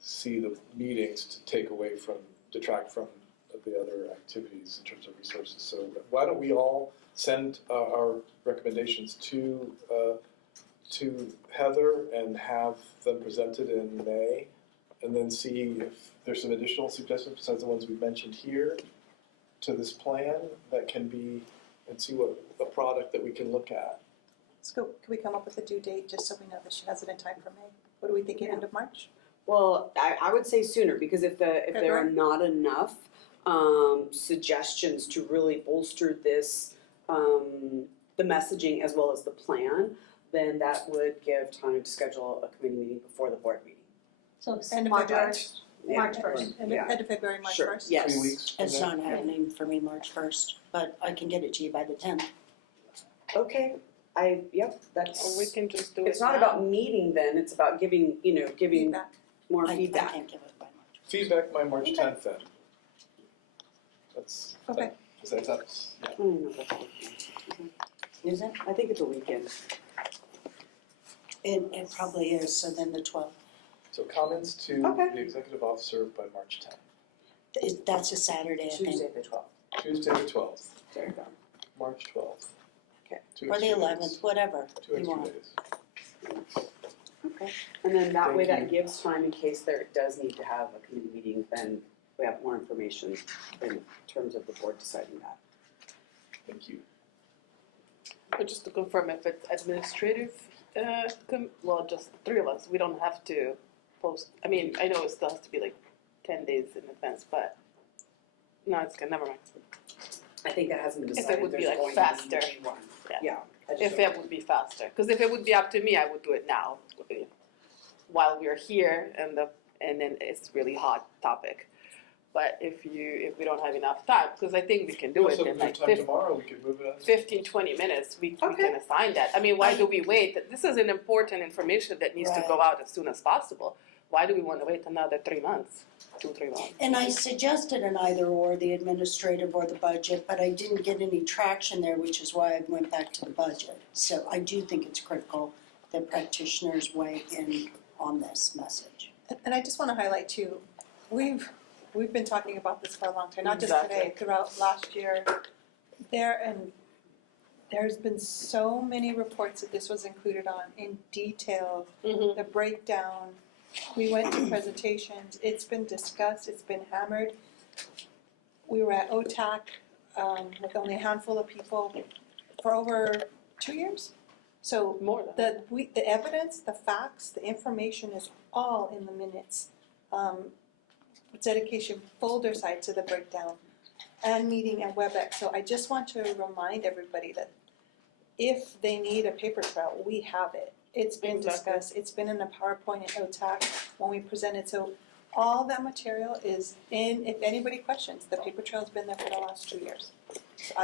see the meetings to detract from the other activities in terms of resources. So why don't we all send our recommendations to Heather and have them presented in May, and then see if there's some additional suggestions besides the ones we mentioned here to this plan that can be, and see what the product that we can look at. Can we come up with a due date, just so we know that she has it in time for May? What are we thinking, end of March? Well, I would say sooner, because if there are February? not enough suggestions to really bolster this, the messaging as well as the plan, then that would give time to schedule a committee meeting before the board meeting. So it's End of March February. first. Yeah. March 1st. End of February, March Sure. 1st? Yes. 3 weeks. from It's now? not happening for me March 1st, but I can get it to you by the 10th. Okay, that's. Or we can just do it It's not now. about meeting then, it's about giving Feedback. more I feedback. can't give it by March. Feedback by March 10th then. That's, Okay. I don't know if that's a weekend. Is it? I think it's a weekend. It probably is, so then the 12th. so comments to Okay. the executive officer by March 10th. That's a Saturday, I think. Tuesday the 12th. Tuesday the 12th, There you go. March 12th. Okay. 2 Or the extra 11th, days. whatever 2 you extra want. days. Okay. And then that way Thank that you. gives time in case there does need to have a committee meeting, then we have more information in terms of the board deciding that. Thank you. But just to confirm, if it's administrative, just the 3 of us, we don't have to post, I mean, I know it still has to be like 10 days in advance, but no, it's good, never mind. I think that hasn't been If it decided, would be, there's like, going faster. to be one. Yeah. Yeah. I just If don't- it would be faster, because if it would be up to me, I would do it now, while we're here and then it's really hot topic. But if we don't have enough time, because I think we can do it Also, in if we like have time tomorrow, we could move it on. 15, 20 minutes, we Okay. can assign that. I mean, why do we wait? This is an important information that needs to go out as soon as possible. Why do we want to wait another 3 months, 2-3 months? And I suggested an either or, the administrative or the budget, but I didn't get any traction there, which is why I went back to the budget. So I do think it's critical that practitioners weigh in on this message. And I just wanna highlight too, we've been talking about this for a long time, not just Exactly. today, throughout last year. There's been so many reports that this was included on in detail, the breakdown. We went to presentations, it's been discussed, it's been hammered. We were at OTAC with only a handful of people for over 2 years. So More than the evidence, the facts, the information is all in the minutes. Dedication folder side to the breakdown and meeting and WebEx. So I just want to remind everybody that if they need a paper trail, we have it. It's been discussed, it's been in a PowerPoint at OTAC when we presented. So all that material is in, if anybody questions, the paper trail's been there for the last 2 years.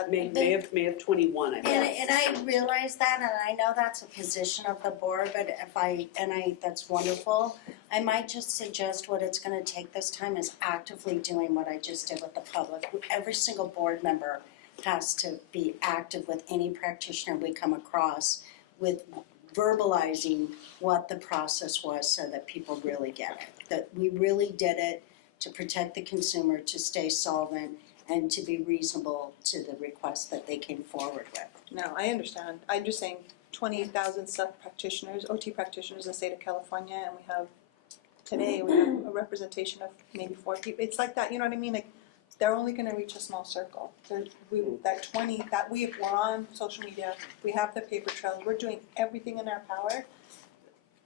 May of 21, I guess. And I realize that, and I know that's a position of the board, but that's wonderful. I might just suggest what it's gonna take this time is actively doing what I just did with the public. Every single board member has to be active with any practitioner we come across with verbalizing what the process was so that people really get it. That we really did it to protect the consumer, to stay solvent, and to be reasonable to the requests that they came forward with. No, I understand. I'm just saying 28,000 sub-practitioners, OT practitioners in the state of California, and today we have a representation of maybe 4 people. It's like that, you know what I mean? Like, they're only gonna reach a small circle. We're on social media, we have the paper trails, we're doing everything in our power.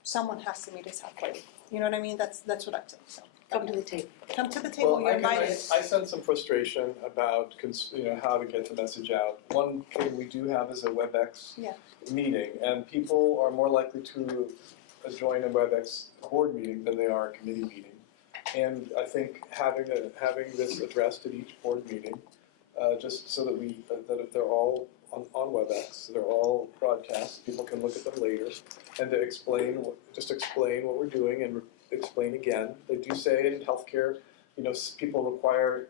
Someone has to meet us halfway. You know what I mean? That's what I'm saying, so. Come to the table. Come to the table, you're invited. I sense some frustration about how to get the message out. One thing we do have is a WebEx Yeah. meeting, and people are more likely to join a WebEx board meeting than they are a committee meeting. And I think having this addressed at each board meeting, just so that that if they're all on WebEx, they're all broadcast, people can look at them later, and to explain what we're doing and explain again. They do say in healthcare, people require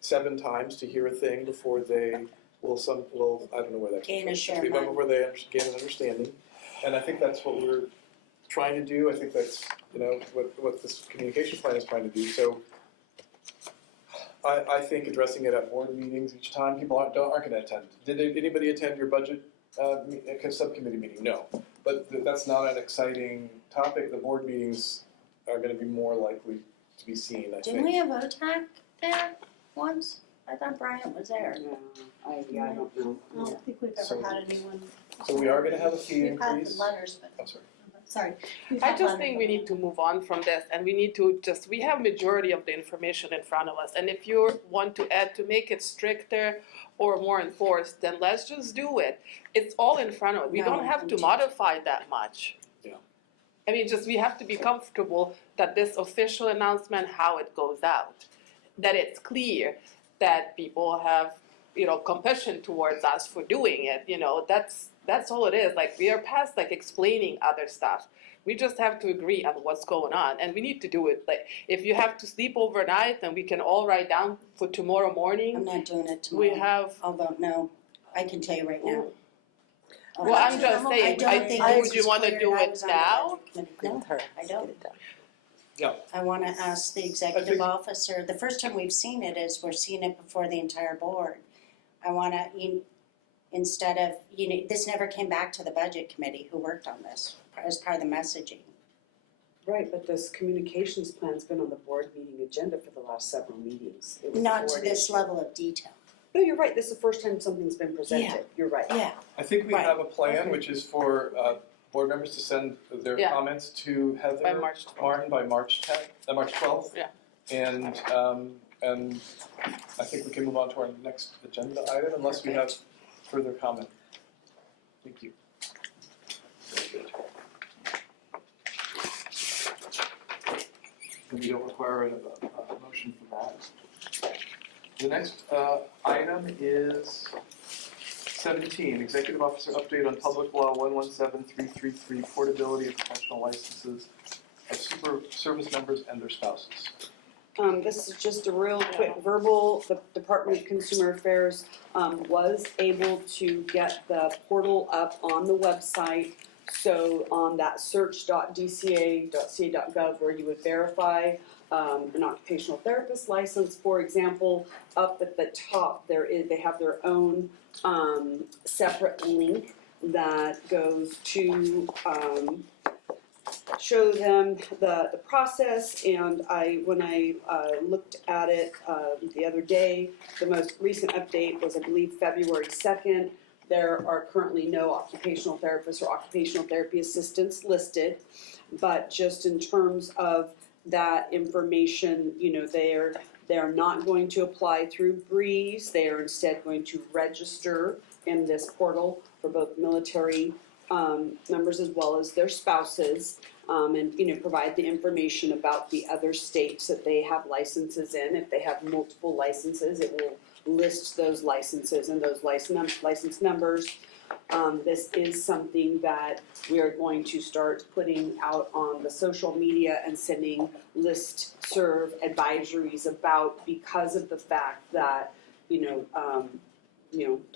7 times to hear a thing before they will I don't know where that Gain a share before they gain an understanding. And I think that's what we're trying to do. I think that's what this communication plan is trying to do. So I think addressing it at board meetings each time, people aren't going to attend. Did anybody attend your budget subcommittee meeting? No, but that's not an exciting topic. The board meetings are going to be more likely to be seen, I think. Didn't we have OTAC there once? I thought Bryant was there. No, I don't know. I don't think we've ever had anyone. So we are going to have a fee We've had increase. the letters, but, I'm sorry. sorry. I just think we need to move on from this, and we need to we have majority of the information in front of us, and if you want to add to make it stricter or more enforced, then let's just do it. It's all in front of us. We don't have to modify that much. Yeah. I mean, we have to be comfortable that this official announcement, how it goes out, that it's clear that people have, compassion towards us for doing it. That's all it is. Like, we are past explaining other stuff. We just have to agree on what's going on, and we need to do it. Like, if you have to sleep overnight, then we can all write down for tomorrow morning. I'm not doing it tomorrow. We have. Although, no, I can tell you right now. Well, I'm just saying, would you want to do it now? No, I don't. Yeah. I want to ask the executive officer, the first time we've seen it is we're seeing it before the entire board. I want to, instead of, this never came back to the budget committee who worked on this as part of the messaging. Right, but this communications plan's been on the board meeting agenda for the last several meetings. It was Not a to board this issue. level of detail. No, you're right, this is the first time something's been presented, Yeah. You're right. Yeah. I think we Right. have a plan, which is for board members to send their Yeah. comments to Heather By March 12th. Martin by March 12th. Yeah. And And I think we can move on to our next agenda item unless we have further comment. Thank you. And we don't require a motion for that. The next item is 17, Executive Officer Update on Public Law 117333, Portability of Professional Licenses of Super Service Members and their Spouses. This is just a real quick verbal. The Department of Consumer Affairs was able to get the portal up on the website. So on that search.dca.ca.gov where you would verify an occupational therapist license, for example, up at the top they have their own separate link that goes to show them the process. And when I looked at it the other day, the most recent update was, I believe, February 2nd. There are currently no occupational therapists or occupational therapy assistants listed, but just in terms of that information, you know, they are not going to apply through Breeze. They are instead going to register in this portal for both military members as well as their spouses, and you know, provide the information about the other states that they have licenses in. If they have multiple licenses, it will list those licenses and those license numbers. This is something that we are going to start putting out on the social media and sending listserv advisories about, because of the fact that,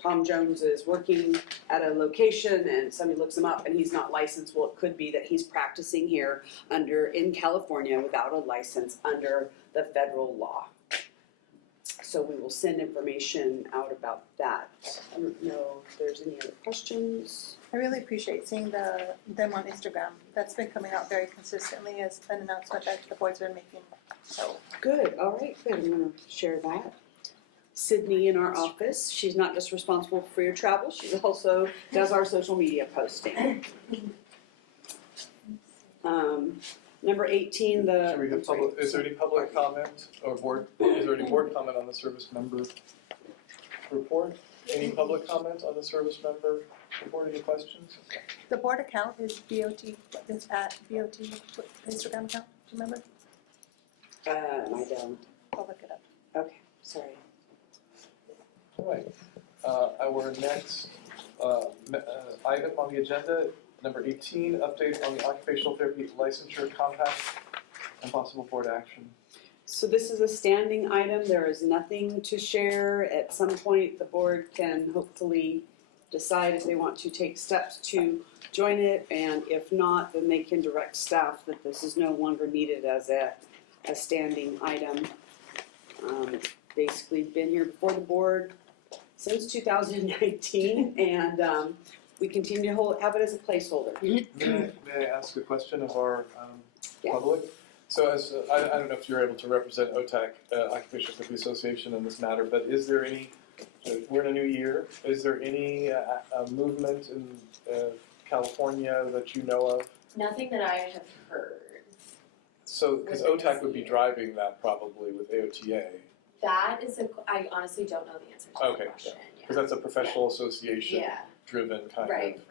Tom Jones is working at a location and somebody looks him up and he's not licensed. Well, it could be that he's practicing here in California without a license under the federal law. So we will send information out about that. I don't know if there's any other questions. I really appreciate seeing them on Instagram. That's been coming out very consistently as an announcement that the board's been making. So Good, all right, good, I'm gonna share that. Sydney in our office, she's not just responsible for your travel, she also does our social media posting. Number 18, Should we have is there any public comment or is there any board comment on the service member report? Any public comment on the service member report? Any questions? Okay. the board account is BOT, is at BOT Instagram account, do you remember? I don't. I'll look it up. Okay, sorry. All right. Our next item on the agenda, number 18, update on the occupational therapy licensure compact and possible board action. So this is a standing item, there is nothing to share. At some point, the board can hopefully decide if they want to take steps to join it, and if not, then they can direct staff that this is no longer needed as a standing item. Basically been here before the board since 2019, and we continue to have it as a placeholder. May I ask a question of our public? So as I don't know if you're able to represent OTAC, Occupational Therapy Association, in this matter, but is there any, we're in a new year, is there any movement in California that you know of? Nothing that I have heard. So, because OTAC would be driving that probably with AOTA. That is I honestly don't know the answer to Okay, that question. because that's a professional association Yeah, driven kind right, of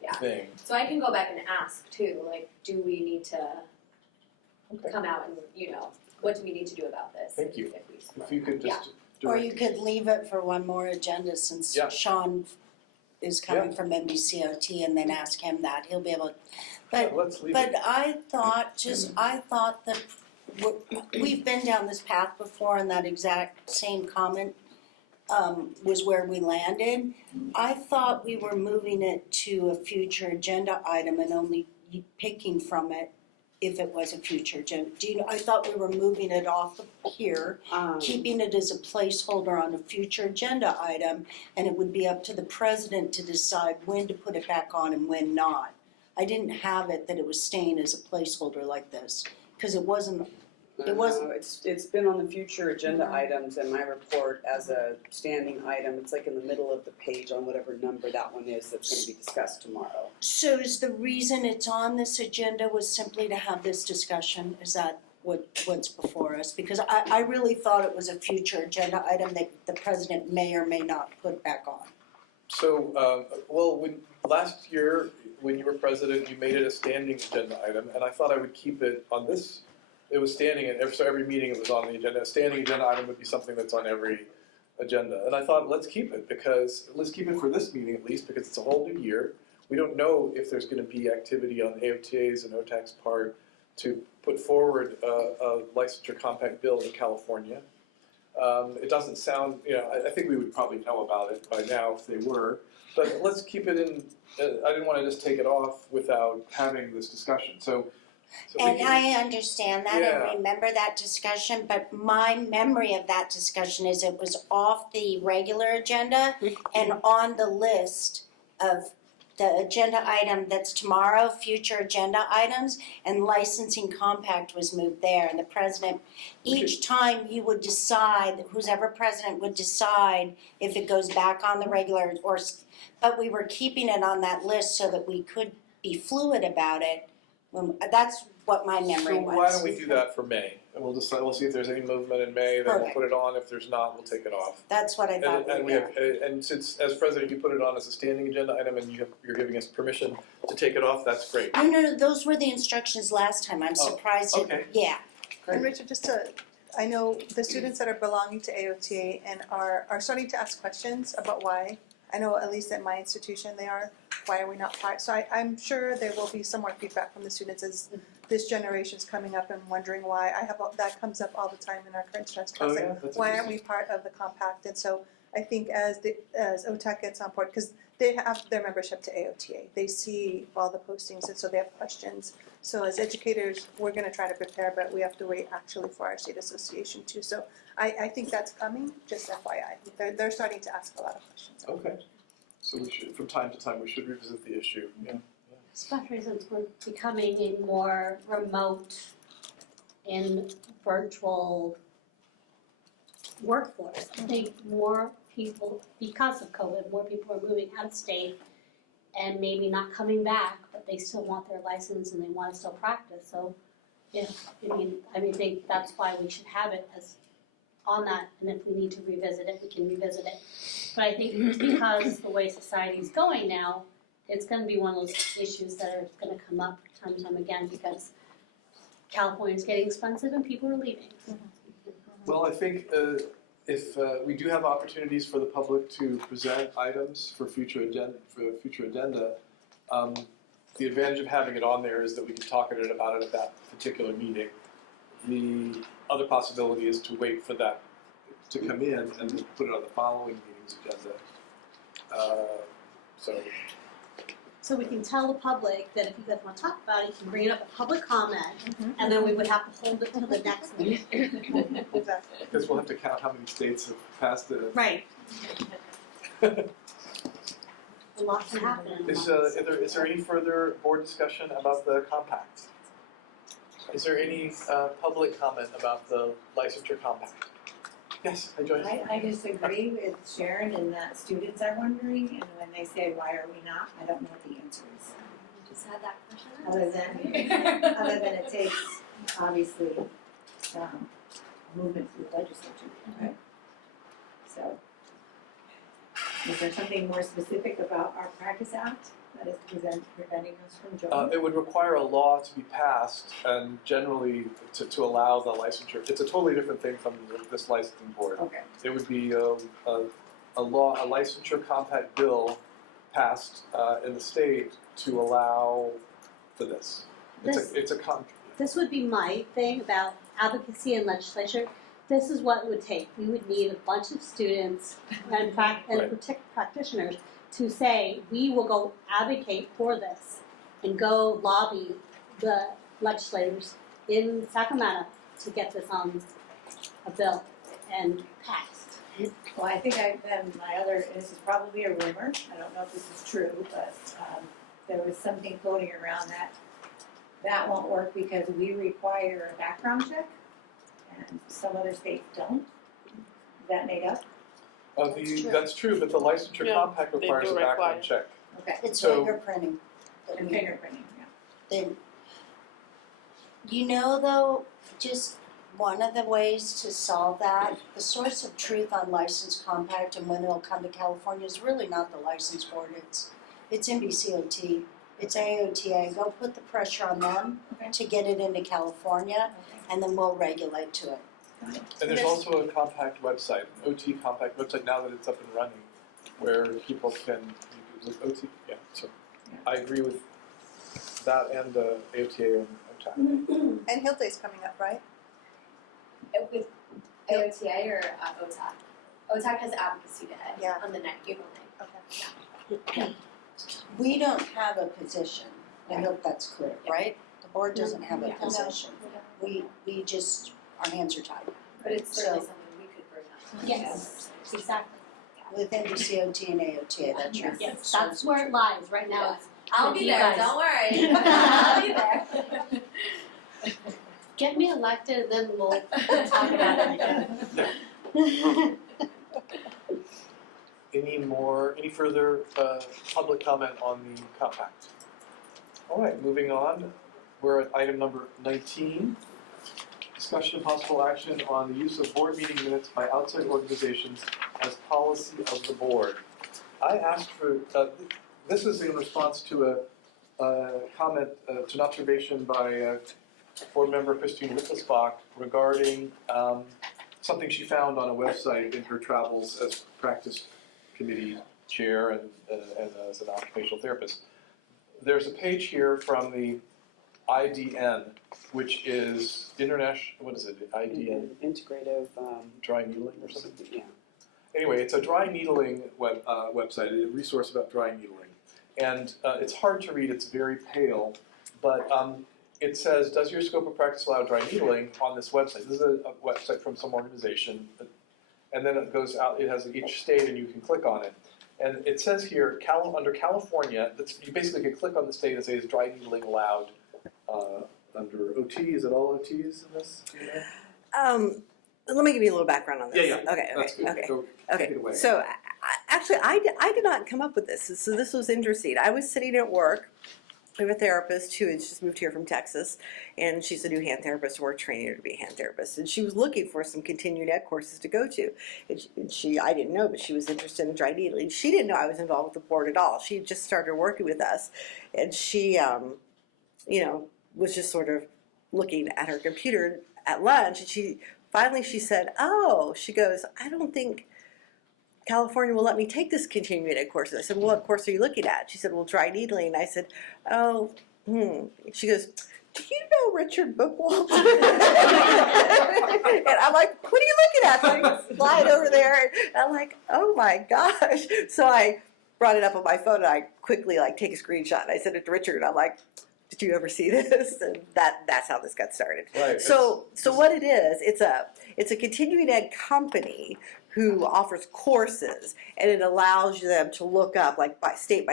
yeah. thing. So I can go back and ask too, like, do we need to come out and, what do we need to do about this? Thank you. If we If you could just Or direct you could leave it for one more agenda since Yeah. Sean is coming from MBCOT, and then ask him that, he'll be able, but let's leave But it. I thought that we've been down this path before, and that exact same comment was where we landed. I thought we were moving it to a future agenda item and only picking from it if it was a future agenda. I thought we were moving it off of here, keeping it as a placeholder on a future agenda item, and it would be up to the president to decide when to put it back on and when not. I didn't have it that it was staying as a placeholder like this, because it wasn't. It's been on the future agenda items in my report as a standing item. It's like in the middle of the page on whatever number that one is that's going to be discussed tomorrow. So is the reason it's on this agenda was simply to have this discussion? Is that what's before us, because I really thought it was a future agenda item that the president may or may not put back on. So, last year, when you were president, you made it a standing agenda item, and I thought I would keep it on this. It was standing, and so every meeting it was on the agenda. A standing agenda item would be something that's on every agenda. And I thought, let's keep it for this meeting at least, because it's a whole new year. We don't know if there's gonna be activity on AOTA's and OTAC's part to put forward a licensure compact bill in California. It doesn't sound, I think we would probably know about it by now if they were, but let's keep it in, I didn't wanna just take it off without having this discussion, so we And can- I understand that Yeah. and remember that discussion, but my memory of that discussion is it was off the regular agenda and on the list of the agenda item that's tomorrow, future agenda items, and licensing compact was moved there. And the president, each time you would decide, whoever president would decide if it goes back on the regular but we were keeping it on that list so that we could be fluid about it. That's what my memory was. So why don't we do that for May, and we'll decide, we'll see if there's any movement in May, then we'll Perfect. put it on, if there's not, we'll take it off. That's what I thought. And we have, and since, as president, you put it on as a standing agenda item and you're giving us permission to take it off, that's great. No, those were the instructions last time. I'm surprised okay. yeah. And Richard, I know the students that are belonging to AOTA and are starting to ask questions about why. I know at least at my institution they are. Why are we not part? So I'm sure there will be some more feedback from the students as this generation's coming up and wondering why. That comes up all the time in our current strengths class. Oh, yeah, Like, that's why aren't we part of the compact? And so I think as OTAC gets on board, because they have their membership to AOTA, they see all the postings and so they have questions. So as educators, we're going to try to prepare, but we have to wait actually for our state association too. So I think that's coming, just FYI. They're starting to ask a lot of questions. Okay, so we should, from time to time, we should revisit the issue, yeah. Especially since we're becoming a more remote and virtual workforce. I think more people, because of COVID, more people are moving out of state and maybe not coming back, but they still want their license and they want to still practice. So, I think that's why we should have it as on that, and if we need to revisit it, we can revisit it. But I think because the way society's going now, it's gonna be one of those issues that are gonna come up time and time again because California's getting expensive and people are leaving. Well, I think if we do have opportunities for the public to present items for future agenda, the advantage of having it on there is that we can talk about it at that particular meeting. The other possibility is to wait for that to come in and then put it on the following meeting's agenda. So we can tell the public that if you guys want to talk about it, you can bring it up a public comment, and then we would have to hold it to the next meeting. Because we'll have to count how many states have passed it. Right. A lot can happen in a month. Is there any further board discussion about the compact? Is there any public comment about the licensure compact? Yes, hi Joyce. I disagree with Sharon in that students are wondering, and when they say, why are we not, I don't know what the answer is. Just had that question. Other than it takes, obviously, movement through the legislature, right? So, is there something more specific about our Practice Act that is preventing us from joining? It would require a law to be passed and generally to allow the licensure. It's a totally different thing from this licensing board. Okay. It would be a licensure compact bill passed in the state to allow for this. It's a contract. This would be my thing about advocacy and legislature. This is what it would take. We would need a bunch of students and practitioners to say, we will go advocate for this and go lobby the legislators in Sacramento to get this on a bill and passed. Well, I think this is probably a rumor, I don't know if this is true, but there was something floating around that won't work because we require a background check and some other states don't. Is that made up? That's true, but the licensure compact they requires do a background require. check. Okay. It's So- fingerprinting. And fingerprinting, yeah. You know though, Just one of the ways to solve that, the source of truth on license compact and when it'll come to California is really not the license board, it's NBCOT, it's AOTA. Go put the pressure on them to get it into California, and then we'll regulate to it. And there's also a compact website, an OT compact website now that it's up and running, where people can use OT. Yeah, so I agree with that and AOTA and OTAC. And Hill Day's coming up, right? With AOTA or OTAC? OTAC has advocacy day on the April 9th. Okay. We don't have a position, I hope that's clear, right? The board doesn't have a Yeah. position. We just, our hands are tied. But it's certainly something we could bring up. Yes, exactly. With NBCOT and AOTA, that's your. Yes, that's where it lies right now. It's I'll with be you there, guys. don't worry. I'll be there. Get me elected, then we'll talk about it again. Any further public comment on the compact? All right, moving on. We're at item number 19. Discussion and possible action on the use of board meeting minutes by outside organizations as policy of the board. I asked for, this is in response to a comment, to an observation by board member Christine Wittelsbach regarding something she found on a website in her travels as practice committee chair and as an occupational therapist. There's a page here from the IDN, which is international, what is it, IDN? Integrative, Dry needling or something? yeah. Anyway, it's a dry needling website, a resource about dry needling. And it's hard to read, it's very pale, but it says, does your scope of practice allow dry needling on this website? This is a website from some organization. And then it goes out, it has each state and you can click on it. And it says here, under California, you basically can click on the state and say, is dry needling allowed under OT? Is it all OTs in this? Do you know? Let me give you a little background on this. Yeah, yeah. Okay, That's good. okay. Go, take it away. So actually, I did not come up with this. So this was interesting. I was sitting at work. We have a therapist who has just moved here from Texas, and she's a new hand therapist, and we're training her to be a hand therapist. And she was looking for some continuing ed courses to go to. And I didn't know, but she was interested in dry needling. She didn't know I was involved with the board at all. She had just started working with us, and she, was just sort of looking at her computer at lunch, and she said, "Oh," she goes, "I don't think California will let me take this continuing ed course." I said, "Well, what course are you looking at?" She said, "Well, dry needling." And I said, "Oh, She goes, "Do you know Richard Bookwalter?" And I'm like, "What are you looking at?" So I slide over there, and I'm like, "Oh my gosh." So I brought it up on my phone, and I quickly take a screenshot, and I sent it to Richard, and I'm like, "Did you ever see this?" And that's how this got started. Right. So what it is, it's a continuing ed company who offers courses, and it allows them to look up, by state,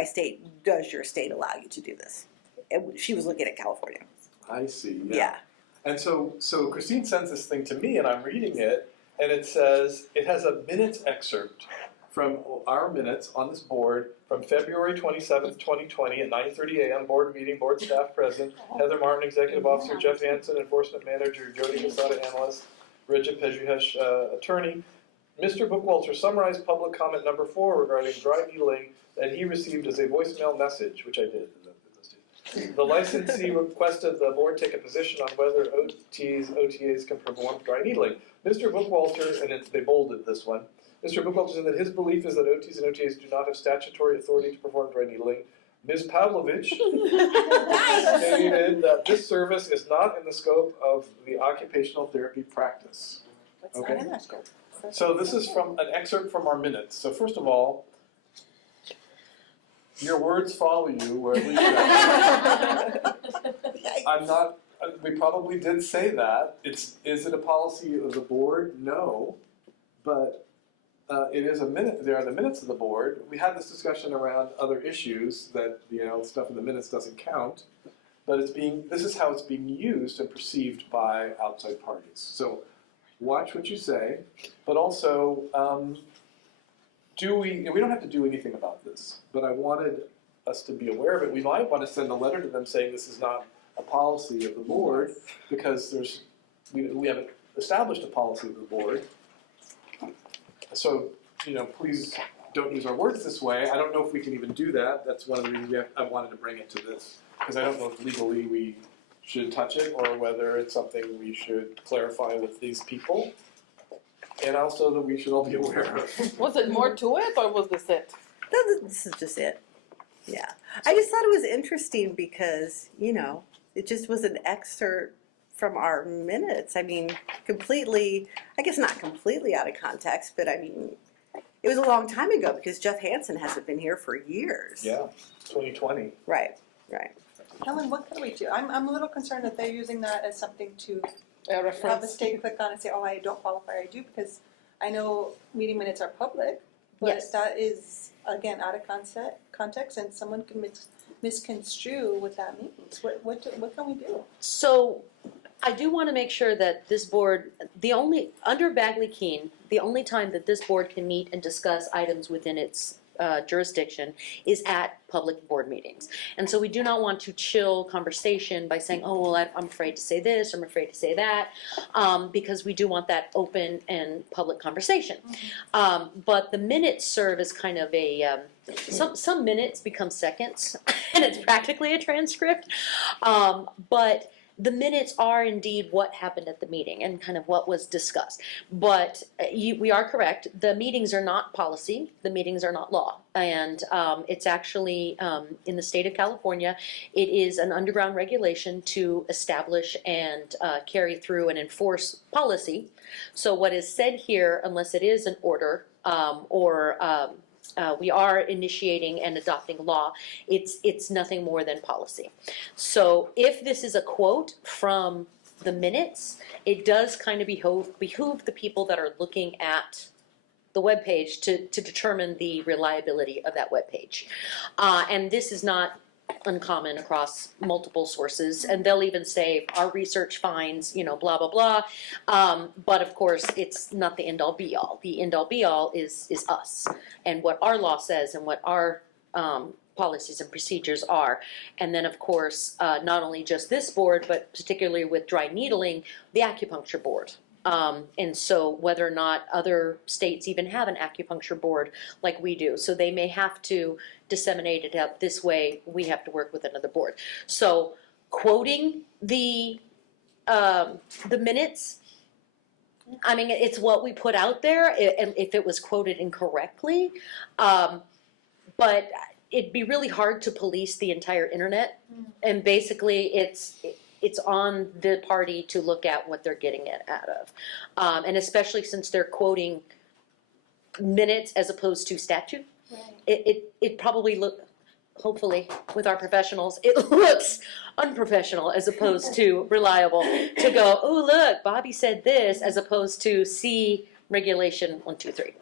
does your state allow you to do this? And she was looking at California. I see, Yeah. And so Christine sends this thing to me, and I'm reading it, and it says, it has a minutes excerpt from our minutes on this board from February 27th, 2020 at 9:30 a.m. board meeting, board staff present, Heather Martin, executive officer, Jeff Hansen, enforcement manager, Jody Casada, analyst, Rajat Pejuhesh, attorney. Mr. Bookwalter summarized public comment number 4 regarding dry needling that he received as a voicemail message, which I did. The licensee requested the board take a position on whether OTAs can perform dry needling. Mr. Bookwalter, and they bolded this one, Mr. Bookwalter said that his belief is that OTs and OTAs do not have statutory authority to perform dry needling. Ms. Pavlovich stated that this service is not in the scope of the occupational therapy practice. Okay. So this is from an excerpt from our minutes. So first of all, your words follow you wherever you go. We probably did say that. Is it a policy of the board? No. But it is a minute. There are the minutes of the board. We had this discussion around other issues that, stuff in the minutes doesn't count. But this is how it's being used and perceived by outside parties. So watch what you say, but also, we don't have to do anything about this, but I wanted us to be aware of it. We might want to send a letter to them saying this is not a policy of the board, because we haven't established a policy of the board. So, please don't use our words this way. I don't know if we can even do that. That's one of the reasons I wanted to bring it to this, because I don't know if legally we should touch it or whether it's something we should clarify with these people. And also that we should all be aware of. Was it more to it, or was this it? This is just it. Yeah. I just thought it was interesting because, it just was an excerpt from our minutes. I mean, completely, I guess not completely out of context, but I mean, it was a long time ago because Jeff Hansen hasn't been here for years. Yeah, 2020. Right. Helen, what can we do? I'm a little concerned that they're using that as something to have a Reference. state click on and say, oh, I don't qualify, I do, because I know meeting minutes are public, but Yes. that is, again, out of context, and someone can misconstrue what that means. What can we do? So I do want to make sure that this board, under Bagley-Keene, the only time that this board can meet and discuss items within its jurisdiction is at public board meetings. And so we do not want to chill conversation by saying, oh, well, I'm afraid to say this, I'm afraid to say that, because we do want that open and public conversation. But the minutes serve as kind of a, some minutes become seconds, and it's practically a transcript. But the minutes are indeed what happened at the meeting and kind of what was discussed. But we are correct. The meetings are not policy. The meetings are not law. And it's actually, in the state of California, it is an underground regulation to establish and carry through and enforce policy. So what is said here, unless it is an order we are initiating and adopting law, it's nothing more than policy. So if this is a quote from the minutes, it does kind of behoove the people that are looking at the webpage to determine the reliability of that webpage. And this is not uncommon across multiple sources, and they'll even say our research finds, blah blah blah. But of course, it's not the end all be all. The end all be all is us and what our law says and what our policies and procedures are. And then of course, not only just this board, but particularly with dry needling, the acupuncture board. And so whether or not other states even have an acupuncture board like we do, so they may have to disseminate it out this way, we have to work with another board. So quoting the minutes, I mean, it's what we put out there, if it was quoted incorrectly, but it'd be really hard to police the entire internet, and basically it's on the party to look at what they're getting it out of. And especially since they're quoting minutes as opposed to statute, it probably hopefully with our professionals, it looks unprofessional as opposed to reliable to go, oh look, Bobby said this, as opposed to see regulation 1, 2, 3.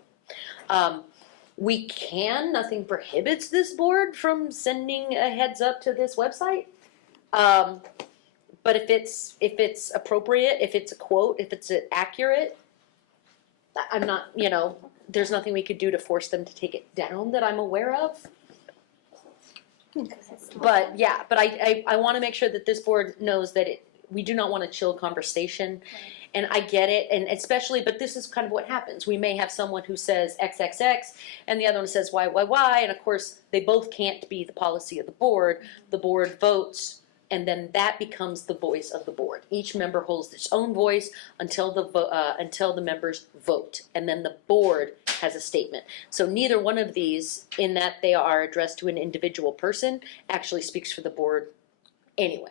We can, nothing prohibits this board from sending a heads up to this website. But if it's appropriate, if it's a quote, if it's accurate, I'm not, there's nothing we could do to force them to take it down that I'm aware of. But yeah, but I want to make sure that this board knows that we do not want to chill conversation. And I get it, and especially, but this is kind of what happens. We may have someone who says XXX, and the other one says Y, and of course, they both can't be the policy of the board. The board votes, and then that becomes the voice of the board. Each member holds its own voice until the members vote, and then the board has a statement. So neither one of these, in that they are addressed to an individual person, actually speaks for the board anyway.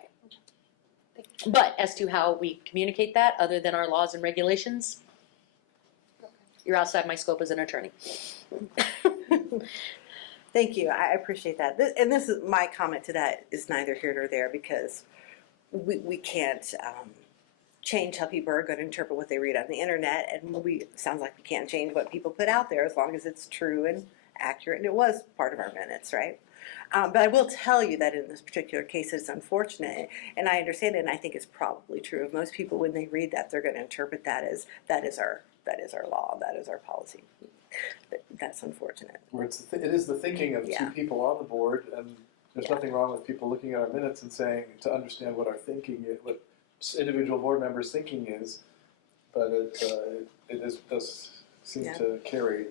But as to how we communicate that, other than our laws and regulations, you're outside my scope as an attorney. Thank you. I appreciate that. This is my comment to that is neither here nor there, because we can't change how people are going to interpret what they read on the internet, and sounds like we can't change what people put out there as long as it's true and accurate. And it was part of our minutes, right? But I will tell you that in this particular case, it's unfortunate, and I understand it, and I think it's probably true of most people. When they read that, they're going to interpret that as that is our law, that is our policy. But that's unfortunate. Where it is the thinking of two people on the board, and there's nothing wrong with people looking at our minutes and saying, to understand what our thinking is, what individual board members' thinking is, but does seem Yeah. to carry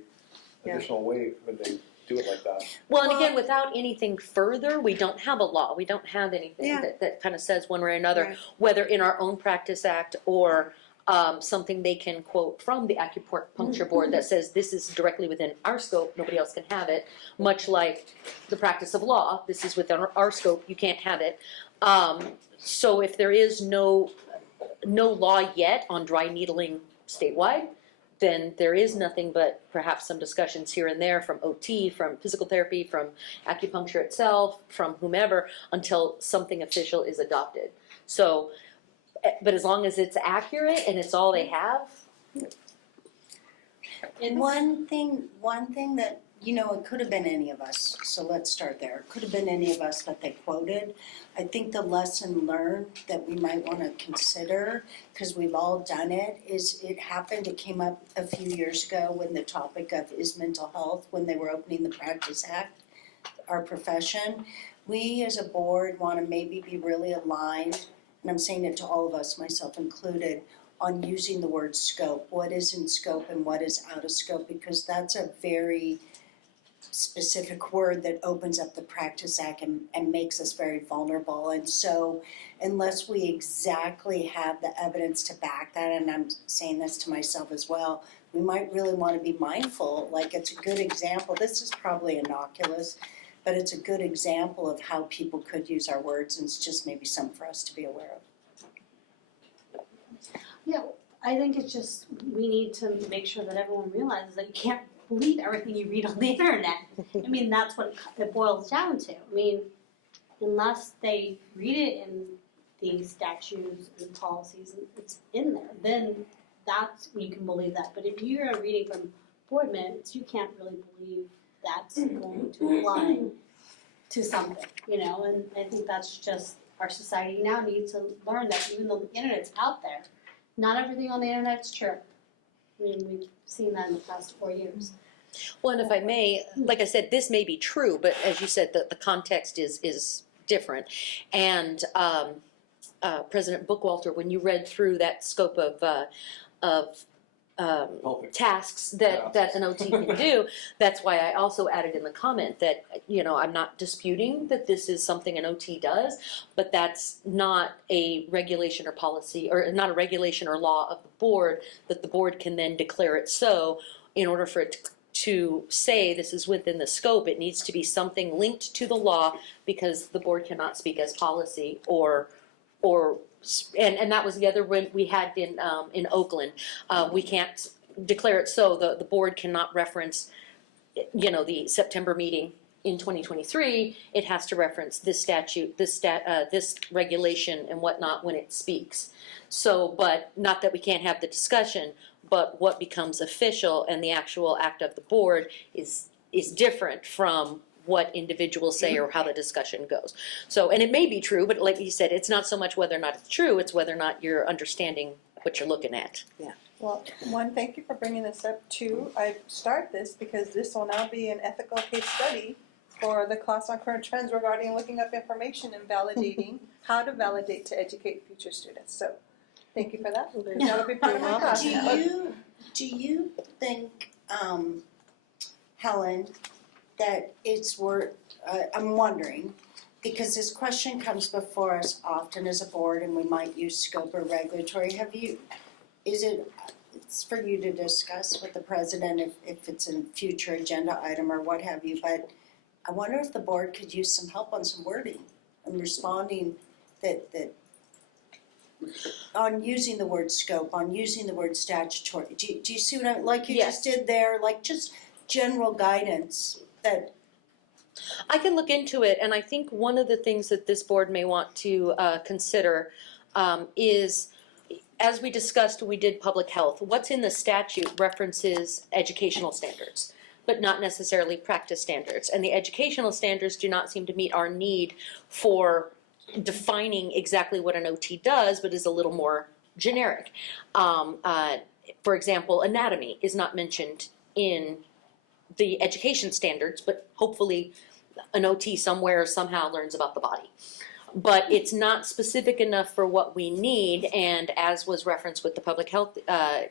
Yeah. additional weight when they do it like that. Well, and again, without anything further, we don't have a law, we don't have anything Yeah. that kind of says one way or another, Right. whether in our own practice act or something they can quote from the acupuncture board that says this is directly within our scope, nobody else can have it, much like the practice of law, this is within our scope, you can't have it. So if there is no law yet on dry needling statewide, then there is nothing but perhaps some discussions here and there from OT, from physical therapy, from acupuncture itself, from whomever, until something official is adopted. So, but as long as it's accurate and it's all they have. One thing that, it could have been any of us, so let's start there. It could have been any of us that they quoted. I think the lesson learned that we might want to consider, because we've all done it, is it came up a few years ago when the topic of is mental health, when they were opening the Practice Act, our profession. We as a board want to maybe be really aligned, and I'm saying it to all of us, myself included, on using the word scope. What is in scope and what is out of scope, because that's a very specific word that opens up the Practice Act and makes us very vulnerable. And so unless we exactly have the evidence to back that, and I'm saying this to myself as well, we might really want to be mindful. Like, it's a good example. This is probably innocuous, but it's a good example of how people could use our words, and it's just maybe something for us to be aware of. Yeah, I think it's just, we need to make sure that everyone realizes that you can't believe everything you read on the internet. I mean, that's what it boils down to. I mean, unless they read it in the statutes and policies, and it's in there, then that's when you can believe that. But if you're reading from board minutes, you can't really believe that's going to apply to something, and I think that's just, our society now needs to learn that even though the internet's out there, not everything on the internet's true. I mean, we've seen that in the past 4 years. Well, and if I may, like I said, this may be true, but as you said, the context is different. And President Bookwalter, when you read through that scope of tasks that an OT can do, that's why I also added in the comment that, I'm not disputing that this is something an OT does, but that's not a regulation or policy, or not a regulation or law of the board, that the board can then declare it so. In order for it to say this is within the scope, it needs to be something linked to the law, because the board cannot speak as policy and that was the other one we had in Oakland. We can't declare it so. The board cannot reference, the September meeting in 2023. It has to reference this statute, this regulation and whatnot when it speaks. So, but not that we can't have the discussion, but what becomes official and the actual act of the board is different from what individuals say or how the discussion goes. So, and it may be true, but like you said, it's not so much whether or not it's true, it's whether or not you're understanding what you're looking at. Yeah. Well, one, thank you for bringing this up. Two, I start this because this will now be an ethical case study for the class on current trends regarding looking up information and validating how to validate to educate future students. So, thank you for that. That'll be part of my class. Do you think, Helen, that it's worth, I'm wondering, because this question comes before us often as a board and we might use scope or regulatory, it's for you to discuss with the president if it's a future agenda item or what have you, but I wonder if the board could use some help on some wording and responding that on using the word scope, on using the word statutory. Do you see what I, like you just did there, like just general guidance that. I can look into it, and I think one of the things that this board may want to consider is, as we discussed when we did public health, what's in the statute references educational standards, but not necessarily practice standards. And the educational standards do not seem to meet our need for defining exactly what an OT does, but is a little more generic. For example, anatomy is not mentioned in the education standards, but hopefully an OT somewhere somehow learns about the body. but it's not specific enough for what we need. And as was referenced with the public health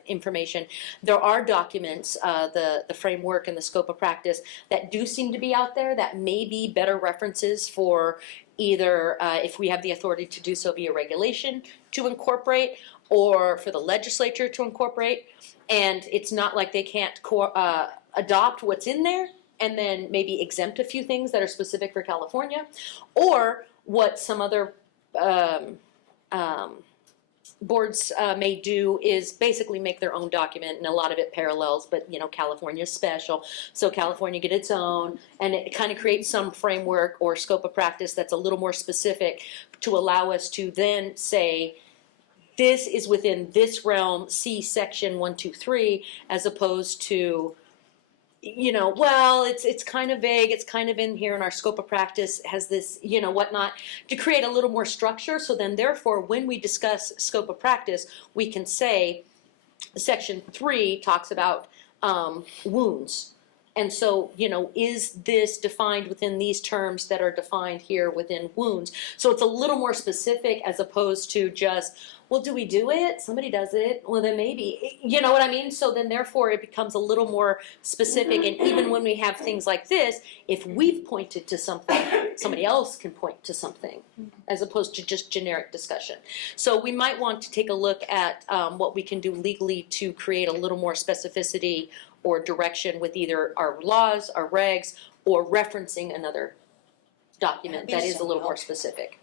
information, there are documents, the framework and the scope of practice that do seem to be out there that may be better references for either if we have the authority to do so via regulation to incorporate, or for the legislature to incorporate. And it's not like they can't adopt what's in there and then maybe exempt a few things that are specific for California, or what some other boards may do is basically make their own document, and a lot of it parallels, but California's special, so California get its own, and it kind of creates some framework or scope of practice that's a little more specific to allow us to then say, this is within this realm, see section 123, as opposed to, well, it's kind of vague, it's kind of in here, and our scope of practice has this, whatnot, to create a little more structure. So then therefore, when we discuss scope of practice, we can say, section 3 talks about wounds. And so, is this defined within these terms that are defined here within wounds? So it's a little more specific as opposed to just, well, do we do it? Somebody does it. Well, then maybe. You know what I mean? So then therefore it becomes a little more specific. And even when we have things like this, if we've pointed to something, somebody else can point to something as opposed to just generic discussion. So we might want to take a look at what we can do legally to create a little more specificity or direction with either our laws, our regs, or referencing another document that is a little more specific.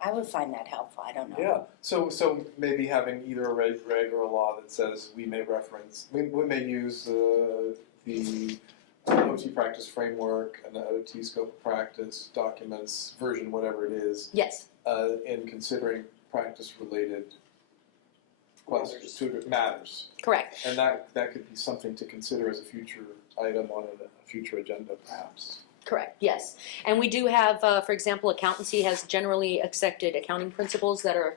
I would find that helpful, I don't know. Yeah, so maybe having either a reg or a law that says we may reference, we may use the OT practice framework and the OT scope of practice documents, version whatever it is. Yes. In considering practice-related questions, matters. Correct. And that could be something to consider as a future item on a future agenda, perhaps. Correct, yes. And we do have, for example, accountancy has generally accepted accounting principles that are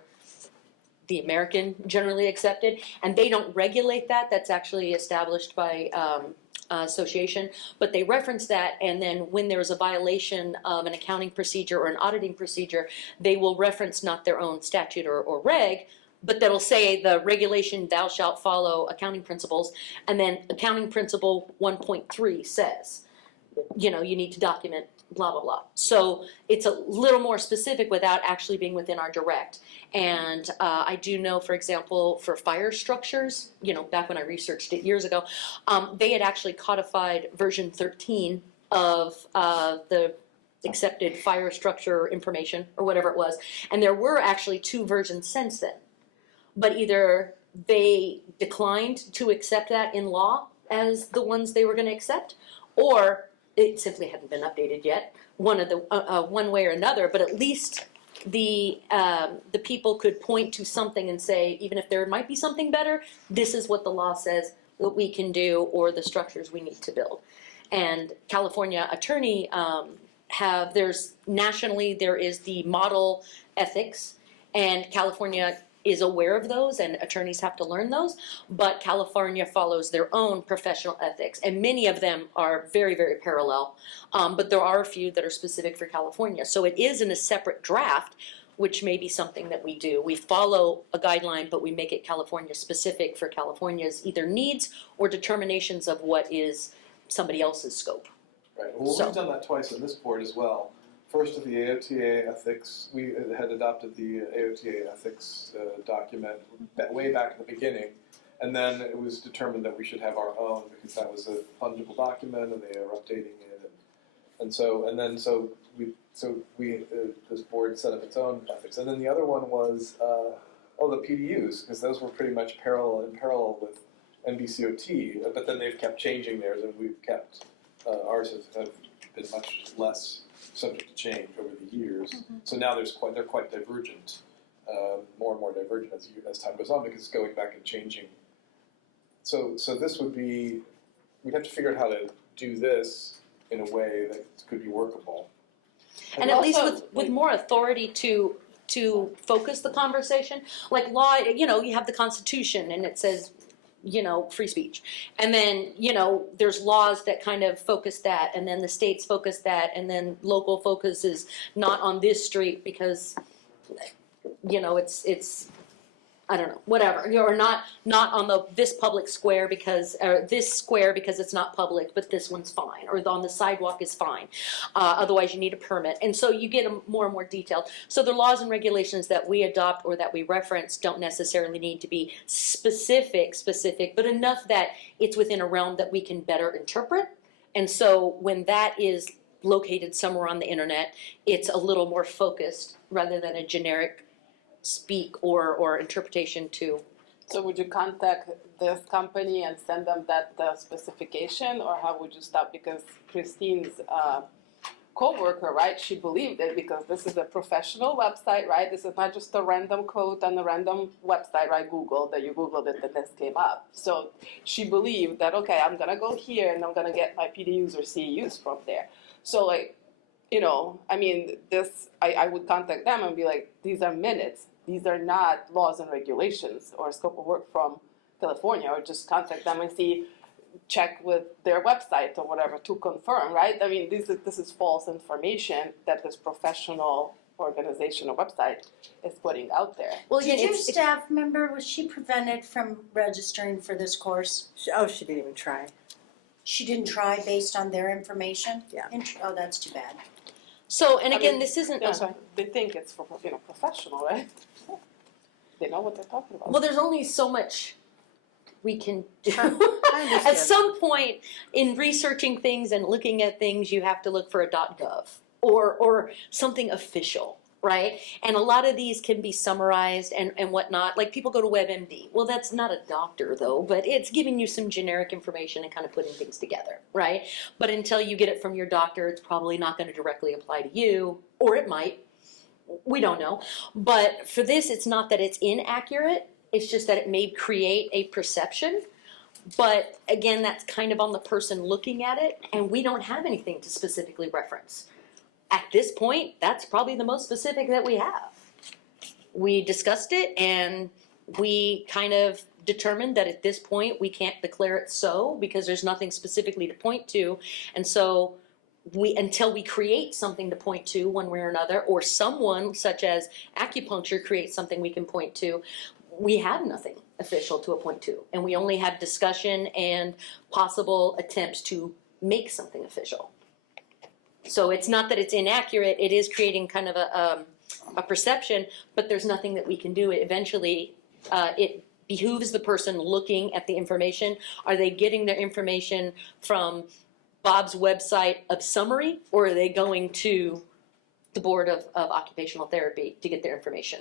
the American generally accepted, and they don't regulate that. That's actually established by association, but they reference that, and then when there's a violation of an accounting procedure or an auditing procedure, they will reference not their own statute or reg, but that'll say the regulation thou shalt follow accounting principles, and then accounting principle 1.3 says, you need to document blah, blah, blah. So it's a little more specific without actually being within our direct. And I do know, for example, for fire structures, back when I researched it years ago, they had actually codified version 13 of the accepted fire structure information, or whatever it was. And there were actually 2 versions since then. But either they declined to accept that in law as the ones they were going to accept, or it simply hadn't been updated yet, one way or another. But at least the people could point to something and say, even if there might be something better, this is what the law says what we can do, or the structures we need to build. And California attorney nationally there is the model ethics, and California is aware of those, and attorneys have to learn those, but California follows their own professional ethics, and many of them are very, very parallel, but there are a few that are specific for California. So it is in a separate draft, which may be something that we do. We follow a guideline, but we make it California specific for California's either needs or determinations of what is somebody else's scope. Right, well, we've done that twice in this board as well. First with the AOTA ethics, we had adopted the AOTA ethics document way back in the beginning, and then it was determined that we should have our own because that was a fungible document and they are updating it, so this board set up its own ethics, and then the other one was the PDUs, because those were pretty much parallel with NBCOT, but then they've kept changing theirs, and we've kept ours have been much less subject to change over the years. So now they're quite divergent, more and more divergent as time goes on, because it's going back and changing. So this would be, we'd have to figure out how to do this in a way that could be workable. And at least with more authority to focus the conversation. Like law, you have the Constitution, and it says free speech. And then, there's laws that kind of focus that, and then the states focus that, and then local focus is not on this street because, it's I don't know, whatever, or not on this public square or this square because it's not public, but this one's fine, or on the sidewalk is fine. Otherwise you need a permit. And so you get more and more detailed. So the laws and regulations that we adopt or that we reference don't necessarily need to be specific, but enough that it's within a realm that we can better interpret. And so when that is located somewhere on the internet, it's a little more focused rather than a generic speak or interpretation to. So would you contact this company and send them that specification, or how would you stop? Because Christine's co-worker, right, she believed it because this is a professional website, right? This is not just a random code on a random website, right, Google, that you Googled it and this came up. So she believed that, okay, I'm going to go here and I'm going to get my PDUs or CEUs from there. So I would contact them and be like, these are minutes. These are not laws and regulations or scope of work from California, or just contact them and check with their website or whatever to confirm, right? I mean, this is false information that this professional organization or website is putting out there. Well, did your staff member, was she prevented from registering for this course? She didn't even try. She didn't try based on their information? Yeah. Oh, that's too bad. So, and again, this isn't. They think it's for professional, right? They know what they're talking about. Well, there's only so much we can do. I understand. At some point in researching things and looking at things, you have to look for a .gov or something official, right? And a lot of these can be summarized and whatnot. Like people go to WebMD. Well, that's not a doctor though, but it's giving you some generic information and kind of putting things together, right? But until you get it from your doctor, it's probably not going to directly apply to you, or it might. We don't know. But for this, it's not that it's inaccurate. It's just that it may create a perception. But again, that's kind of on the person looking at it, and we don't have anything to specifically reference. At this point, that's probably the most specific that we have. We discussed it, and we kind of determined that at this point we can't declare it so because there's nothing specifically to point to. And so until we create something to point to one way or another, or someone such as acupuncture creates something we can point to, we have nothing official to point to. And we only have discussion and possible attempts to make something official. So it's not that it's inaccurate, it is creating kind of a perception, but there's nothing that we can do. Eventually, it behooves the person looking at the information. Are they getting their information from Bob's website of summary, or are they going to the Board of Occupational Therapy to get their information?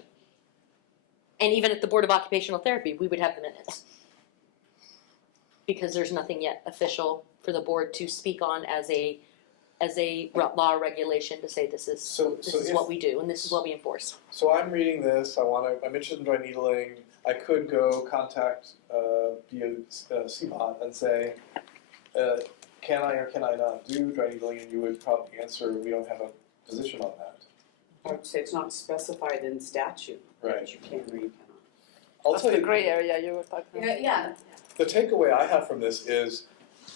And even at the Board of Occupational Therapy, we would have the minutes. Because there's nothing yet official for the board to speak on as a law or regulation to say this is what we do and this is what we enforce. So I'm reading this, I'm interested in dry needling, I could go contact via CBOT and say, can I or can I not do dry needling, and you would probably answer, we don't have a position on that. I would say it's not specified in statute Right. that you can or you cannot. I'll That's tell the you, gray area you were talking about. Yeah. the takeaway I have from this is,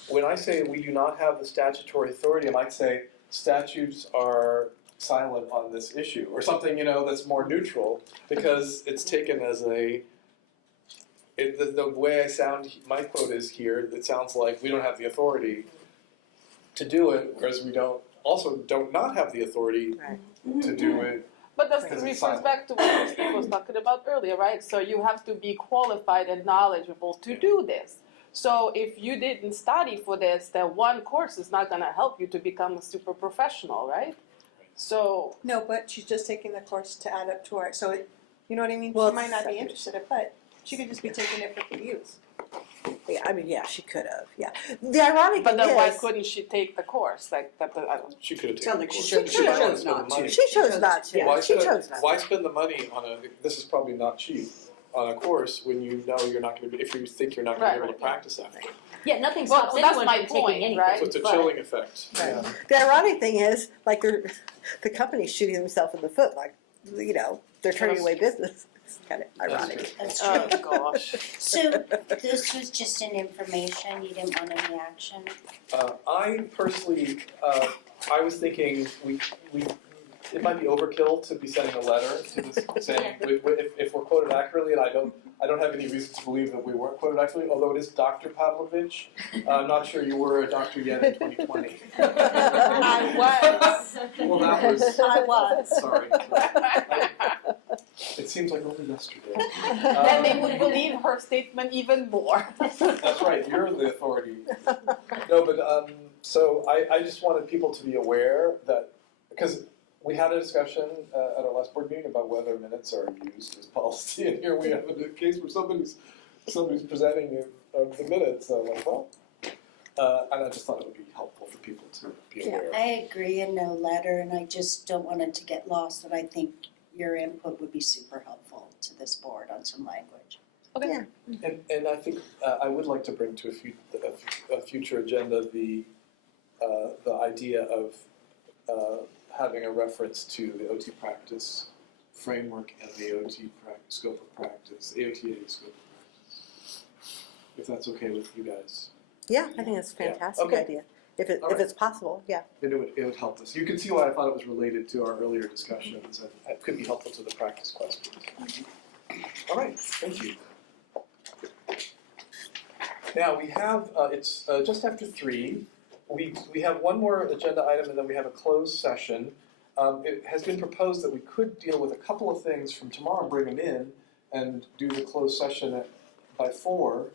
when I say we do not have the statutory authority, I might say statutes are silent on this issue, or something, that's more neutral, because it's taken as the way my quote is here, it sounds like we don't have the authority to do it, whereas we don't not have the authority to do it. But that Because it's refers silent. back to what Christine was talking about earlier, right? So you have to be qualified and knowledgeable to do this. So if you didn't study for this, then one course is not going to help you to become a super professional, right? So No, but she's just taking the course to add up to her, so you know what I mean? Well, She might not be interested in it, but she could just be taking it for use. Yeah, she could have. Yeah. The ironic but thing then why is, couldn't she take the course? Like that, I don't. She could have taken Sounds the like she course. chose might wanna not spend the to. money. she chose not to. Why She spend, chose not why to. spend the money on this is probably not cheap, on a course when you know you're not going to be, if you think you're not going to be able to practice after. Yeah, nothing Well, stops that's anyone my from taking point, anything. right? So it's a but- chilling effect. Right. The ironic thing is, like, the company's shooting themselves in the foot, like, they're turning away business. It's kind of ironic. That's true. Oh, gosh. So this was just an information, you didn't want any action? I personally, I was thinking it might be overkill to be sending a letter to this saying, if we're quoted accurately, and I don't have any reason to believe that we weren't quoted accurately, although it is Dr. Pavlovich. I'm not sure you were a doctor yet in 2020. I was. Well, that was, I was. sorry. It seems like only yesterday. Then they would believe her statement even more. That's right, you're the authority. No, but, so I just wanted people to be aware that, because we had a discussion at our last board meeting about whether minutes are used as policy, and here we have a case where somebody's presenting the minutes, so I'm like, well, and I just thought it would be helpful for people to be aware. I agree, and no letter, and I just don't want it to get lost, and I think your input would be super helpful to this board on some language. Okay. Yeah. And I think I would like to bring to a future agenda the idea of having a reference to the OT practice framework and the OT scope of practice, AOTA scope of practice. If that's okay with you guys. Yeah, I think it's a fantastic Okay. idea. If All right. it's possible, yeah. It would help us. You can see why I thought it was related to our earlier discussions, and it could be helpful to the practice questions. All right, thank you. Now we have, it's just after 3. We have one more agenda item and then we have a closed session. It has been proposed that we could deal with a couple of things from tomorrow, bring them in, and do the closed session by 4,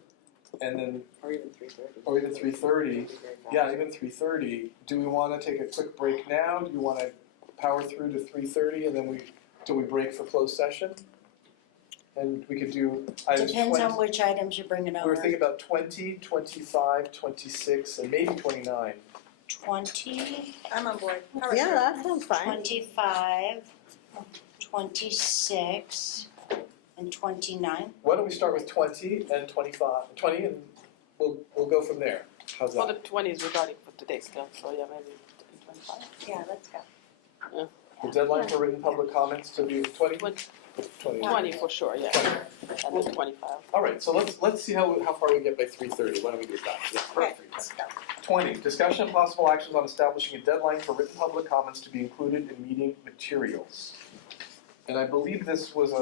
and then Or even 3:30. or even 3:30. Yeah, even 3:30. Do we want to take a quick break now? Do you want to power through to 3:30 and then do we break for closed session? And we could do items Depends 20. on which items you're bringing We over. were thinking about 20, 25, 26, and maybe 29. 20, I'm on board. Yeah, that sounds fine. 25, 26, and 29. Why don't we start with 20 and 25, 20, and we'll go from there. How's Well, the that? 20 is regarding for today still, so yeah, maybe 25. Yeah, let's go. The deadline for written public comments to be 20? 20. 20 for sure, yeah. And then 25. All right, so let's see how far we get by 3:30. Why don't we do that? Yeah, perfect. 20, discussion and possible actions on establishing a deadline for written public comments to be included in meeting materials. And I believe this was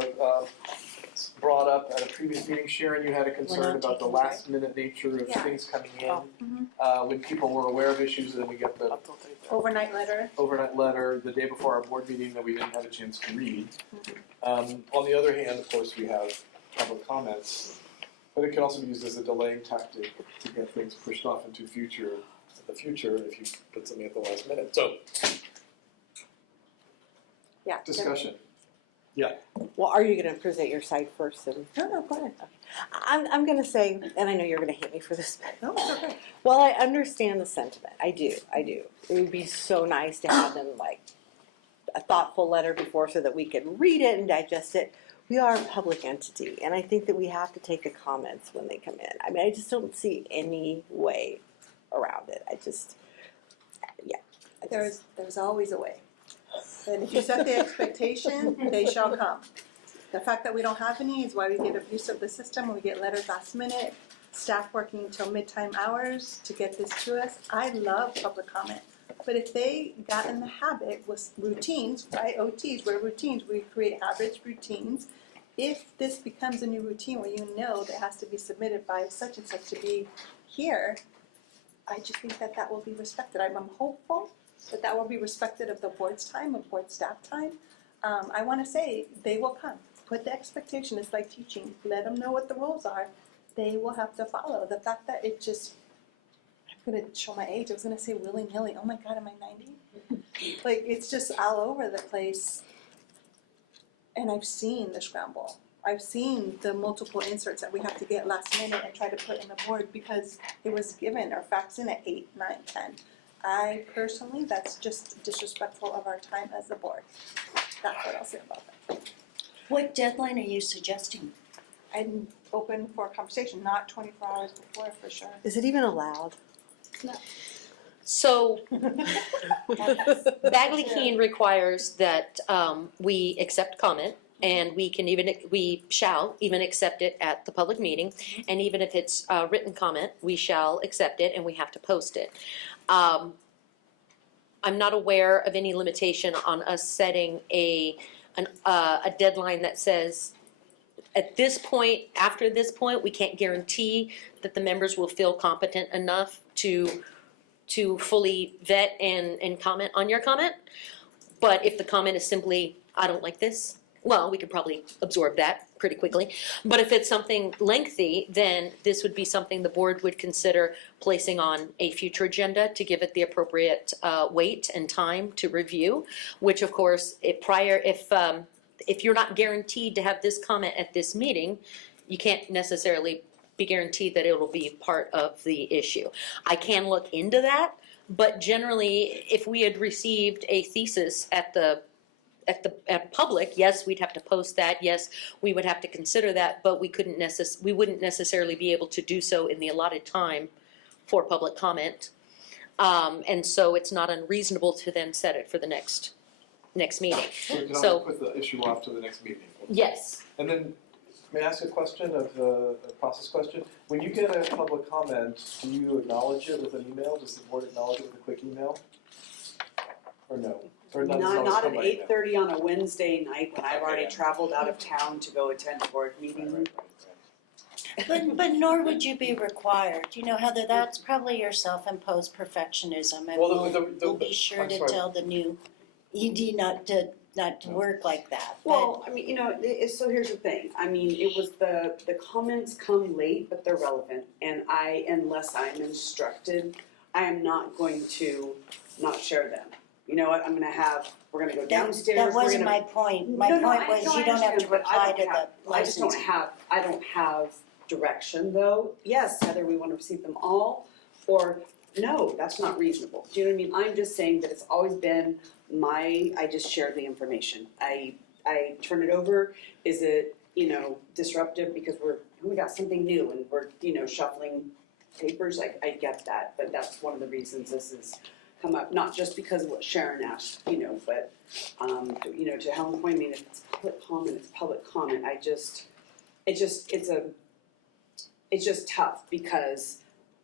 brought up at a previous meeting. Sharon, you had a concern about the last minute nature of Yeah. things coming in. Mhm. When people were aware of issues, and then we get the Up till 3:30. Overnight letter. overnight letter the day before our board meeting that we didn't have a chance to read. On the other hand, of course, we have public comments, but it can also be used as a delaying tactic to get things pushed off into the future if you put something at the last minute. So, Yeah. discussion. Well, are you going to present your side first? No, go ahead. I'm going to say, and I know you're going to hate me for this, but No, it's okay. well, I understand the sentiment. I do. It would be so nice to have them like a thoughtful letter before so that we can read it and digest it. We are a public entity, and I think that we have to take the comments when they come in. I mean, I just don't see any way around it. There's always a way. And if you set the expectation, they shall come. The fact that we don't have any is why we get abuse of the system and we get letters last minute, staff working until mid-time hours to get this to us. I love public comment. But if they got in the habit with routines, right, OTs, we're routines, we create habits, routines. If this becomes a new routine where you know that has to be submitted by such and such to be here, I just think that will be respected. I'm hopeful that will be respected of the board's time, of board staff time. I want to say they will come. Put the expectation. It's like teaching. Let them know what the rules are. They will have to follow. The fact that it just, I'm going to show my age. I was going to say willy-nilly. Oh my God, am I 90? Like, it's just all over the place. And I've seen the scramble. I've seen the multiple inserts that we have to get last minute and try to put in the board because it was given or faxed in at 8, 9, 10. I personally, that's just disrespectful of our time as a board. That's what I'll say about that. What deadline are you suggesting? I'm open for conversation, not 24 hours before for sure. Is it even allowed? No. So Bagley Keene requires that we accept comment And we shall even accept it at the public meeting, and even if it's a written comment, we shall accept it and we have to post it. I'm not aware of any limitation on us setting a deadline that says, at this point, after this point, we can't guarantee that the members will feel competent enough to fully vet and comment on your comment. But if the comment is simply, I don't like this, well, we could probably absorb that pretty quickly. But if it's something lengthy, then this would be something the board would consider placing on a future agenda to give it the appropriate weight and time to review, which of course, if you're not guaranteed to have this comment at this meeting, you can't necessarily be guaranteed that it'll be part of the issue. I can look into that, but generally, if we had received a thesis at public, yes, we'd have to post that, yes, we would have to consider that, but we wouldn't necessarily be able to do so in the allotted time for public comment. And so it's not unreasonable to then set it for the next meeting. So we can So- always put the issue off to the next meeting. Yes. And then, may I ask a question a process question? When you get a public comment, do you acknowledge it with an email? Does the board acknowledge it with a quick email? Or no? Or Not not at 8:30 on a Wednesday night when I've Okay, already yeah. traveled out of town to go attend a board meeting. But nor would you be required, you know, Heather, that's probably your self-imposed perfectionism, and Well, we'll be sure I'm to sorry. tell the new ED not to work like that. Well, I mean, you know, so here's the thing, I mean, it was the comments come late, but they're relevant, and unless I'm instructed, I am not going to not share them. You know what, we're gonna go downstairs, That we're wasn't gonna. my point. My No, no, point was you don't have to understand, but reply to the I just don't licensing. I don't have direction though. Yes, Heather, we wanna receive them all, or no, that's not reasonable. Do you know what I mean? I'm just saying that it's always been I just share the information. I turn it over. Is it, you know, disruptive because we got something new and we're, you know, shuffling papers? I get that, but that's one of the reasons this has come up, not just because of what Sharon asked, you know, but, you know, to Helen's point, I mean, if it's public comment, it's public comment. It's just tough because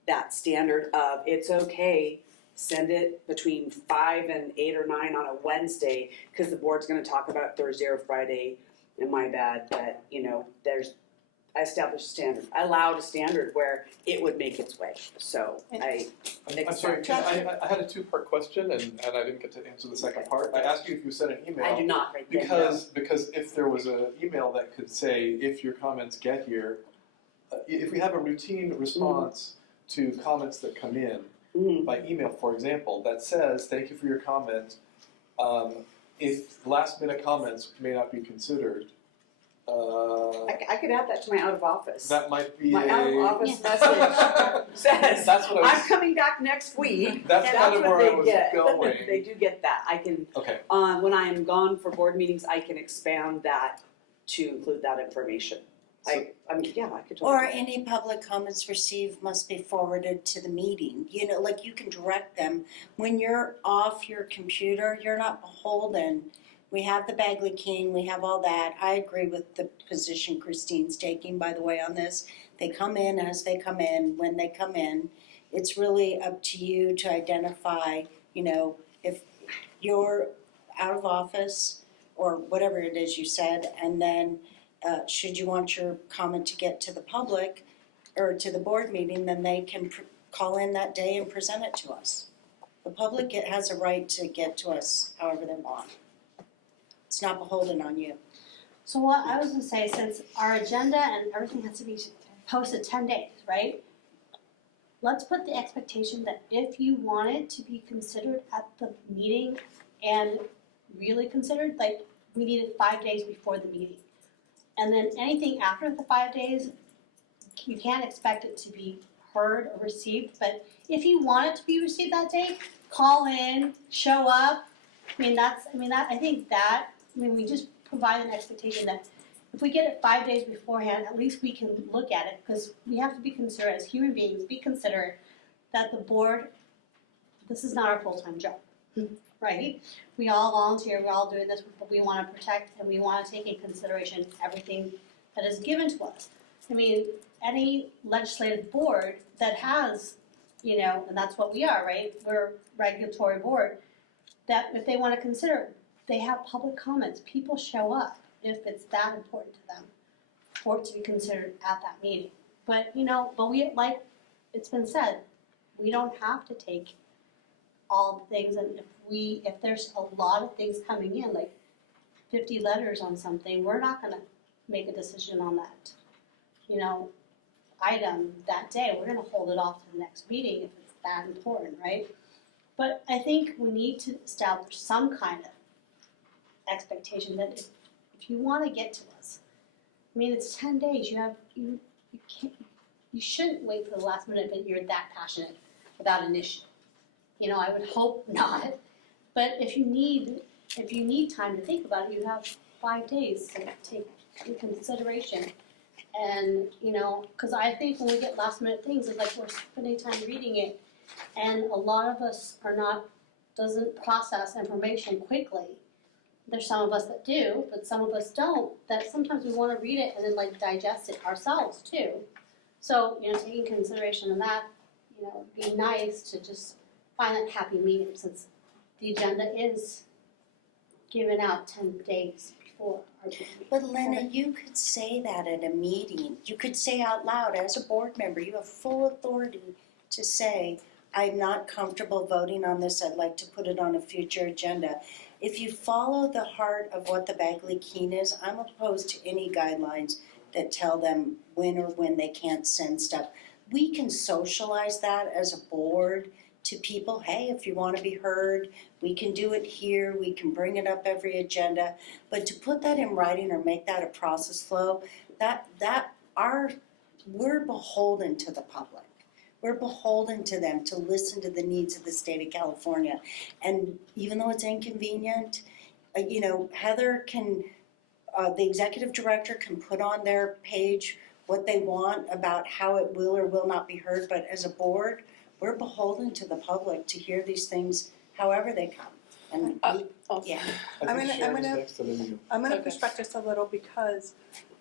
that standard of it's okay, send it between 5 and 8 or 9 on a Wednesday, because the board's gonna talk about Thursday or Friday, and my bad, that, you know, I established a standard. I allowed a standard where it would make its way, so I'm sorry, I had a two-part question and I didn't get to answer the second part. I asked you if you sent an email. I do not right then, no. Because if there was an email that could say, if your comments get here, if we have a routine response to comments that come in by email, for example, that says, thank you for your comment, if last-minute comments may not be considered, I could add that to my out of office. that might be My out of a... office message says, That's what I was... I'm coming back next week. That's kind of what where I they was get. going. They do get that. I can, Okay. when I am gone for board meetings, I can expand that to include that information. I mean, yeah, I could totally. Or any public comments received must be forwarded to the meeting. You know, like you can direct them. When you're off your computer, you're not beholden. We have the Bagley King, we have all that. I agree with the position Christine's taking, by the way, on this. They come in as they come in, when they come in. It's really up to you to identify, you know, if you're out of office or whatever it is you said, and then should you want your comment to get to the public or to the board meeting, then they can call in that day and present it to us. The public has a right to get to us however they want. It's not beholden on you. So what I was gonna say, since our agenda and everything has to be posted 10 days, right? Let's put the expectation that if you want it to be considered at the meeting and really considered, like, we need it 5 days before the meeting. And then anything after the 5 days, you can't expect it to be heard or received, but if you want it to be received that day, call in, show up. We just provide an expectation that if we get it 5 days beforehand, at least we can look at it, because we have to be considerate as human beings, be considerate that the board, this is not our full-time job. right? We all volunteer, we're all doing this, but we wanna protect and we wanna take in consideration everything that is given to us. I mean, any legislative board that has, and that's what we are, right? We're a regulatory board, that if they wanna consider, they have public comments, people show up if it's that important to them for it to be considered at that meeting. But we, like it's been said, we don't have to take all the things, and if there's a lot of things coming in, like 50 letters on something, we're not gonna make a decision on that, item that day. We're gonna hold it off to the next meeting if it's that important, right? But I think we need to establish some kind of expectation that if you wanna get to us, I mean, it's 10 days, you shouldn't wait for the last minute that you're that passionate about an issue. I would hope not, but if you need time to think about it, you have 5 days to take into consideration. And, because I think when we get last minute things, it's like we're spending time reading it, and a lot of us doesn't process information quickly. There's some of us that do, but some of us don't, that sometimes we wanna read it and then digest it ourselves too. So, taking consideration of that, it'd be nice to just find that happy medium, since the agenda is given out 10 days before our meeting. But Lena, you could say that at a meeting. You could say out loud, as a board member, you have full authority to say, I'm not comfortable voting on this, I'd like to put it on a future agenda. If you follow the heart of what the Bagley Keene is, I'm opposed to any guidelines that tell them when they can't send stuff. We can socialize that as a board to people. Hey, if you want to be heard, we can do it here, we can bring it up every agenda. But to put that in writing or make that a process flow, we're beholden to the public. We're beholden to them to listen to the needs of the state of California. And even though it's inconvenient, Heather can, the executive director can put on their page what they want about how it will or will not be heard, but as a board, we're beholden to the public to hear these things however they come. And yeah. I'm gonna push back just a little, because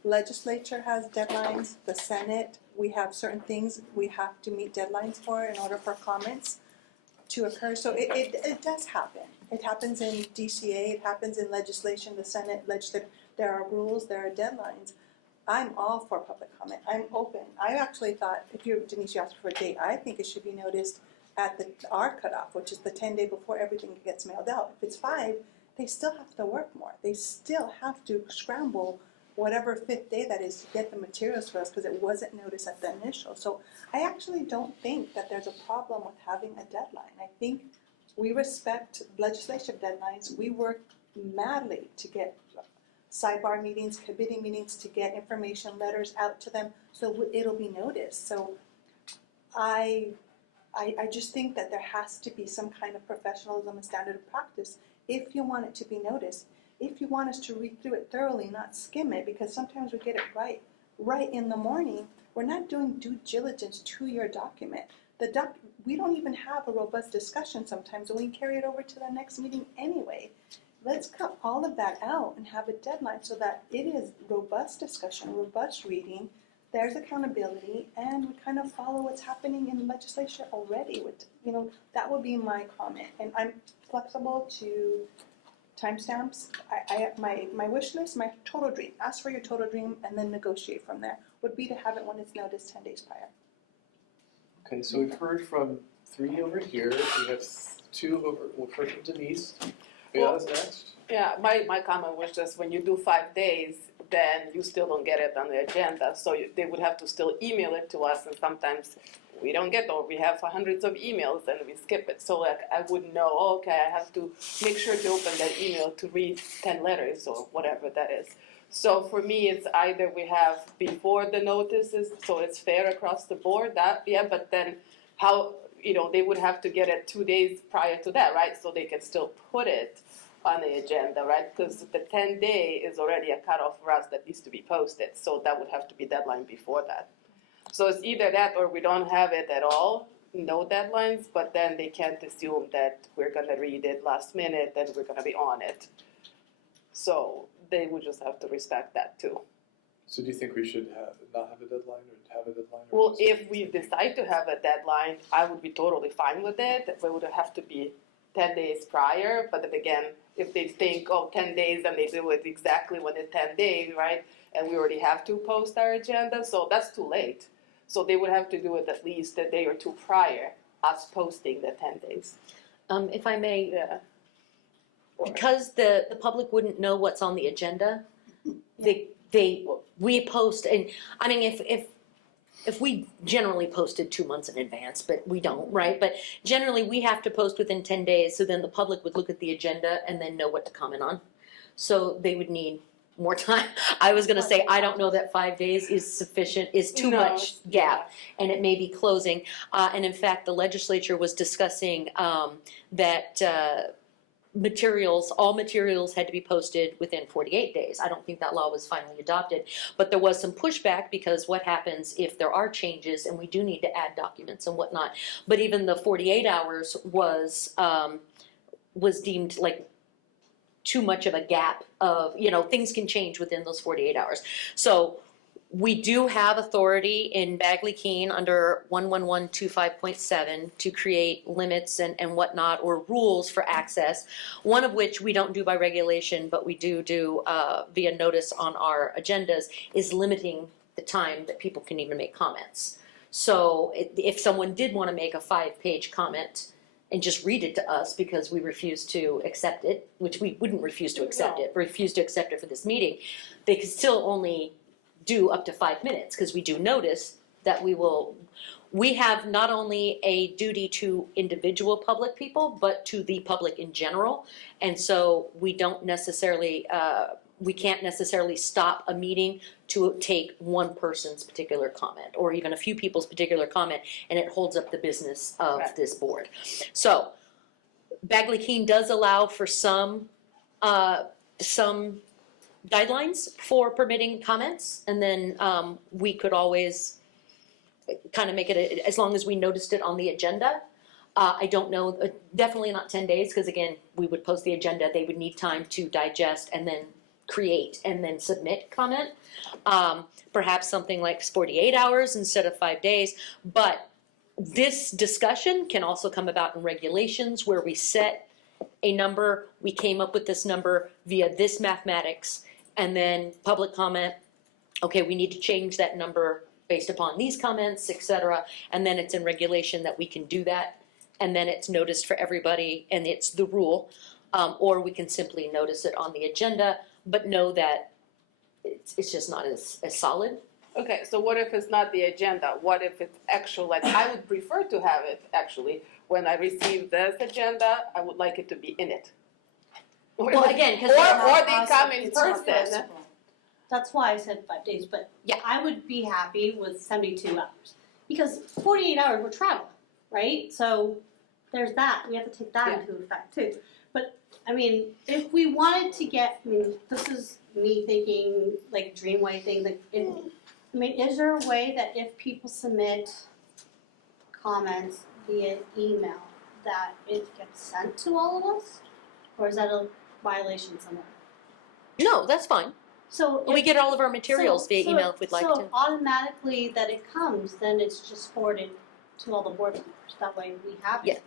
legislature has deadlines, the Senate, we have certain things we have to meet deadlines for in order for comments to occur. So it does happen. It happens in DCA, it happens in legislation, the Senate, legislature. There are rules, there are deadlines. I'm all for public comment. I'm open. I actually thought, Denise, you asked for a date, I think it should be noticed at our cutoff, which is the 10 day before everything gets mailed out. If it's 5, they still have to work more. They still have to scramble whatever 5th day that is to get the materials for us, because it wasn't noticed at the initial. So I actually don't think that there's a problem with having a deadline. I think we respect legislative deadlines. We work madly to get sidebar meetings, committee meetings, to get information letters out to them so it'll be noticed. So I just think that there has to be some kind of professionalism and standard of practice if you want it to be noticed. If you want us to read through it thoroughly, not skim it, because sometimes we get it right in the morning, we're not doing due diligence to your document. We don't even have a robust discussion sometimes, and we carry it over to the next meeting anyway. Let's cut all of that out and have a deadline so that it is robust discussion, robust reading, there's accountability, and we kind of follow what's happening in the legislature already. That would be my comment. And I'm flexible to timestamps. My wish list, my total dream, ask for your total dream and then negotiate from there, would be to have it when it's noticed 10 days prior. Okay, so we've heard from 3 over here, we have 2 over, we've heard from Denise. Beata's next. Yeah, my comment was just when you do 5 days, then you still don't get it on the agenda. So they would have to still email it to us, and sometimes we don't get, or we have hundreds of emails and we skip it. So I wouldn't know, okay, I have to make sure to open that email to read 10 letters or whatever that is. So for me, it's either we have before the notices, so it's fair across the board, but then how, they would have to get it 2 days prior to that, right? So they can still put it on the agenda, right? Because the 10 day is already a cutoff for us that needs to be posted. So that would have to be deadline before that. So it's either that or we don't have it at all, no deadlines, but then they can't assume that we're gonna read it last minute and we're gonna be on it. So they would just have to respect that too. So do you think we should not have a deadline or have a deadline? Or Well, just- if we decide to have a deadline, I would be totally fine with it. It would have to be 10 days prior, but then again, if they think, 10 days, then they do it exactly within 10 days, right? And we already have to post our agenda, so that's too late. So they would have to do it at least a day or two prior us posting the 10 days. If I may, Yeah. because the public wouldn't know what's on the agenda, we post, and I mean, if we generally posted 2 months in advance, but we don't, right? But generally, we have to post within 10 days, so then the public would look at the agenda and then know what to comment on. So they would need more time. I was gonna say, I don't know that 5 days is sufficient, is too No, much gap, and it may be closing. And in fact, the legislature was discussing that all materials had to be posted within 48 days. I don't think that law was finally adopted, but there was some pushback because what happens if there are changes and we do need to add documents and whatnot. But even the 48 hours was deemed like too much of a gap of, things can change within those 48 hours. So we do have authority in Bagley-Keene under 11125.7 to create limits and whatnot, or rules for access, one of which we don't do by regulation, but we do via notice on our agendas, is limiting the time that people can even make comments. So if someone did want to make a 5-page comment and just read it to us because we refuse to accept it, which we wouldn't refuse to accept it, refuse to accept it for this meeting, they could still only do up to 5 minutes, because we do notice that we have not only a duty to individual public people, but to the public in general. And so we don't necessarily, we can't necessarily stop a meeting to take one person's particular comment, or even a few people's particular comment, and it holds up the business of this board. So Bagley-Keene does allow for some guidelines for permitting comments, and then we could always kind of make it, as long as we noticed it on the agenda. I don't know, definitely not 10 days, because again, we would post the agenda, they would need time to digest and then create and then submit comment. Perhaps something like 48 hours instead of 5 days, but this discussion can also come about in regulations where we set a number, we came up with this number via this mathematics, and then public comment, okay, we need to change that number based upon these comments, etc. And then it's in regulation that we can do that, and then it's noticed for everybody, and it's the rule. Or we can simply notice it on the agenda, but know that it's just not as solid. Okay, so what if it's not the agenda? What if it's actual, like, I would prefer to have it, actually, when I receive this agenda, I would like it to be in it. Well, again, because or they come in person. That's why I said 5 days, but yeah, I would be happy with 72 hours. Because 48 hours, we're traveling, right? So there's that, we have to take that into effect too. But, I mean, if we wanted to get, this is me thinking, like, Dreamway thing, like, is there a way that if people submit comments via email, that it gets sent to all of us? Or is that a violation somewhere? No, that's fine. So we get all of our materials via email if we'd like to. So automatically that it comes, then it's just forwarded to all the board members. That way we have it. Yeah.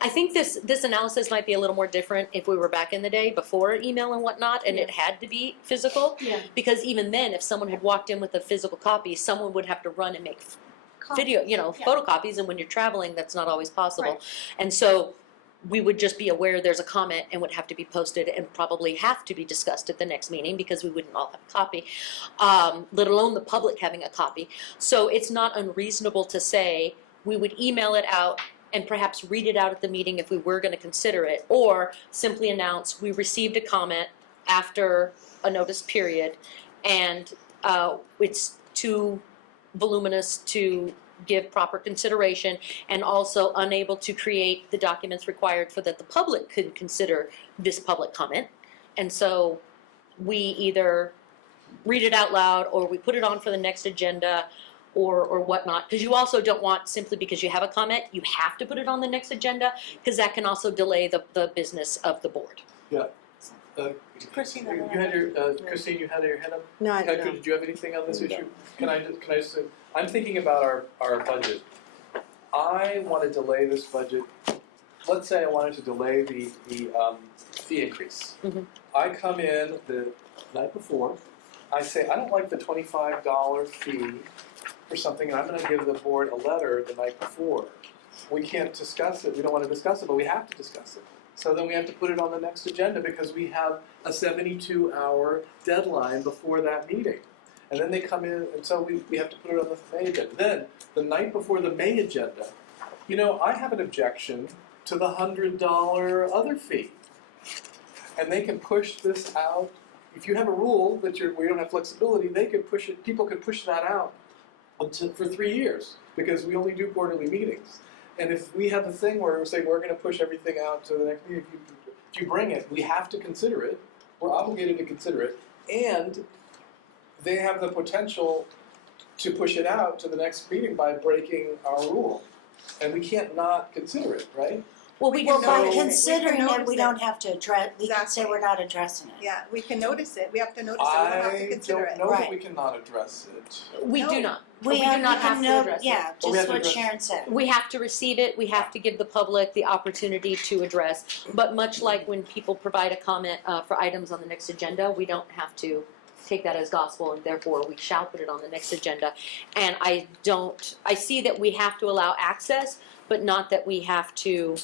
I think this analysis might be a little more different if we were back in the day before email and whatnot, and it had to be physical. Yeah. Because even then, if someone had walked in with a physical copy, someone would have to run and make video, photocopies, and when you're traveling, that's not always possible. Right. And so we would just be aware there's a comment and would have to be posted and probably have to be discussed at the next meeting because we wouldn't all have a copy, let alone the public having a copy. So it's not unreasonable to say we would email it out and perhaps read it out at the meeting if we were going to consider it, or simply announce we received a comment after a notice period and it's too voluminous to give proper consideration, and also unable to create the documents required for that the public could consider this public comment. And so we either read it out loud, or we put it on for the next agenda, or whatnot. Because you also don't want, simply because you have a comment, you have to put it on the next agenda, because that can also delay the business of the board. Christine, You had your, Christine, you had your hand up? No, I Heike, don't. did you have anything on this issue? Can I just, I'm thinking about our budget. I want to delay this budget, let's say I wanted to delay the fee increase. Mhm. I come in the night before, I say, I don't like the $25 fee for something, and I'm gonna give the board a letter the night before. We can't discuss it, we don't wanna discuss it, but we have to discuss it. So then we have to put it on the next agenda because we have a 72-hour deadline before that meeting. And then they come in, and so we have to put it on the May agenda. Then, the night before the May agenda, you know, I have an objection to the $100 other fee. And they can push this out. If you have a rule that where you don't have flexibility, they could push it, people could push that out for 3 years because we only do quarterly meetings. And if we have a thing where we're saying we're going to push everything out to the next meeting, if you bring it, we have to consider it. We're obligated to consider it. And they have the potential to push it out to the next meeting by breaking our rule. And we can't not consider it, right? Well, we Well, by can considering it, notice we it. don't have to address, we can say Exactly. we're not addressing it. Yeah, we can notice it, we have to notice it, we don't have to I consider don't it. know that Right. we cannot address it. We do No. not. We do have, not we have can to note, address it. yeah, But we have just to what address- Sharon said. We have to receive it, we have to give the public the opportunity to address, but much like when people provide a comment for items on the next agenda, we don't have to take that as gospel, and therefore we shall put it on the next agenda. And I see that we have to allow access, but not that we have to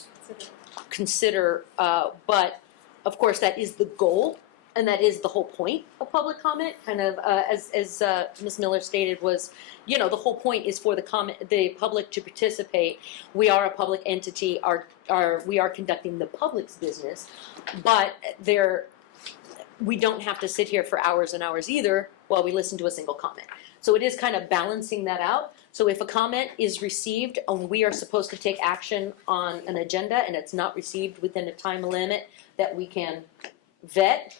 consider, but of course that is the goal, and that is the whole point of public comment, kind of, as Ms. Miller stated, was, you know, the whole point is for the public to participate. We are a public entity, we are conducting the public's business, but we don't have to sit here for hours and hours either while we listen to a single comment. So it is kind of balancing that out. So if a comment is received and we are supposed to take action on an agenda and it's not received within a time limit that we can vet,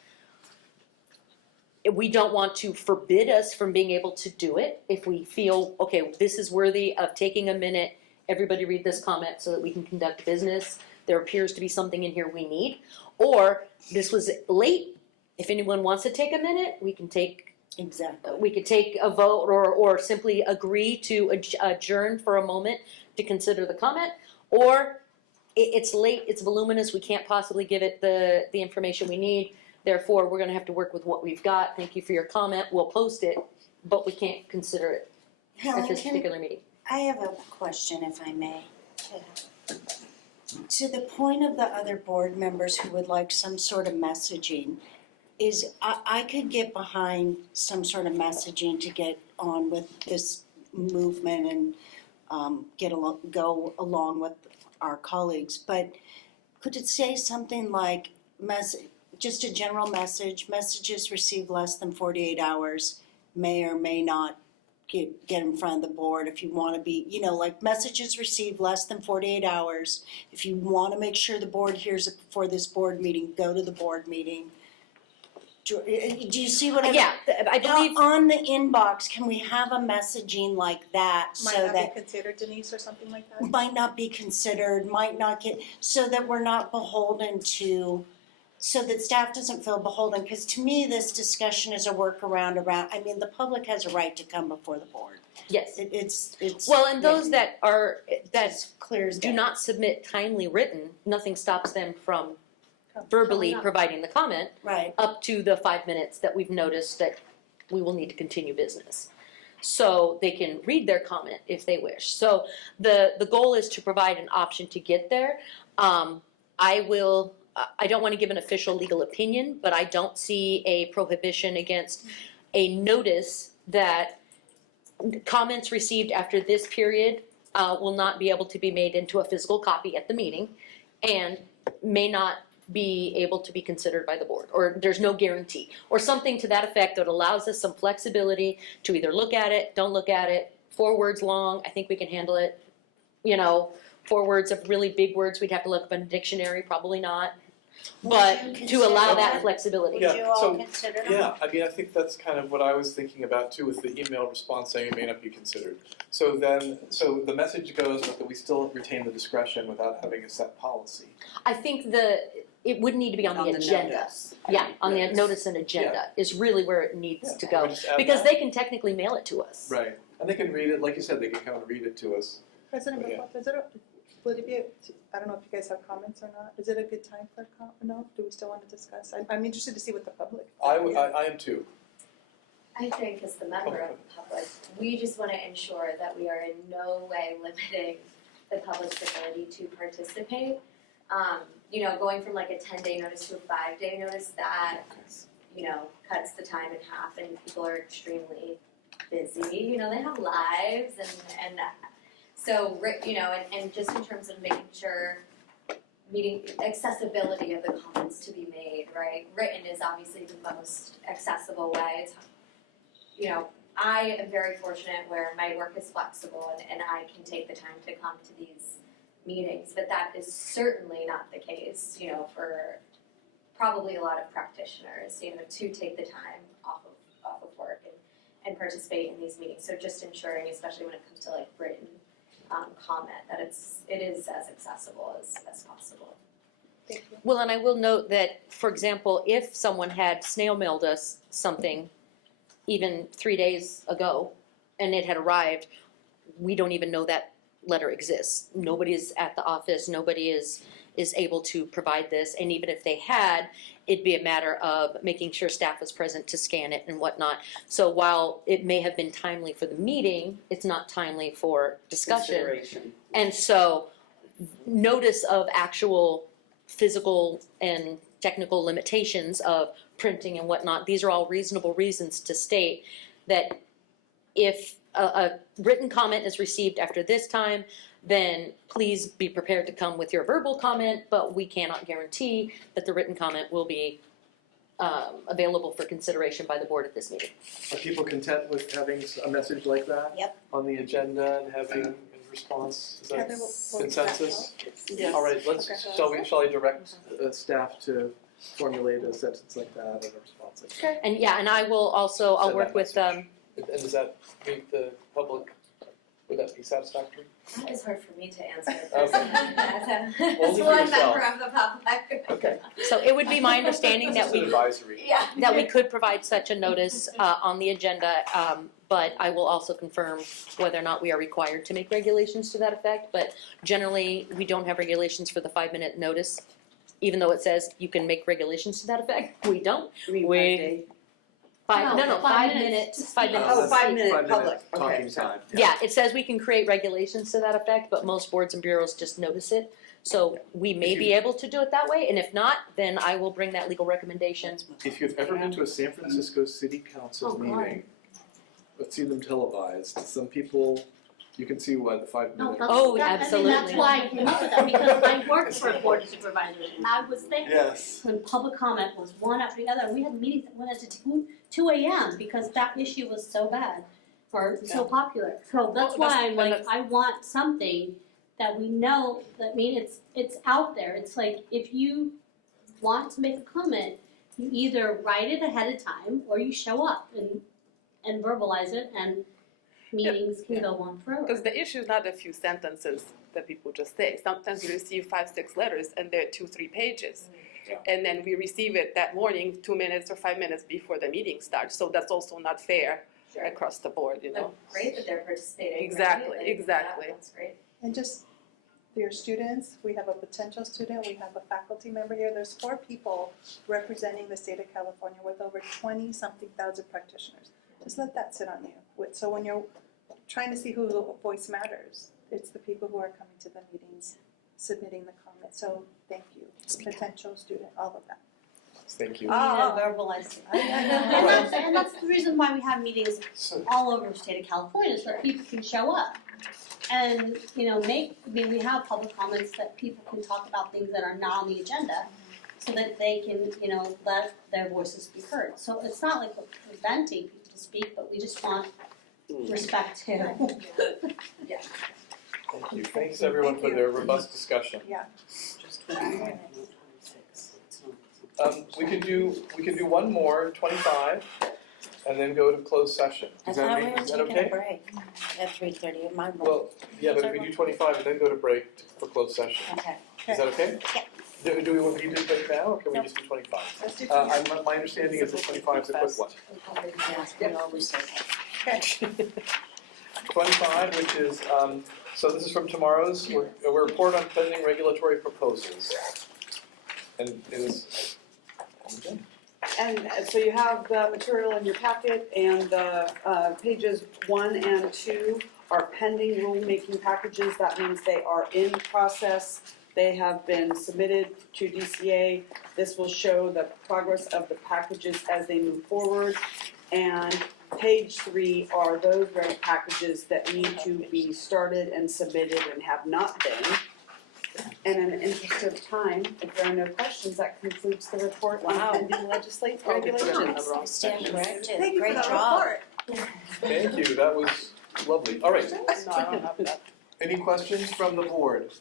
we don't want to forbid us from being able to do it. If we feel, okay, this is worthy of taking a minute, everybody read this comment so that we can conduct business. There appears to be something in here we need. Or this was late. If anyone wants to take a minute, we can take Exactly. we could take a vote or simply agree to adjourn for a moment to consider the comment, or it's late, it's voluminous, we can't possibly give it the information we need, therefore we're gonna have to work with what we've got, thank you for your comment, we'll post it, but we can't consider it at Helen, this particular meeting. I have a question, if I may. To the point of the other board members who would like some sort of messaging, I could get behind some sort of messaging to get on with this movement and go along with our colleagues, but could it say something like just a general message, messages received less than 48 hours may or may not get in front of the board if you want to be, like messages received less than 48 hours. If you want to make sure the board hears it before this board meeting, go to the board meeting. Do you see what I mean? Yeah, I believe. On the inbox, can we have a messaging like that Might so not that be considered, Denise, or something like that? might not be considered, might not get, so that we're not beholden to, so that staff doesn't feel beholden, because to me, this discussion is a workaround around, I mean, the public has a right to come before the board. Yes. It's. Well, and those written. that Clear as do day. not submit timely written, nothing stops them from verbally Showing up. providing the comment Right. up to the 5 minutes that we've noticed that we will need to continue business. So they can read their comment if they wish. So the goal is to provide an option to get there. I don't want to give an official legal opinion, but I don't see a prohibition against a notice that comments received after this period will not be able to be made into a physical copy at the meeting and may not be able to be considered by the board, or there's no guarantee, or something to that effect that allows us some flexibility to either look at it, don't look at it, 4 words long, I think we can handle it, 4 words of really big words, we'd have to look up in a dictionary, probably not. but Would you to allow consider that that? flexibility. Would Yeah, you all so- consider that? Yeah, I mean, I think that's kind of what I was thinking about too with the email response saying it may not be considered. So the message goes, but that we still retain the discretion without having a set policy. I think it would need to be on the agenda. notice. Yeah, on the Notice. notice and agenda is really where it needs to We go. just add Because that. they can technically mail it to us. Right, and they can read it, like you said, they can kind of read it to us. President But yeah. McLaughlin, would it be, I don't know if you guys have comments or not, is it a good time for a no? Do we still want to discuss? I'm interested to see what the public. I am too. I think as the member of the public, we just want to ensure that we are in no way limiting the public's ability to participate. You know, going from like a 10-day notice to a 5-day notice, that, you know, cuts the time in half and people are extremely busy. You know, they have lives and so, you know, and just in terms of making sure meeting accessibility of the comments to be made, right? Written is obviously the most accessible way. It's, you know, I am very fortunate where my work is flexible and I can take the time to come to these meetings, but that is certainly not the case, you know, for probably a lot of practitioners, you know, to take the time off of work and participate in these meetings. So just ensuring, especially when it comes to like written comment, that it is as accessible as possible. Thank you. Well, and I will note that, for example, if someone had snail mailed us something even 3 days ago and it had arrived, we don't even know that letter exists. Nobody is at the office, nobody is able to provide this, and even if they had, it'd be a matter of making sure staff was present to scan it and whatnot. So while it may have been timely for the meeting, it's not timely for discussion. Consideration. And so notice of actual physical and technical limitations of printing and whatnot, these are all reasonable reasons to state that if a written comment is received after this time, then please be prepared to come with your verbal comment, but we cannot guarantee that the written comment will be available for consideration by the board at this meeting. Are people content with having a message like that? Yep. On the agenda and having a response? Is that Heather, will consensus? Yes. All right, let's, Okay. shall I direct staff to formulate a sentence like that and a response like that? And yeah, and I will also, I'll Send work that with, message. And does that meet the public, would that be satisfactory? That is hard for me to answer. Okay. As Only for one yourself. member of the public. Okay. so it would be my understanding that This is an we, advisory. Yeah. that we could provide such a notice on the agenda, but I will also confirm whether or not we are required to make regulations to that effect. But generally, we don't have regulations for the 5-minute notice, even though it says you can make regulations to that effect. We don't. You mean We- 5 day? No, 5 minutes minutes. to 5 speak. minutes. Oh, 5 minute 5 public, okay. talking time. Yeah, it says we can create regulations to that effect, but most boards and bureaus just notice it. So we may be able to do it that way, and if not, then I will bring that legal recommendation. If you've ever been to a San Francisco City Council Oh, God. meeting, let's see them televised. Some people, you can see why the 5 No, minute. that's, Oh, that, I mean, absolutely. that's why I came up with that, because I worked for a board of supervisors, and I was there. Yes. When public comment was one after the other, and we had meetings that went into 2 a.m. because that issue was so bad, or so popular. So that's Well, why I'm like, that's- I want something that we know, that it's out there. It's like, if you want to make a comment, you either write it ahead of time, or you show up and verbalize it, and meetings can go on forever. Because the issue is not a few sentences that people just say. Sometimes you receive 5-6 letters and they're 2-3 pages. Yeah. And then we receive it that morning, 2 minutes or 5 minutes before the meeting starts. So that's also not fair Sure. across the board, you know. But great that they're participating, right? Exactly, Like, exactly. That's great. And just for your students, we have a potential student, we have a faculty member here. There's 4 people representing the state of California with over 20-something thousand practitioners. Just let that sit on you. So when you're trying to see whose voice matters, it's the people who are coming to the meetings, submitting the comments. So thank you, potential student, all of that. Thank you. We need to verbalize it. And that's the reason why we have meetings all over the state of California, so that people can show up. And, you know, we have public comments that people can talk about things that are not on the agenda, so that they can, you know, let their voices be heard. So it's not like we're preventing people to speak, but we just want respect too. Yeah. Thank you. Thanks everyone for their robust discussion. Yeah. we can do one more, 25, and then go to closed session. I Does that thought we make, were is that taking okay? a break at 3:30, am I wrong? Well, yeah, but if we do 25 and then go to break for closed session, Okay. is that okay? Yeah. Do we want to do break now, or can we Nope. just do 25? Let's do My understanding is that 25 is a quick one. Yeah, we always say that. 25, which is, so this is from tomorrow's, a report on pending regulatory proposals. And it is, And so you have the material in your packet, and the pages 1 and 2 are pending rulemaking packages. That means they are in process. They have been submitted to DCA. This will show the progress of the packages as they move forward. And page 3 are those reg packages that need to be started and submitted and have not been. And in the interest of time, if there are no questions, that concludes the report on Wow. pending legislative Oh, it's regulations. in the wrong I stand corrected, Thank you for great that job. report. thank you, that was lovely. All right, No, I don't have that. any questions from the board?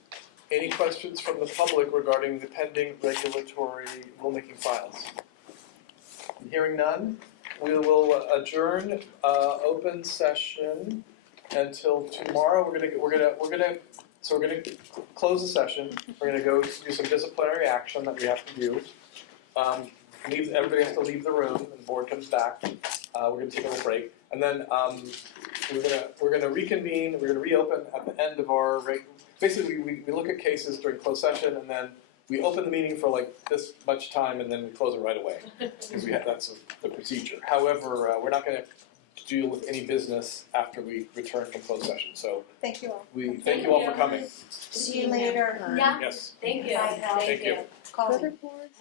Any questions from the public regarding the pending regulatory rulemaking files? Hearing none, we will adjourn open session until tomorrow. We're gonna close the session. We're gonna go do some disciplinary action that we have to do. Everybody has to leave the room, and the board comes back. We're gonna take a little break, and then we're gonna reconvene. We're gonna reopen at the end of our basically we look at cases during closed session, and then we open the meeting for like this much time, and then we close it right away because that's the procedure. However, we're not gonna deal with any business after we return from closed session. So Thank you all. we thank you all for coming. See you later. Yeah, Yes. thank you. Bye, Val. Thank you. Call me. Other boards?